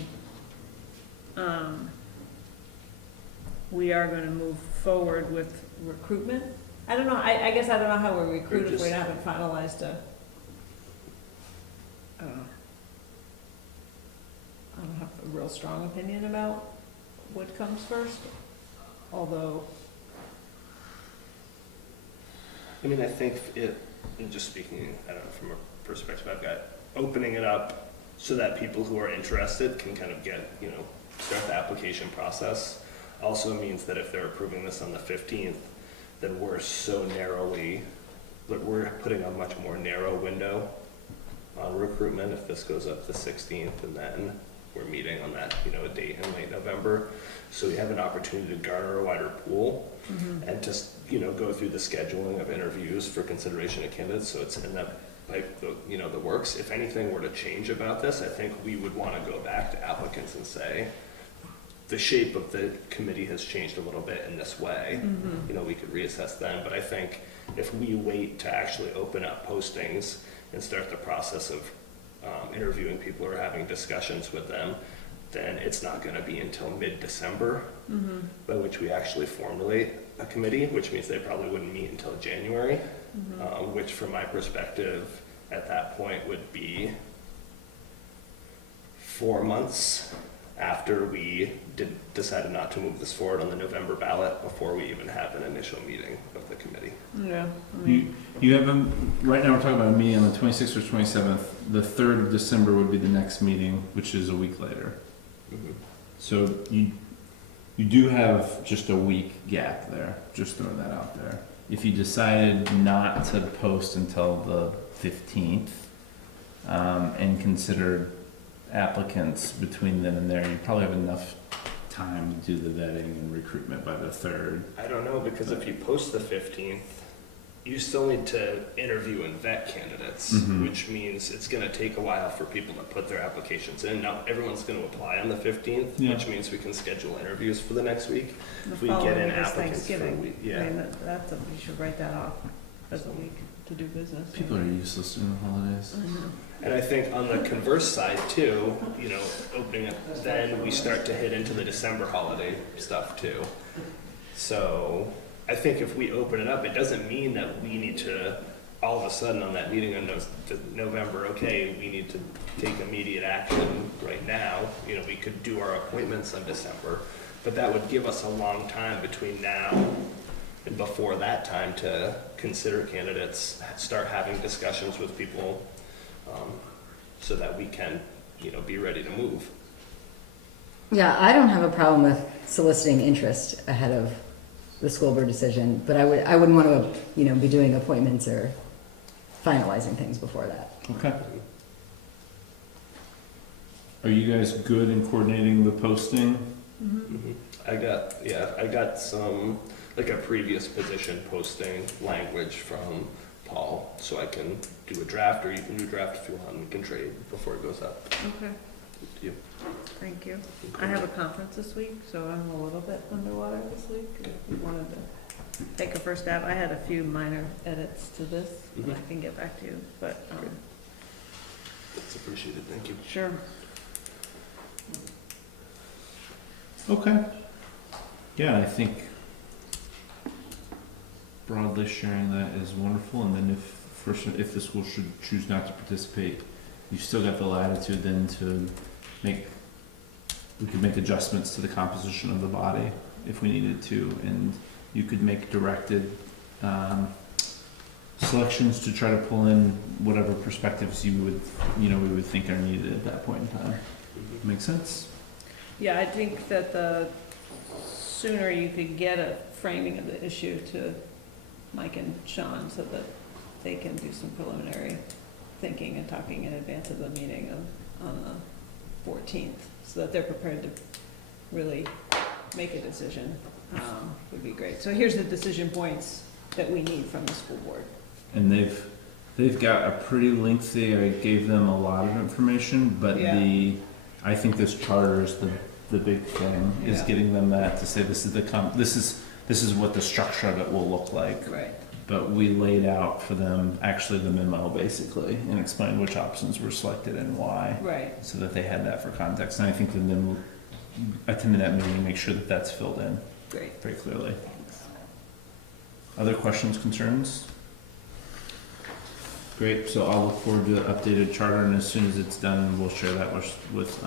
We are gonna move forward with recruitment. I don't know, I guess I don't know how we recruit if we haven't finalized I don't have a real strong opinion about what comes first, although. I mean, I think just speaking, I don't know, from a perspective I've got, opening it up so that people who are interested can kind of get, start the application process also means that if they're approving this on the 15th, then we're putting a much more narrow window on recruitment if this goes up the 16th and then we're meeting on that, a date in late November. So we have an opportunity to garner a wider pool and just, go through the scheduling of interviews for consideration of candidates. So it's in the works. If anything were to change about this, I think we would want to go back to applicants and say, the shape of the committee has changed a little bit in this way. We could reassess then. But I think if we wait to actually open up postings and start the process of interviewing people or having discussions with them, then it's not going to be until mid-December, by which we actually formulate a committee, which means they probably wouldn't meet until January, which from my perspective at that point would be 4 months after we decided not to move this forward on the November ballot, before we even have an initial meeting of the committee. Yeah, I mean, You have right now we're talking about a meeting on the 26th or 27th. The 3rd of December would be the next meeting, which is a week later. So you do have just a week gap there. Just throwing that out there. If you decided not to post until the 15th and considered applicants between then and there, you probably have enough time to do the vetting and recruitment by the 3rd. I don't know, because if you post the 15th, you still need to interview and vet candidates, which means it's going to take a while for people to put their applications in. Now, everyone's going to apply on the 15th, which means we can schedule interviews for the next week. the If we get following in week is applicants for a Thanksgiving. week, I yeah. mean, that's we should write that off as a week to do business. People are useless during the holidays. I know. And I think on the converse side too, you know, opening it, then we start to hit into the December holiday stuff too. So I think if we open it up, it doesn't mean that we need to all of a sudden on that meeting in November, okay, we need to take immediate action right now. You know, we could do our appointments in December, but that would give us a long time between now and before that time to consider candidates, start having discussions with people, so that we can, you know, be ready to move. Yeah, I don't have a problem with soliciting interest ahead of the school board decision, but I wouldn't want to, you know, be doing appointments or finalizing things before that. Okay. Are you guys good in coordinating the posting? I got some, like a previous position posting language from Paul, so I can do a draft, or you can do a draft if you want, and we can trade before it goes up. Okay, Up to you. thank you. I have a conference this week, so I'm a little bit underwater this week. If you wanted to take a first stab, I had a few minor edits to this, and I can get back to you, but, That's appreciated, thank you. sure. Okay. Yeah, I think broadly sharing that is wonderful, and then if the school should choose not to participate, you've still got the latitude then to we could make adjustments to the composition of the body if we needed to, and you could make directed selections to try to pull in whatever perspectives we would think are needed at that point in time. Make sense? Yeah, I think that the sooner you could get a framing of the issue to Mike and Sean so that they can do some preliminary thinking and talking in advance of the meeting on the 14th, so that they're prepared to really make a decision, would be great. So here's the decision points that we need from the school board. And they've got a pretty lengthy, I gave them a lot of information, but Yeah. I think this charter is the big thing, is Yeah. getting them that to say this is what the structure of it will look like. Right. But we laid out for them actually the memo basically and explained which options were selected and why. Right. So that they had that for context. And I think that them attending that meeting, make sure that that's filled in Great. very clearly. Other questions, concerns? Great, so I'll look forward to the updated charter, and as soon as it's done, we'll share that with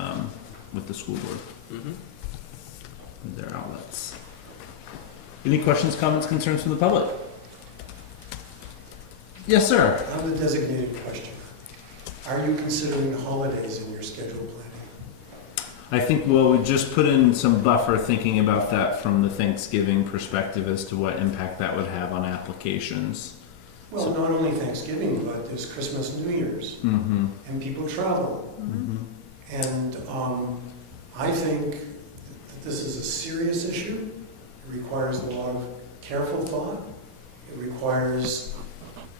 the school board, with their outlets. Any questions, comments, concerns from the public? Yes, sir. On the designated question, are you considering holidays in your schedule planning? I think, well, we just put in some buffer thinking about that from the Thanksgiving perspective as to what impact that would have on applications. Well, not only Thanksgiving, but there's Christmas, New Year's, Mm-hmm. and people travel. Mm-hmm. And I think that this is a serious issue. It requires a lot of careful thought. It requires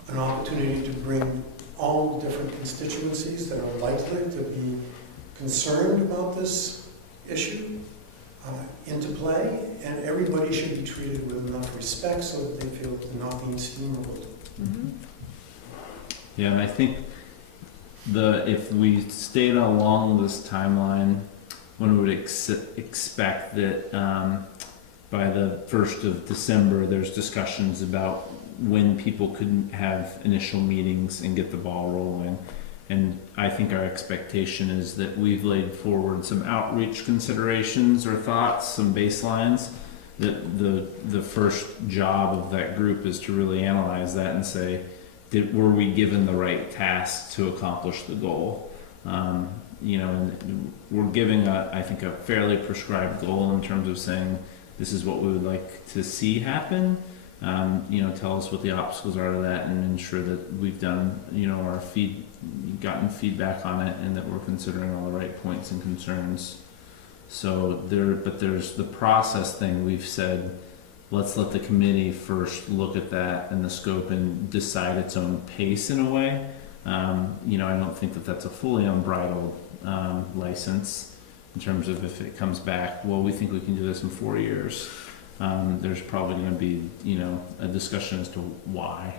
an opportunity to bring all different constituencies that are likely to be concerned about this issue into play, and everybody should be treated with enough respect so that they feel they're not being steamrolled. Mm-hmm. Yeah, and I think if we stayed along this timeline, one would expect that by the 1st of December, there's discussions about when people could have initial meetings and get the ball rolling. And I think our expectation is that we've laid forward some outreach considerations or thoughts, some baselines. That the first job of that group is to really analyze that and say, were we given the right task to accomplish the goal? And we're giving I think a fairly prescribed goal in terms of saying this is what we would like to see happen. Tell us what the obstacles are to that, and ensure that we've done gotten feedback on it, and that we're considering all the right points and concerns. So there's the process thing. We've said, let's let the committee first look at that and the scope and decide its own pace in a way. I don't think that that's a fully unbridled license in terms of if it comes back, well, we think we can do this in 4 years. There's probably going to be, a discussion as to why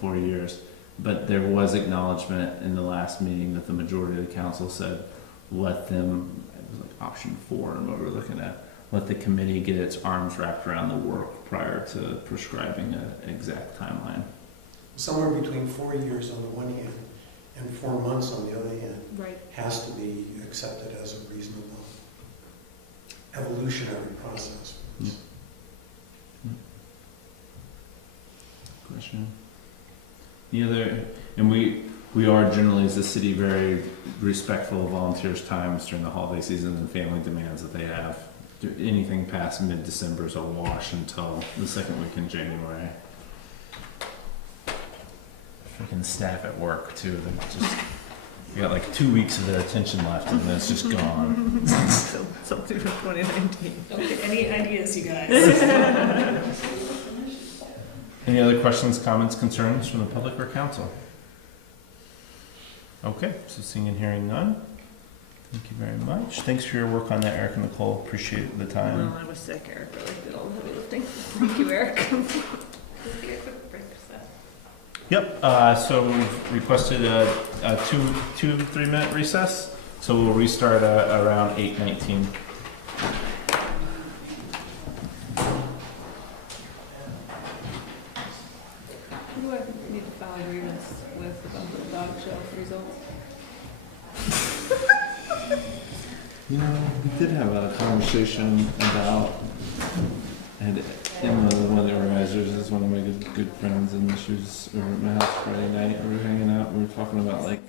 4 years. But there was acknowledgement in the last meeting that the majority of the council said, let them, it was like option 4 and what we're looking at, let the committee get its arms wrapped around the work prior to prescribing an exact timeline. Somewhere between 4 years on the one hand and 4 months on the other hand Right. has to be accepted as a reasonable evolutionary process. Yeah. Question. The other, and we are generally as a city very respectful of volunteers' times during the holiday season and family demands that they have. Anything past mid-December is a wash until the second week in January. Freaking staff at work too. We got like 2 weeks of their attention left, and then it's just gone. Something from 2019. Any ideas, you guys? Any other questions, comments, concerns from the public or council? Okay, so seeing and hearing none. Thank you very much. Thanks for your work on that, Eric and Nicole. Appreciate the time. Well, I was sick, Eric really did all the heavy lifting. Thank you, Eric. Let's take a quick break, Seth. Yep. So we've requested a 2-3 minute recess. So we'll restart around 8:19. Who do I need to file agreements with about the dog shelf results? We did have a conversation about, and Emma, one of the organizers, is one of my good friends, and she was over at my house Friday night. We were hanging out. We were talking about like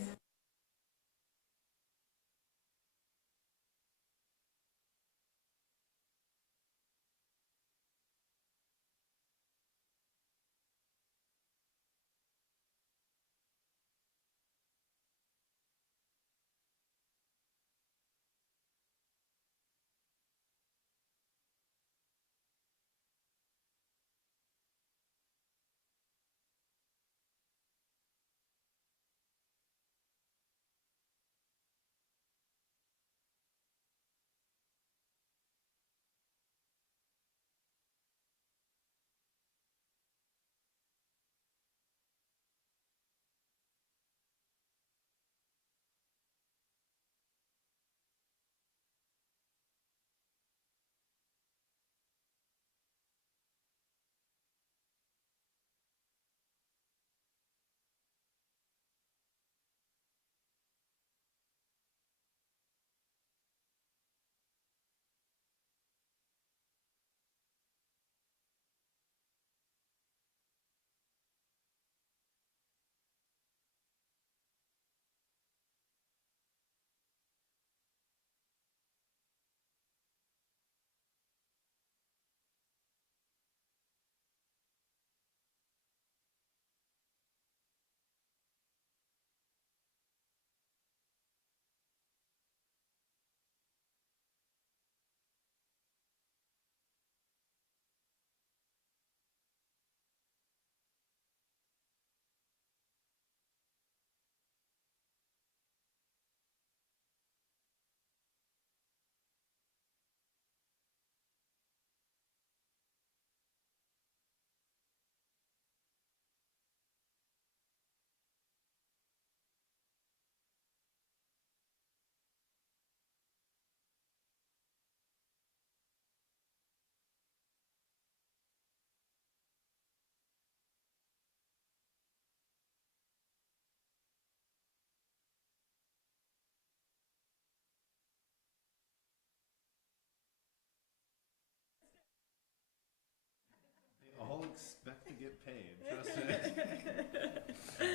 have to get paid. Trust me.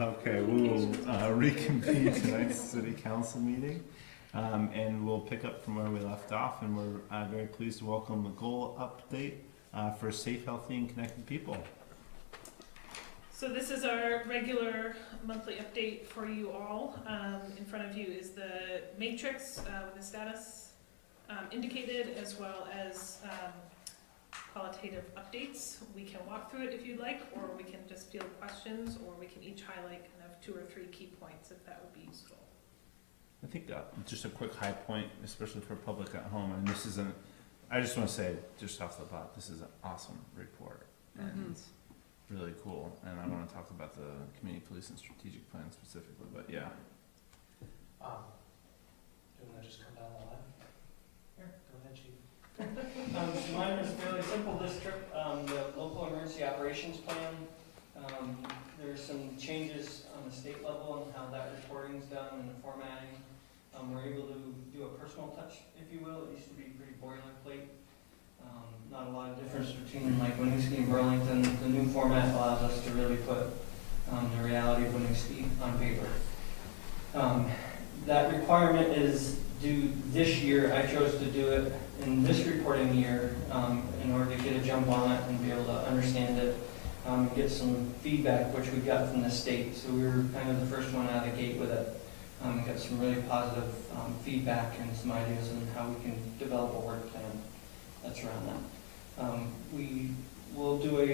Okay, we will reconvene tonight's city council meeting, and we'll pick up from where we left off. And we're very pleased to welcome the goal update for safe, healthy, and connected people. So this is our regular monthly update for you all. In front of you is the matrix with the status indicated, as well as qualitative updates. We can walk through it if you'd like, or we can just field questions, or we can each highlight kind of 2 or 3 key points if that would be useful. I think just a quick high point, especially for public at home, and this isn't, I just want to say, just off the bat, this is an awesome report, and it's really cool, and I want to talk about the community police and strategic plan specifically, but yeah. Do you want to just come down the line? Here, go ahead, Chief. So mine is fairly simple this trip. The local emergency operations plan, there's some changes on the state level on how that reporting is done and the formatting. We're able to do a personal touch, if you will. It used to be pretty boilerplate. Not a lot of difference between like Winooski and Burlington. The new format allows us to really put the reality of Winooski on paper. That requirement is due this year. I chose to do it in this reporting year in order to get a jump on it and be able to understand it and get some feedback, which we got from the state. So we were kind of the first one out of the gate with it. We got some really positive feedback and some ideas on how we can develop a work plan that's around that. We will do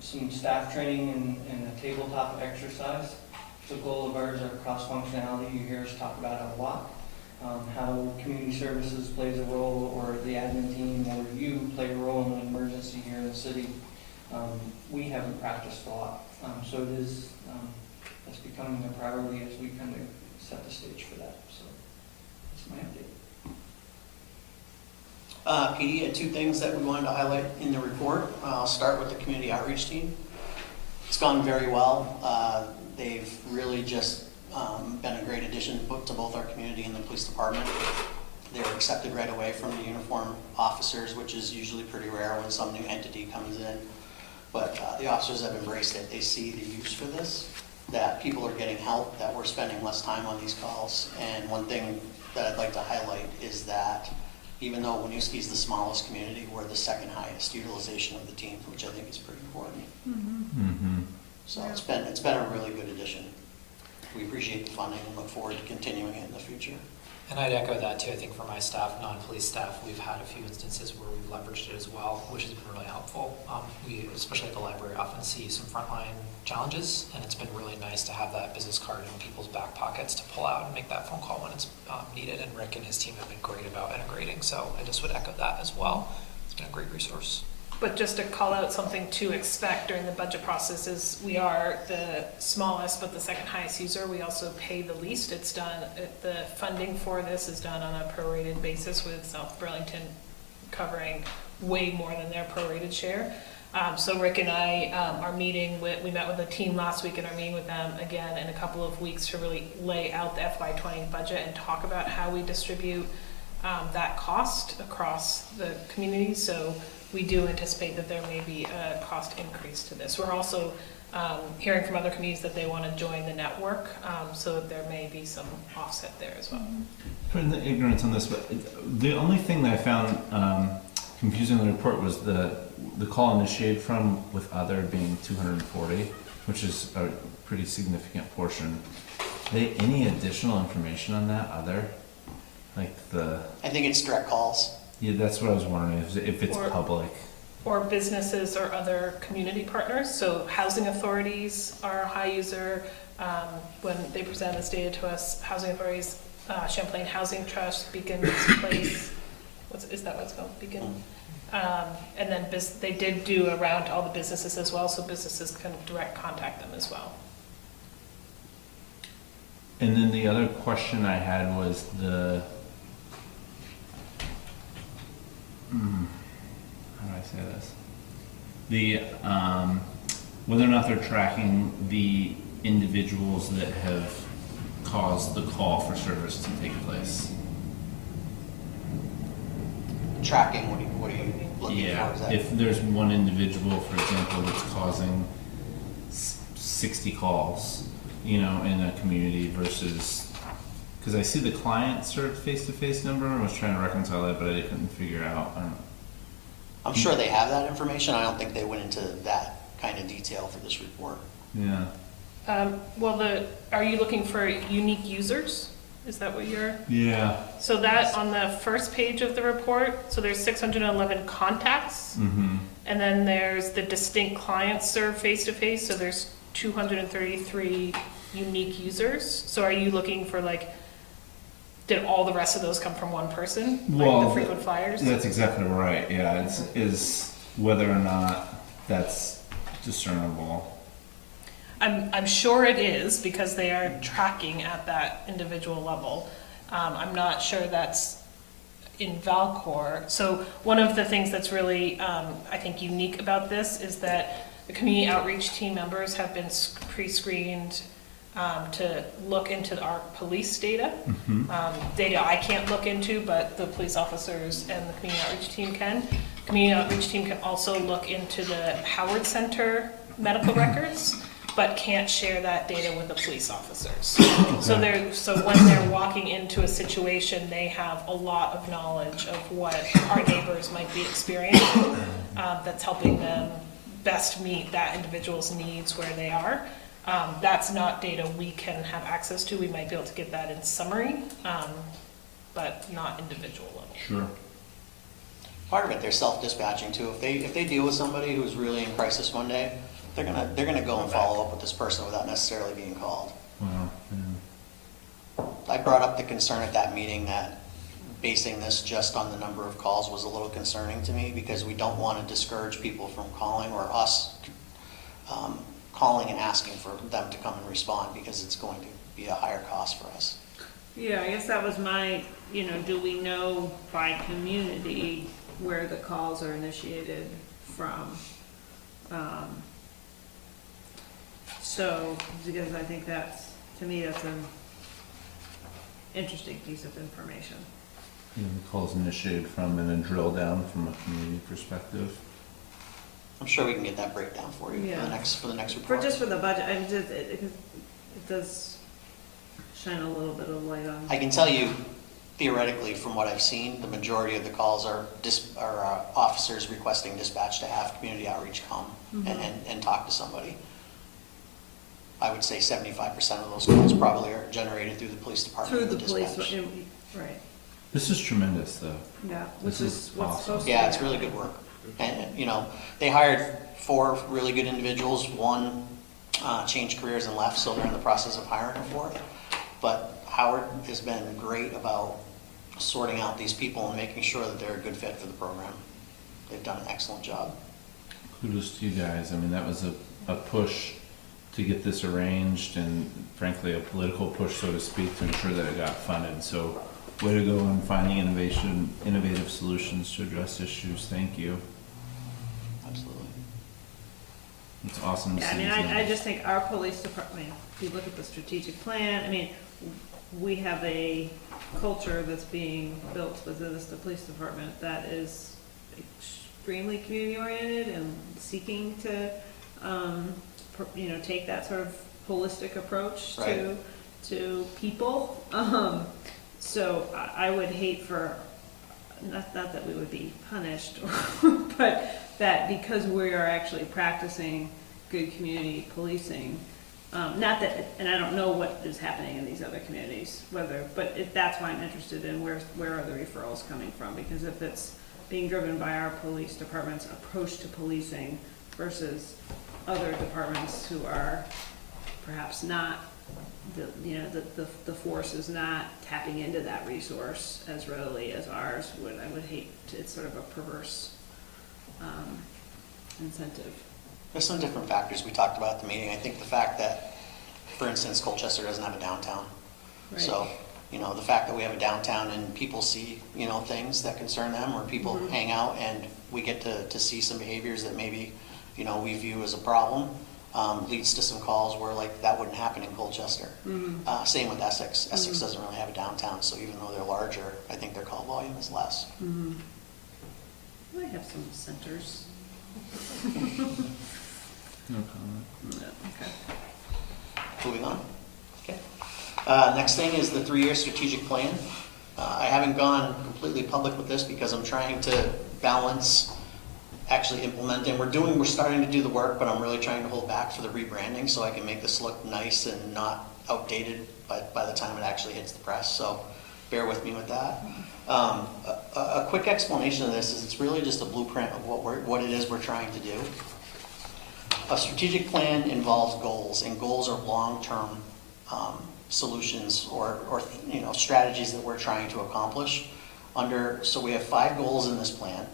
some staff training and a tabletop exercise. The goal of ours are cross-functionality. You hear us talk about it a lot. How community services plays a role, or the admin team, or you play a role in an emergency here in the city. We haven't practiced a lot. So it is, it's becoming a priority as we kind of set the stage for that. So that's my update. PD had 2 things that we wanted to highlight in the report. I'll start with the community outreach team. It's gone very well. They've really just been a great addition to both our community and the police department. They were accepted right away from the uniformed officers, which is usually pretty rare when some new entity comes in. But the officers have embraced it. They see the use for this, that people are getting help, that we're spending less time on these calls. And one thing that I'd like to highlight is that even though Winooski is the smallest community, we're the 2nd highest utilization of the team, which I think is pretty important. So it's been a really good addition. We appreciate the funding and look forward to continuing it in the future. And I'd echo that too. I think for my staff, non-police staff, we've had a few instances where we've leveraged it as well, which has been really helpful. We, especially at the library, often see some frontline challenges, and it's been really nice to have that business card in people's back pockets to pull out and make that phone call when it's needed. And Rick and his team have been great about integrating, so I just would echo that as well. It's been a great resource. But just to call out something to expect during the budget process is we are the smallest but the 2nd highest user. We also pay the least. It's done, the funding for this is done on a prorated basis, with South Burlington covering way more than their prorated share. So Rick and I are meeting with, we met with the team last week and are meeting with them again in a couple of weeks to really lay out the FY20 budget and talk about how we distribute that cost across the community. So we do anticipate that there may be a cost increase to this. We're also hearing from other communities that they want to join the network, so that there may be some offset there as well. Pardon the ignorance on this, but the only thing that I found confusing in the report was the call initiated from with other being 240, which is a pretty significant portion. Any additional information on that other? Like I think it's direct calls. Yeah, that's what I was wondering, if it's public. Or businesses or other community partners. So housing authorities are a high user. When they present this data to us, housing authorities, Champlain Housing Trust, Beacon Place, is that what it's called? Beacon? And then they did do a round to all the businesses as well, so businesses can direct contact them as well. And then the other question I had was how do I say this? Whether or not they're tracking the individuals that have caused the call for service to take place. Tracking, what do you looking for? Is that- if there's one individual, for example, that's causing 60 calls, you know, in a community versus, because I see the client served face-to-face number, I was trying to reconcile it, but I couldn't figure out, I don't know. I'm sure they have that information. I don't think they went into that kind of detail for this report. Yeah. Are you looking for unique users? Is that what you're? Yeah. So that on the first page of the report, so there's 611 contacts, Mm-hmm. and then there's the distinct clients served face-to-face, so there's 233 unique users. So are you looking for did all the rest of those come from one person? Well, the frequent flyers? That's exactly right, yeah, is whether or not that's discernible. I'm sure it is, because they are tracking at that individual level. I'm not sure that's in Valcor. So one of the things that's really, I think, unique about this is that the community outreach team members have been pre-screened to look into our police data. Data I can't look into, but the police officers and the community outreach team can. Community outreach team can also look into the Howard Center medical records, but can't share that data with the police officers. So when they're walking into a situation, they have a lot of knowledge of what our neighbors might be experiencing, that's helping them best meet that individual's needs where they are. That's not data we can have access to. We might be able to get that in summary, but not individual level. Sure. Part of it, they're self-dispatching too. If they deal with somebody who's really in crisis one day, they're gonna go and follow up with this person without necessarily being called. Wow. Yeah. I brought up the concern at that meeting that basing this just on the number of calls was a little concerning to me, because we don't want to discourage people from calling, or us calling and asking for them to come and respond, because it's going to be a higher cost for us. Yeah, I guess that was my, do we know by community where the calls are initiated from? So, because I think to me, that's an interesting piece of information. Yeah, the calls initiated from and then drill down from a community perspective. I'm sure we can get that breakdown for you for the next report. For the budget, it does shine a little bit of light on. I can tell you, theoretically, from what I've seen, the majority of the calls are officers requesting dispatch to have community outreach come and talk to somebody. I would say 75% of those calls probably are generated through the police department. Through the police, right. This is tremendous, though. Yeah, which is what's awesome. supposed to Yeah, it's really good work. And, they hired 4 really good individuals. One changed careers and left, so they're in the process of hiring a 4th. But Howard has been great about sorting out these people and making sure that they're a good fit for the program. They've done an excellent job. Kudos to you guys. I mean, that was a push to get this arranged, and frankly, a political push, so to speak, to ensure that it got funded. So, way to go on finding innovative solutions to address issues. Thank you. Absolutely. It's awesome to Yeah, see. I just think our police department, if you look at the strategic plan, we have a culture that's being built within the police department that is extremely community oriented and seeking to, take that sort of holistic approach to people. So I would hate for, not that we would be punished, but that because we are actually practicing good community policing, not that, and I don't know what is happening in these other communities, that's why I'm interested in where are the referrals coming from, because if it's being driven by our police department's approach to policing versus other departments who are perhaps not, the force is not tapping into that resource as readily as ours would, I would hate to, it's sort of a perverse incentive. There's some different factors we talked about at the meeting. I think the fact that, for instance, Colchester doesn't have a downtown. Right. So, the fact that we have a downtown and people see, things that concern them, or people hang out and we get to see some behaviors that maybe, we view as a problem, leads to some calls where that wouldn't happen in Colchester. Same with Essex. Essex doesn't really have a downtown, so even though they're larger, I think their call volume is less. I have some centers. No comment. No, okay. Moving on. Okay. Next thing is the 3-year strategic plan. I haven't gone completely public with this because I'm trying to balance actually implementing. We're starting to do the work, but I'm really trying to hold back for the rebranding so I can make this look nice and not outdated by the time it actually hits the press. So bear with me with that. A quick explanation of this is it's really just a blueprint of what it is we're trying to do. A strategic plan involves goals, and goals are long-term solutions or strategies that we're trying to accomplish. So we have 5 goals in this plan.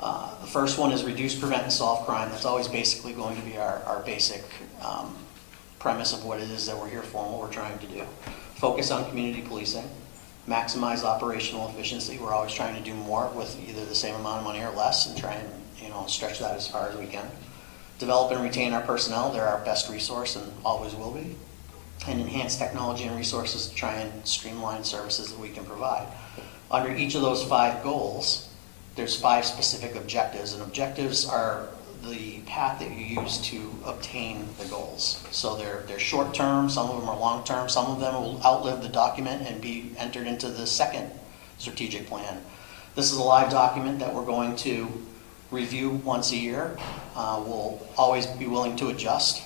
The first one is reduce, prevent, and solve crime. That's always basically going to be our basic premise of what it is that we're here for and what we're trying to do. Focus on community policing. Maximize operational efficiency. We're always trying to do more with either the same amount of money or less, and try and stretch that as far as we can. Develop and retain our personnel. They're our best resource and always will be. And enhance technology and resources to try and streamline services that we can provide. Under each of those 5 goals, there's 5 specific objectives, and objectives are the path that you use to obtain the goals. So they're short-term, some of them are long-term, some of them will outlive the document and be entered into the second strategic plan. This is a live document that we're going to review once a year. We'll always be willing to adjust.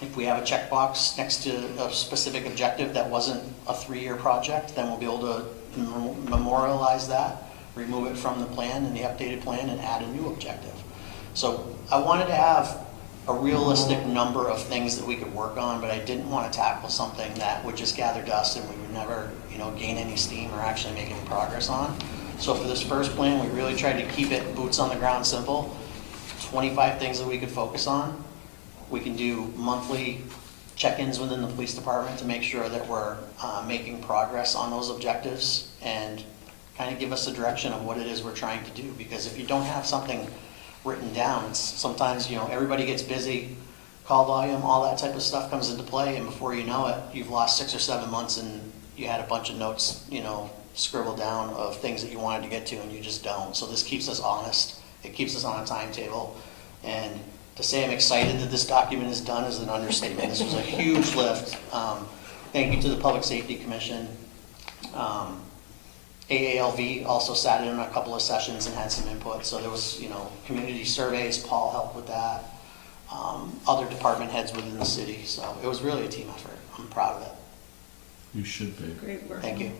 If we have a checkbox next to a specific objective that wasn't a 3-year project, then we'll be able to memorialize that, remove it from the plan and the updated plan, and add a new objective. So I wanted to have a realistic number of things that we could work on, but I didn't want to tackle something that would just gather dust and we would never, gain any steam or actually make any progress on. So for this first plan, we really tried to keep it boots on the ground simple. 25 things that we could focus on. We can do monthly check-ins within the police department to make sure that we're making progress on those objectives and kind of give us a direction of what it is we're trying to do. Because if you don't have something written down, it's sometimes, everybody gets busy, call volume, all that type of stuff comes into play, and before you know it, you've lost 6 or 7 months and you had a bunch of notes, scribbled down of things that you wanted to get to and you just don't. So this keeps us honest. It keeps us on a timetable. And to say I'm excited that this document is done is an understatement. This was a huge lift. Thank you to the Public Safety Commission. AALV also sat in on a couple of sessions and had some input. So there was, community surveys. Paul helped with that. Other department heads within the city. So it was really a team effort. I'm proud of it. You should be. Great work. Thank you.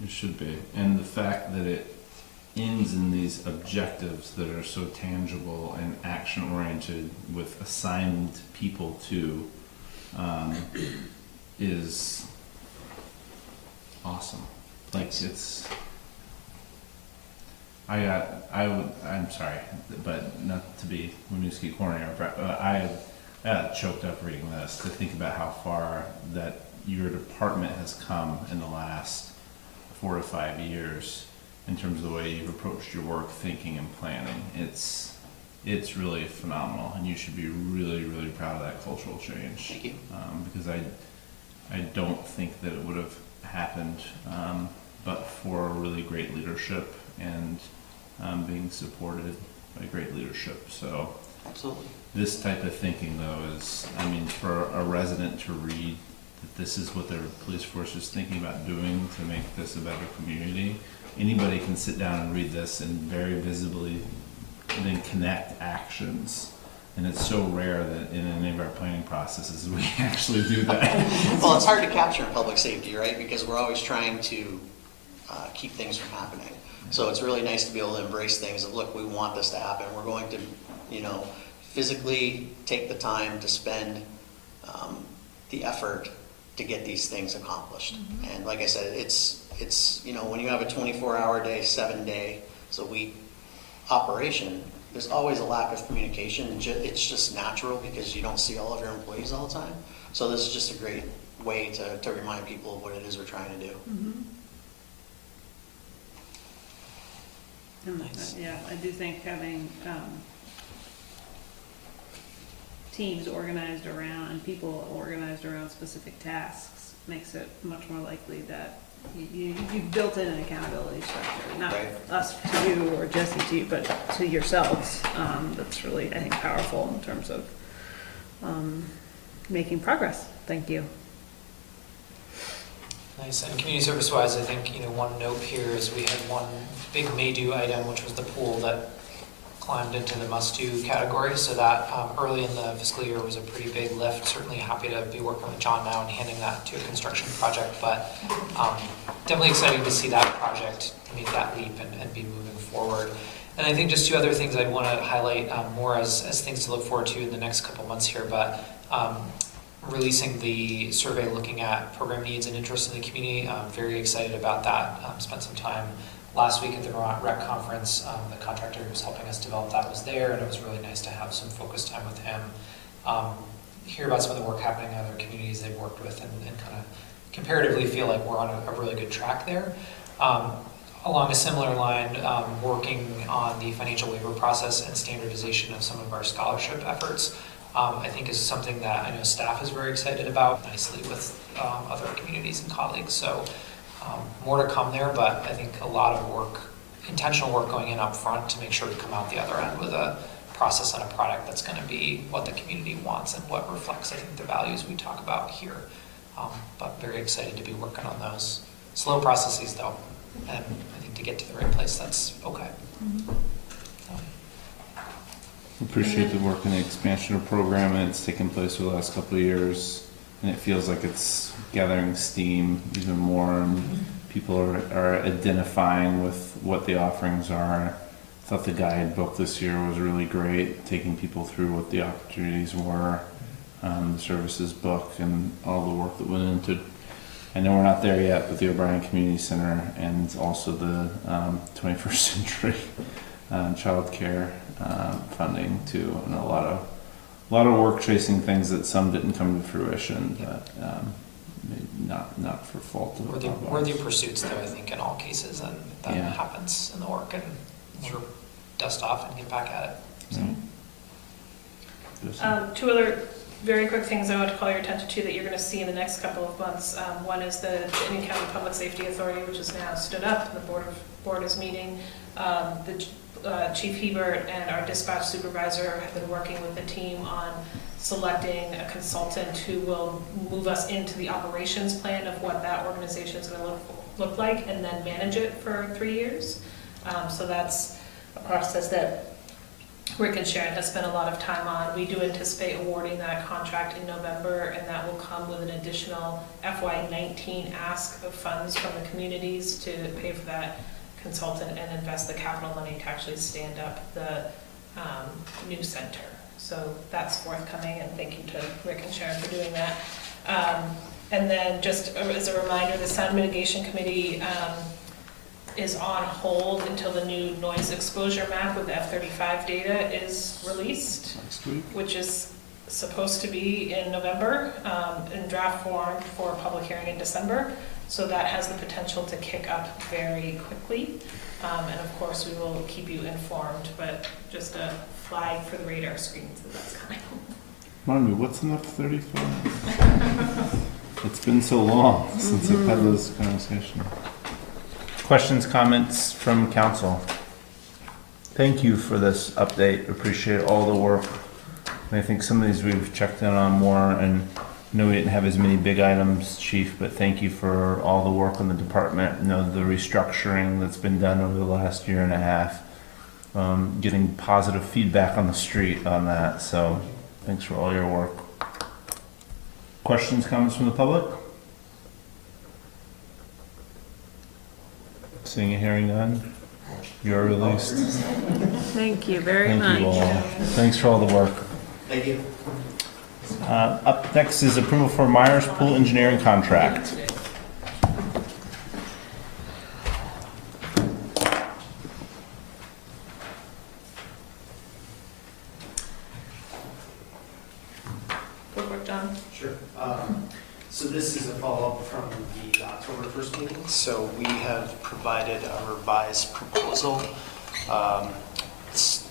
You should be. And the fact that it ends in these objectives that are so tangible and action-oriented with assigned people to is awesome. Like I'm sorry, but not to be Winooski corner, but I choked up reading this to think about how far that your department has come in the last 4 to 5 years in terms of the way you've approached your work, thinking and planning. It's really phenomenal, and you should be really, really proud of that cultural change. Thank you. Because I don't think that it would have happened but for really great leadership and being supported by great leadership. So absolutely. This type of thinking, though, is, for a resident to read that this is what their police force is thinking about doing to make this a better community. Anybody can sit down and read this and very visibly then connect actions. And it's so rare that in any of our planning processes we actually do that. Well, it's hard to capture in public safety, right? Because we're always trying to keep things from happening. So it's really nice to be able to embrace things of, look, we want this to happen. We're going to, physically take the time to spend the effort to get these things accomplished. Mm-hmm. And like I said, it's when you have a 24-hour day, 7-day, so week operation, there's always a lack of communication. It's just natural because you don't see all of your employees all the time. So this is just a great way to remind people of what it is we're trying to do. Mm-hmm. Nice. Yeah, I do think having teams organized around and people organized around specific tasks makes it much more likely that you've built in an accountability structure, not Right. us to you or Jesse to you, but to yourselves. That's really, I think, powerful in terms of making progress. Thank you. Nice. And community service wise, I think, one note here is we had one big may-do item, which was the pool that climbed into the must-do category. So that early in the fiscal year was a pretty big lift. Certainly happy to be working with John now and handing that to a construction project. But definitely excited to see that project make that leap and be moving forward. And I think just two other things I'd want to highlight more as things to look forward to in the next couple months here. But releasing the survey looking at program needs and interest in the community. I'm very excited about that. Spent some time last week at the Vermont Rec Conference. The contractor who was helping us develop that was there, and it was really nice to have some focused time with him. Hear about some of the work happening in other communities they've worked with and kind of comparatively feel like we're on a really good track there. Along a similar line, working on the financial waiver process and standardization of some of our scholarship efforts. I think is something that I know staff is very excited about, nicely with other communities and colleagues. So more to come there, but I think a lot of work, intentional work going in up front to make sure we come out the other end with a process and a product that's going to be what the community wants and what reflects, I think, the values we talk about here. But very excited to be working on those. Slow processes though, and I think to get to the right place, that's okay. Appreciate the work and the expansion of program, and it's taken place for the last couple of years, and it feels like it's gathering steam even more, and people are identifying with what the offerings are. I thought the guidebook this year was really great, taking people through what the opportunities were, the services book, and all the work that went into. I know we're not there yet, but the O'Brien Community Center and also the 21st Century Child Care funding too, and a lot of work chasing things that some didn't come to fruition, but not for fault of worthy pursuits though, I think, in all cases, and that happens in the work, and we'll dust off and get back at it. So. Two other very quick things I want to call your attention to that you're going to see in the next couple of months. One is the Indian County Public Safety Authority, which is now stood up. The board is meeting. Chief Hebert and our dispatch supervisor have been working with the team on selecting a consultant who will move us into the operations plan of what that organization is going to look like and then manage it for 3 years. So that's a process that Rick and Sharon has spent a lot of time on. We do anticipate awarding that contract in November, and that will come with an additional FY19 ask of funds from the communities to pay for that consultant and invest the capital money to actually stand up the new center. So that's forthcoming, and thank you to Rick and Sharon for doing that. And then just as a reminder, the Sound Mitigation Committee is on hold until the new noise exposure map with the F-35 data is released, next week, which is supposed to be in November in draft form for public hearing in December. So that has the potential to kick up very quickly. And of course, we will keep you informed, but just a flag for the radar screens that that's coming. Remind me, what's an F-35? It's been so long since I've had those conversations. Questions, comments from council? Thank you for this update. Appreciate all the work. I think some of these we've checked in on more, and I know we didn't have as many big items, Chief, but thank you for all the work in the department. You know, the restructuring that's been done over the last year and a half. Getting positive feedback on the street on that, so thanks for all your work. Questions, comments from the public? Seeing and hearing none, you're released. Thank you very much. Thank you all. Thanks for all the work. Thank you. Up next is approval for Myers Pool Engineering Contract. Good work, John. Sure. So this is a follow-up from the October 1st meeting. So we have provided a revised proposal.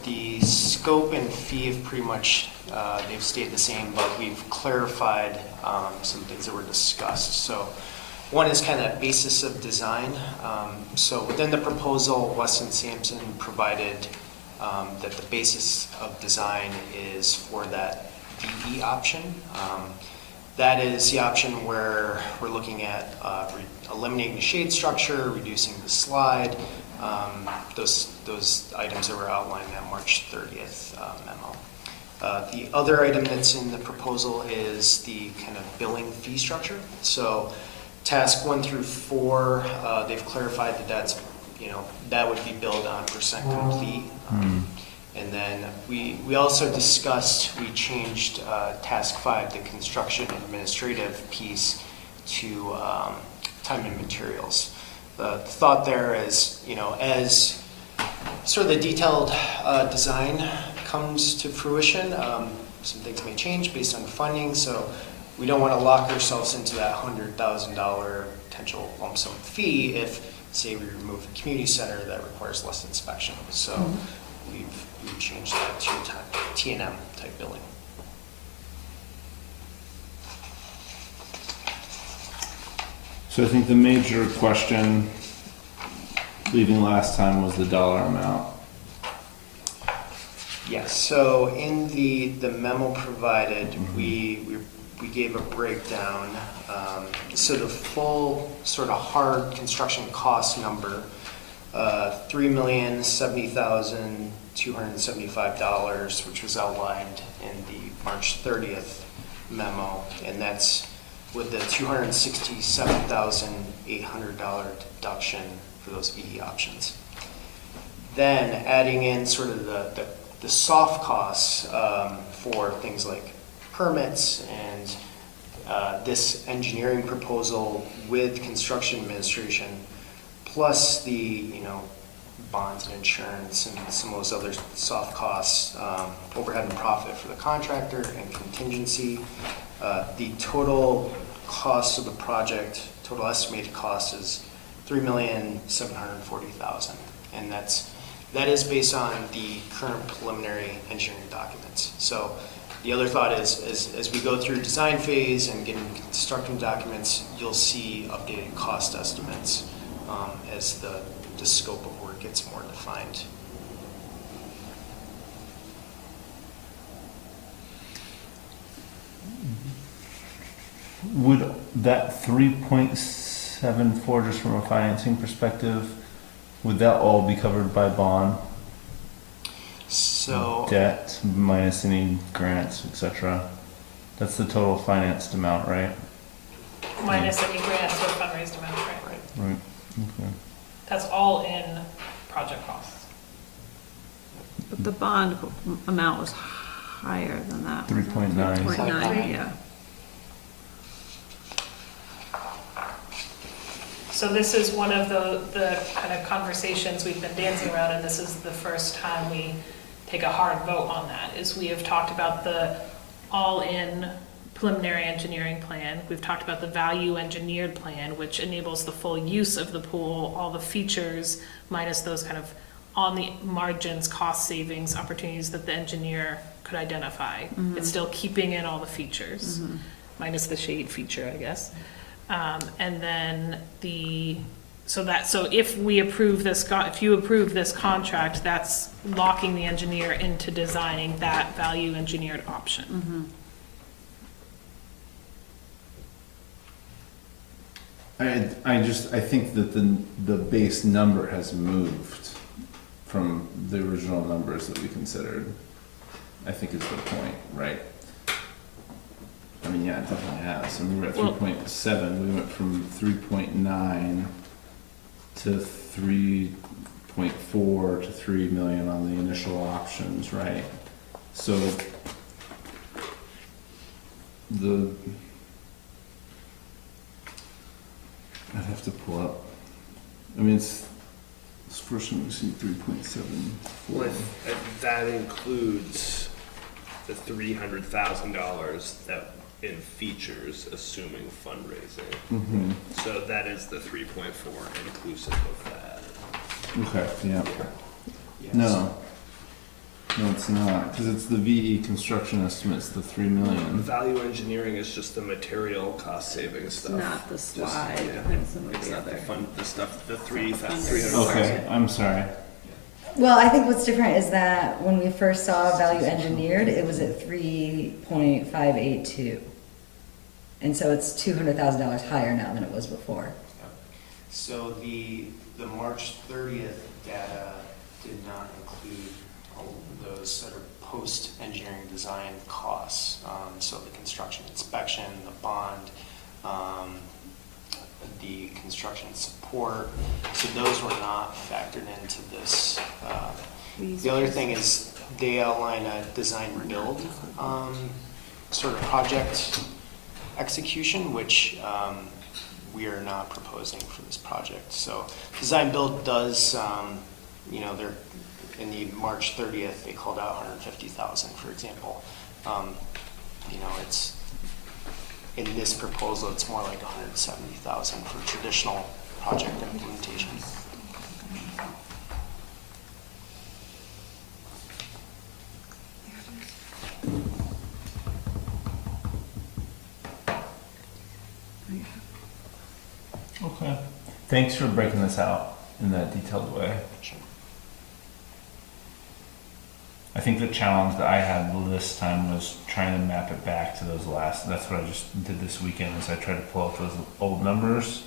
The scope and fee have pretty much, they've stayed the same, but we've clarified some things that were discussed. So One is kind of basis of design. So within the proposal, Weston Sampson provided that the basis of design is for that DE option. That is the option where we're looking at eliminating the shade structure, reducing the slide, those items that were outlined in that March 30th memo. The other item that's in the proposal is the kind of billing fee structure. So task 1 through 4, they've clarified that that's, that would be billed on percent complete. And then we also discussed, we changed task 5, the construction administrative piece, to time and materials. The thought there is, as sort of the detailed design comes to fruition, some things may change based on the funding, so we don't want to lock ourselves into that $100,000 potential lump sum fee if, say, we remove a community center that requires less inspection. So we've changed that to T&M type billing. So I think the major question leaving last time was the dollar amount. Yes, so in the memo provided, we gave a breakdown. So the full sort of hard construction cost number, $3,070,275, which was outlined in the March 30th memo, and that's with the $267,800 deduction for those VE options. Then adding in sort of the soft costs for things like permits and this engineering proposal with construction administration, plus the bonds and insurance and some of those other soft costs, overhead and profit for the contractor and contingency. The total cost of the project, total estimated cost is $3,740,000, and that is based on the current preliminary engineering documents. So the other thought is, as we go through design phase and getting construction documents, you'll see updated cost estimates as the scope of work gets more defined. Would that 3.74, just from a financing perspective, would that all be covered by bond? So debt minus any grants, etc. That's the total financed amount, right? Minus any grants or fundraised amount, right? Right. Okay. That's all in project costs. But the bond amount was higher than that. 3.9. 3.9, yeah. So this is one of the kind of conversations we've been dancing around, and this is the first time we take a hard vote on that, is we have talked about the all-in preliminary engineering plan. We've talked about the value engineered plan, which enables the full use of the pool, all the features, minus those kind of on the margins, cost savings opportunities that the engineer could identify. It's still keeping in all the features, minus the shade feature, I guess. And then so if we approve this, if you approve this contract, that's locking the engineer into designing that value engineered option. I think that the base number has moved from the original numbers that we considered, I think is the point, right? I mean, yeah, it definitely has. And we were at 3.7. We went from 3.9 to 3.4 to 3 million on the initial options, right? So I'd have to pull up. I mean, it's first one we see 3.74. That includes the $300,000 that in features, assuming fundraising. So that is the 3.4 inclusive of that. Okay. Yeah. Yes. No. No, it's not, because it's the VE construction estimates, the 3 million. Value engineering is just the material cost savings stuff. Not the slide yeah. and some of It's the not the other. fund, the stuff, the 300,000. Okay, I'm sorry. Well, I think what's different is that when we first saw value engineered, it was at 3.582. And so it's $200,000 higher now than it was before. So the March 30th data did not include all those sort of post-engineering design costs. So the construction inspection, the bond, the construction support. So those were not factored into this. The other thing is they outline a design build sort of project execution, which we are not proposing for this project. So design build does, you know, they're in the March 30th, they called out 150,000, for example. You know, it's in this proposal, it's more like 170,000 for traditional project implementation. Okay. Thanks for breaking this out in that detailed way. Sure. I think the challenge that I had this time was trying to map it back to those that's what I just did this weekend, is I tried to pull out those old numbers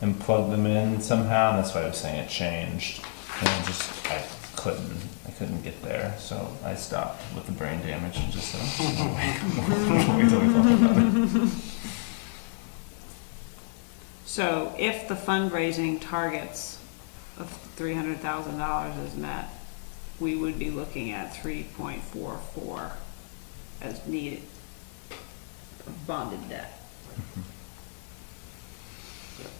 and plug them in somehow, and that's why I was saying it changed. And I couldn't get there, so I stopped with the brain damage and just said, wait till we talk about it. So if the fundraising targets of $300,000 is met, we would be looking at 3.44 as needed of bonded debt.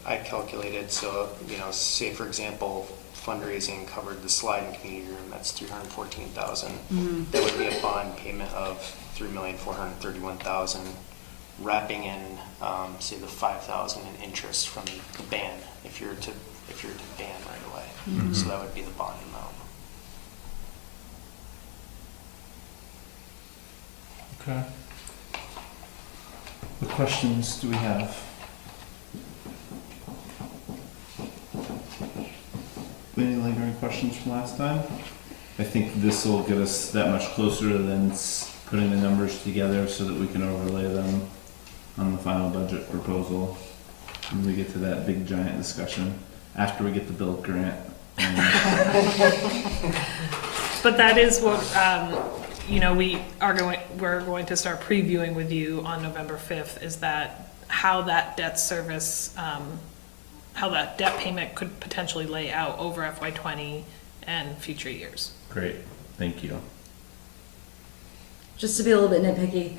I calculated, so, you know, say for example, fundraising covered the slide and community room, that's 314,000. Mm-hmm. That would be a bond payment of 3,431,000, wrapping in, say the 5,000 in interest from the ban, if you're to ban right away. Mm-hmm. So that would be the bond amount. Okay. What questions do we have? Any lingering questions from last time? I think this will get us that much closer than putting the numbers together so that we can overlay them on the final budget proposal when we get to that big giant discussion after we get the build grant. But that is what, you know, we're going to start previewing with you on November 5th, is that how that debt service, how that debt payment could potentially lay out over FY20 and future years. Great, thank you. Just to be a little bit nitpicky,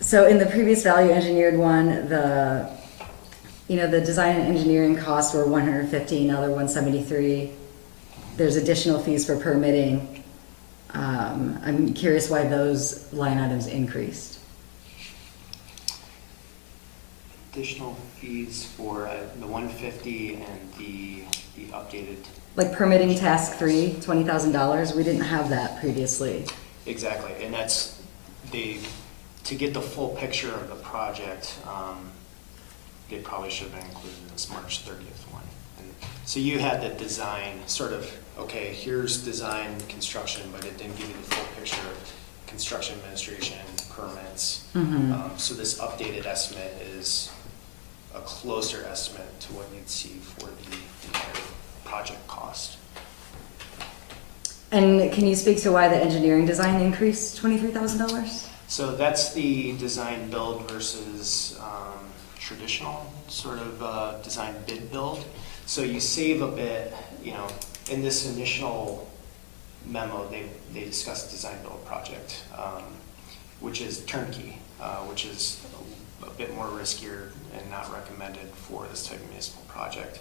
so in the previous value engineered one, the design and engineering costs were 150, now they're 173. There's additional fees for permitting. I'm curious why those line items increased. Additional fees for the 150 and the updated. Like permitting task 3, $20,000. We didn't have that previously. Exactly, and that's to get the full picture of the project, they probably should have been included in this March 30th one. And so you had the design sort of, okay, here's design, construction, but it didn't give you the full picture of construction administration, permits. Mm-hmm. So this updated estimate is a closer estimate to what you'd see for the entire project cost. And can you speak to why the engineering design increased $23,000? So that's the design build versus traditional sort of design bid build. So you save a bit, you know, in this initial memo, they discussed design build project, which is turnkey, which is a bit more riskier and not recommended for this type of municipal project.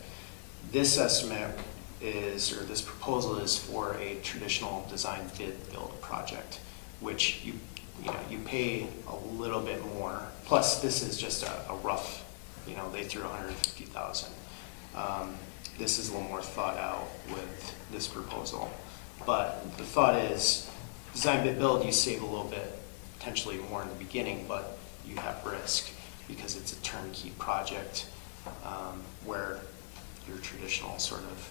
This estimate is, or this proposal is for a traditional design bid build project, which you pay a little bit more. Plus, this is just a rough, you know, they threw 150,000. This is a little more thought out with this proposal. But the thought is, design bid build, you save a little bit, potentially more in the beginning, but you have risk because it's a turnkey project where your traditional sort of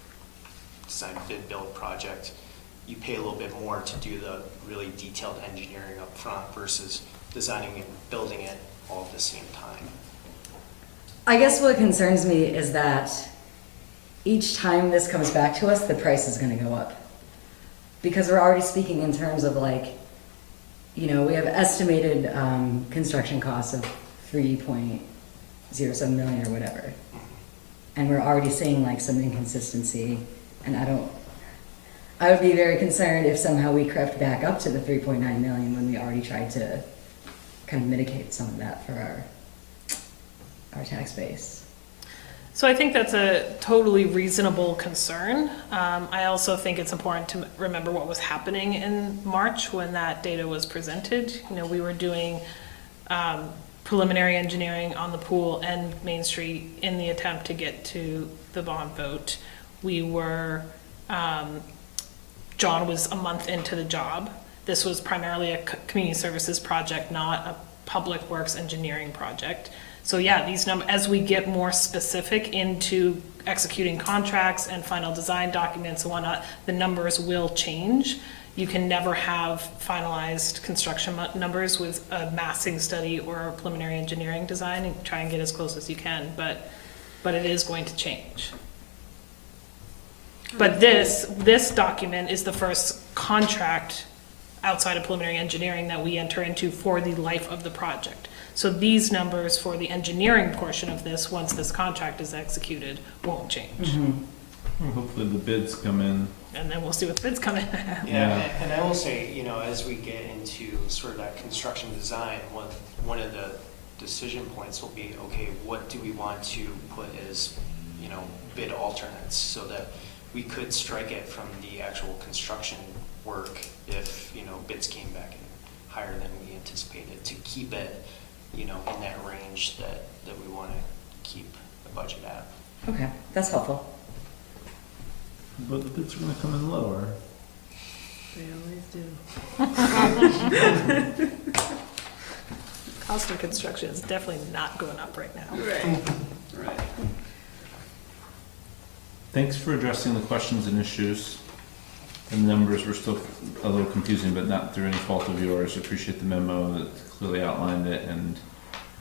design bid build project, you pay a little bit more to do the really detailed engineering up front versus designing and building it all at the same time. I guess what concerns me is that each time this comes back to us, the price is going to go up. Because we're already speaking in terms of like, you know, we have estimated construction costs of 3.07 million or whatever. And we're already seeing like some inconsistency. And I would be very concerned if somehow we crept back up to the 3.9 million when we already tried to kind of mitigate some of that for our tax base. So I think that's a totally reasonable concern. I also think it's important to remember what was happening in March when that data was presented. You know, we were doing preliminary engineering on the pool and Main Street in the attempt to get to the bond vote. We were, John was a month into the job. This was primarily a community services project, not a public works engineering project. So yeah, these numbers, as we get more specific into executing contracts and final design documents and whatnot, the numbers will change. You can never have finalized construction numbers with a massing study or a preliminary engineering design, and try and get as close as you can, but it is going to change. But this document is the first contract outside of preliminary engineering that we enter into for the life of the project. So these numbers for the engineering portion of this, once this contract is executed, won't change. Well, hopefully the bids come in. And then we'll see what the bids come in. Yeah, and I will say, you know, as we get into sort of that construction design, one of the decision points will be, okay, what do we want to put as, you know, bid alternates so that we could strike it from the actual construction work if, you know, bids came back in higher than we anticipated, to keep it, you know, in that range that we want to keep the budget at. Okay, that's helpful. But the bids are going to come in lower. They always do. Cost of construction is definitely not going up right now. Right. Thanks for addressing the questions and issues. The numbers were still a little confusing, but not through any fault of yours. Appreciate the memo that clearly outlined it, and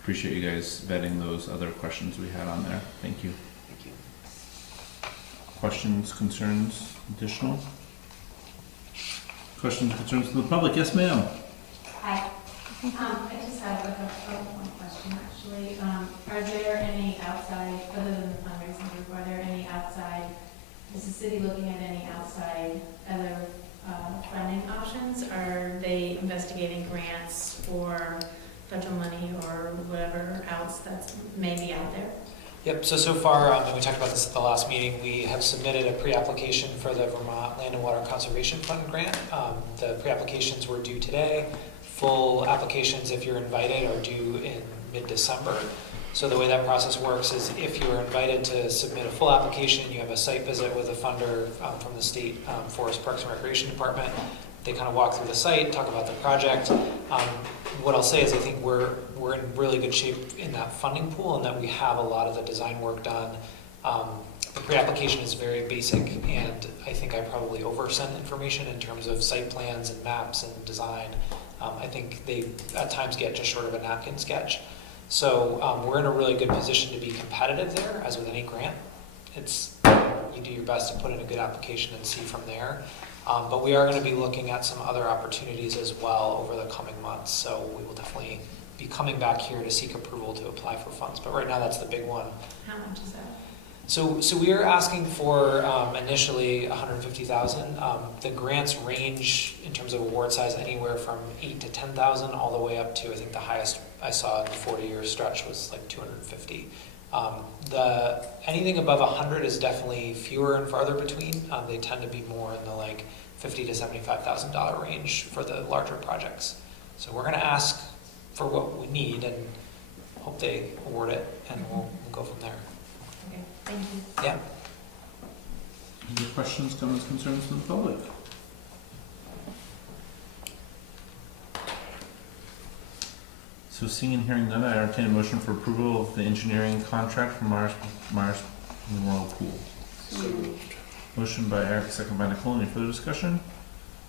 appreciate you guys vetting those other questions we had on there. Thank you. Thank you. Questions, concerns, additional? Questions, concerns from the public? Yes, ma'am. Hi. I just have one question, actually. Are there any outside, other than the fundraising group, are there any outside, is the city looking at any outside other funding options? Are they investigating grants or federal money or whatever else that's maybe out there? Yep, so far, and we talked about this at the last meeting, we have submitted a pre-application for the Vermont Land and Water Conservation Fund grant. The pre-applications were due today. Full applications, if you're invited, are due in mid-December. So the way that process works is if you're invited to submit a full application, you have a site visit with a funder from the State Forest Parks and Recreation Department. They kind of walk through the site, talk about the project. What I'll say is I think we're in really good shape in that funding pool, and that we have a lot of the design work done. The pre-application is very basic, and I think I probably oversent information in terms of site plans and maps and design. I think they at times get just short of a napkin sketch. So we're in a really good position to be competitive there, as with any grant. It's, you do your best to put in a good application and see from there. But we are going to be looking at some other opportunities as well over the coming months. So we will definitely be coming back here to seek approval to apply for funds. But right now that's the big one. How much is that? So we are asking for initially $150,000. The grants range in terms of award size anywhere from $8,000 to $10,000 all the way up to, I think the highest I saw in the 40-year stretch was like $250,000. Anything above 100 is definitely fewer and farther between. They tend to be more in the like $50,000 to $75,000 range for the larger projects. So we're going to ask for what we need and hope they award it, and we'll go from there. Okay, thank you. Yeah. Any questions, comments, concerns from the public? So seeing and hearing none, I entertain a motion for approval of the engineering contract for Myers Memorial Pool. So moved. Motion by Eric, second by Nicole. Any further discussion?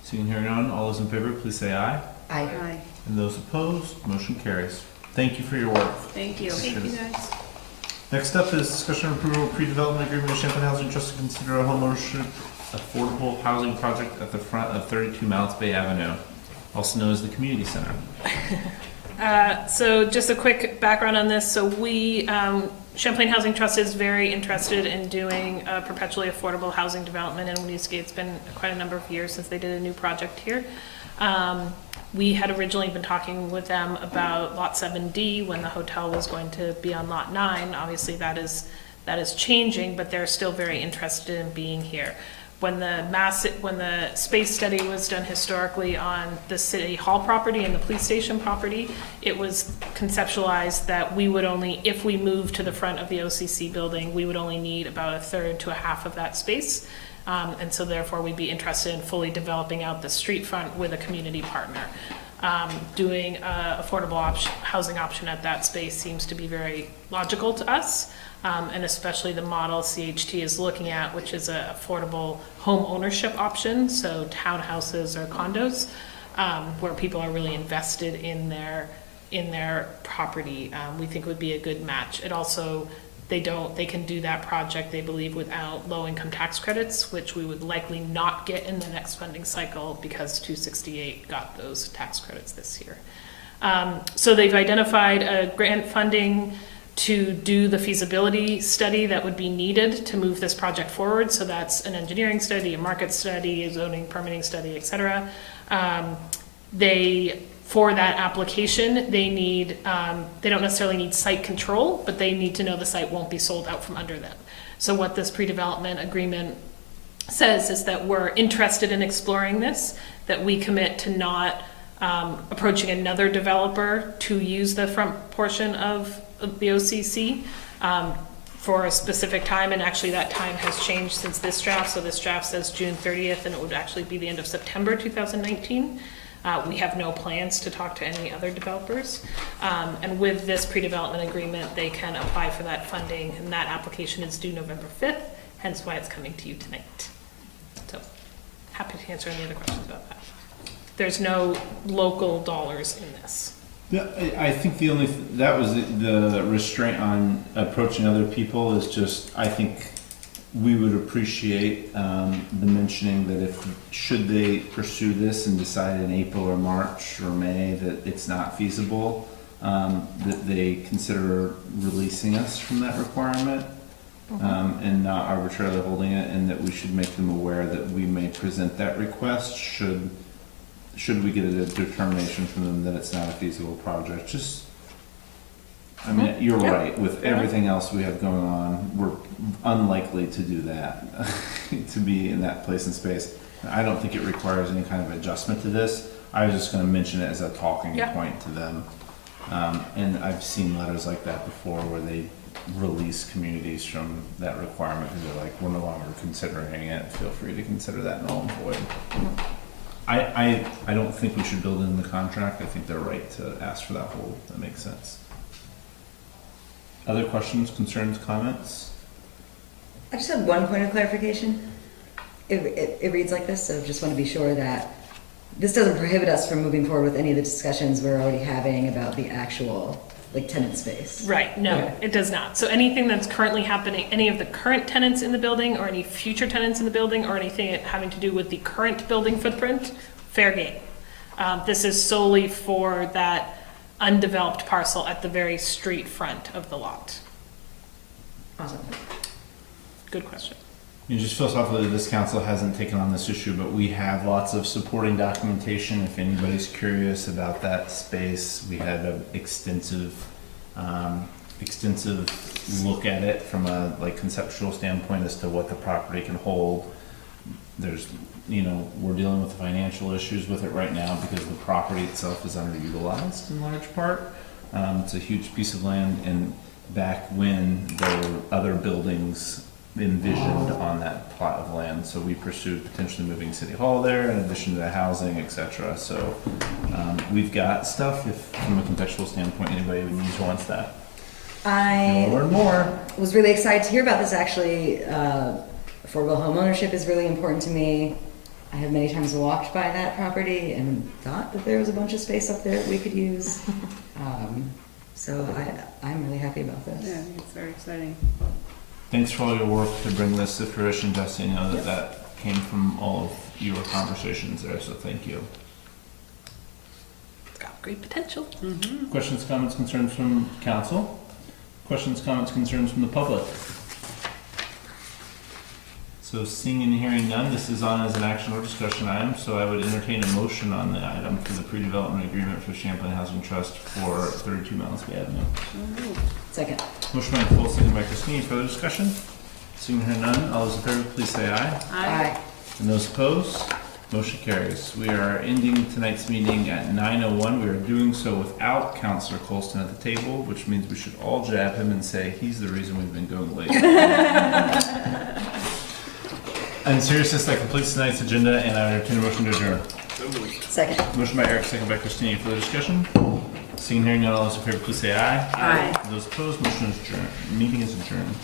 Seeing and hearing none, all those in favor, please say aye. Aye. And those opposed, motion carries. Thank you for your work. Thank you. Thank you, guys. Next up is discussion and approval of pre-development agreement with Champlain Housing Trust to consider a homeownership affordable housing project at the front of 32 Mounts Bay Avenue, also known as the Community Center. So just a quick background on this. So we, Champlain Housing Trust is very interested in doing perpetually affordable housing development in Winooski. It's been quite a number of years since they did a new project here. We had originally been talking with them about Lot 7D when the hotel was going to be on Lot 9. Obviously that is changing, but they're still very interested in being here. When the space study was done historically on the city hall property and the police station property, it was conceptualized that we would only, if we moved to the front of the OCC building, we would only need about a third to a half of that space. And so therefore we'd be interested in fully developing out the street front with a community partner. Doing an affordable housing option at that space seems to be very logical to us. And especially the model CHT is looking at, which is an affordable home ownership option, so townhouses or condos, where people are really invested in their property. We think would be a good match. It also, they can do that project, they believe, without low-income tax credits, which we would likely not get in the next funding cycle because 268 got those tax credits this year. So they've identified a grant funding to do the feasibility study that would be needed to move this project forward. So that's an engineering study, a market study, a zoning permitting study, et cetera. For that application, they don't necessarily need site control, but they need to know the site won't be sold out from under them. So what this pre-development agreement says is that we're interested in exploring this, that we commit to not approaching another developer to use the front portion of the OCC for a specific time, and actually that time has changed since this draft. So this draft says June 30th, and it would actually be the end of September 2019. We have no plans to talk to any other developers. And with this pre-development agreement, they can apply for that funding, and that application is due November 5th, hence why it's coming to you tonight. So happy to answer any other questions about that. There's no local dollars in this. Yeah, I think that was the restraint on approaching other people is just, I think we would appreciate the mentioning that should they pursue this and decide in April or March or May that it's not feasible, that they consider releasing us from that requirement and not arbitrarily holding it, and that we should make them aware that we may present that request should we get a determination from them that it's not a feasible project. Just, I mean, you're right. With everything else we have going on, we're unlikely to do that, to be in that place and space. I don't think it requires any kind of adjustment to this. I was just going to mention it as a talking point to them. And I've seen letters like that before where they release communities from that requirement because they're like, we're no longer considering it. Feel free to consider that null and void. I don't think we should build it in the contract. I think they're right to ask for that hold. That makes sense. Other questions, concerns, comments? I just have one point of clarification. It reads like this, so just want to be sure that this doesn't prohibit us from moving forward with any of the discussions we're already having about the actual tenant space. Right, no, It does not. So anything that's currently happening, any of the current tenants in the building or any future tenants in the building or anything having to do with the current building footprint, fair game. This is solely for that undeveloped parcel at the very street front of the lot. Awesome. Good question. Just philosophically, this council hasn't taken on this issue, but we have lots of supporting documentation. If anybody's curious about that space, we had an extensive look at it from a conceptual standpoint as to what the property can hold. There's, we're dealing with financial issues with it right now because the property itself is underutilized in large part. It's a huge piece of land, and back when there were other buildings envisioned on that plot of land. So we pursued potentially moving City Hall there in addition to the housing, etc. So we've got stuff if, from a contextual standpoint, anybody who needs or wants that. I You'll learn more. was really excited to hear about this actually. Affordable home ownership is really important to me. I have many times walked by that property and thought that there was a bunch of space up there that we could use. So I'm really happy about this. Yeah, I think it's very exciting. Thanks for all your work to bring this to fruition, Jesse. I know that that came from all of your conversations there, so thank you. It's got great potential. Questions, comments, concerns from council? Questions, comments, concerns from the public? So seeing and hearing none, this is on as an action or discussion item, so I would entertain a motion on the item for the pre-development agreement for Champlain Housing Trust for 32 Menisci Avenue. Second. Motion by Nicole, second by Christine. Further discussion? Seeing and hearing none, all those in favor, please say aye. Aye. And those opposed? Motion carries. We are ending tonight's meeting at 9:01. We are doing so without Councilor Colston at the table, which means we should all jab him and say he's the reason we've been going late. In seriousness, that completes tonight's agenda, and I entertain a motion to adjourn. Second. Motion by Eric, second by Christine. Further discussion? Seeing and hearing none, all those in favor, please say aye. Aye. Those opposed, motion is adjourned. Meeting is adjourned.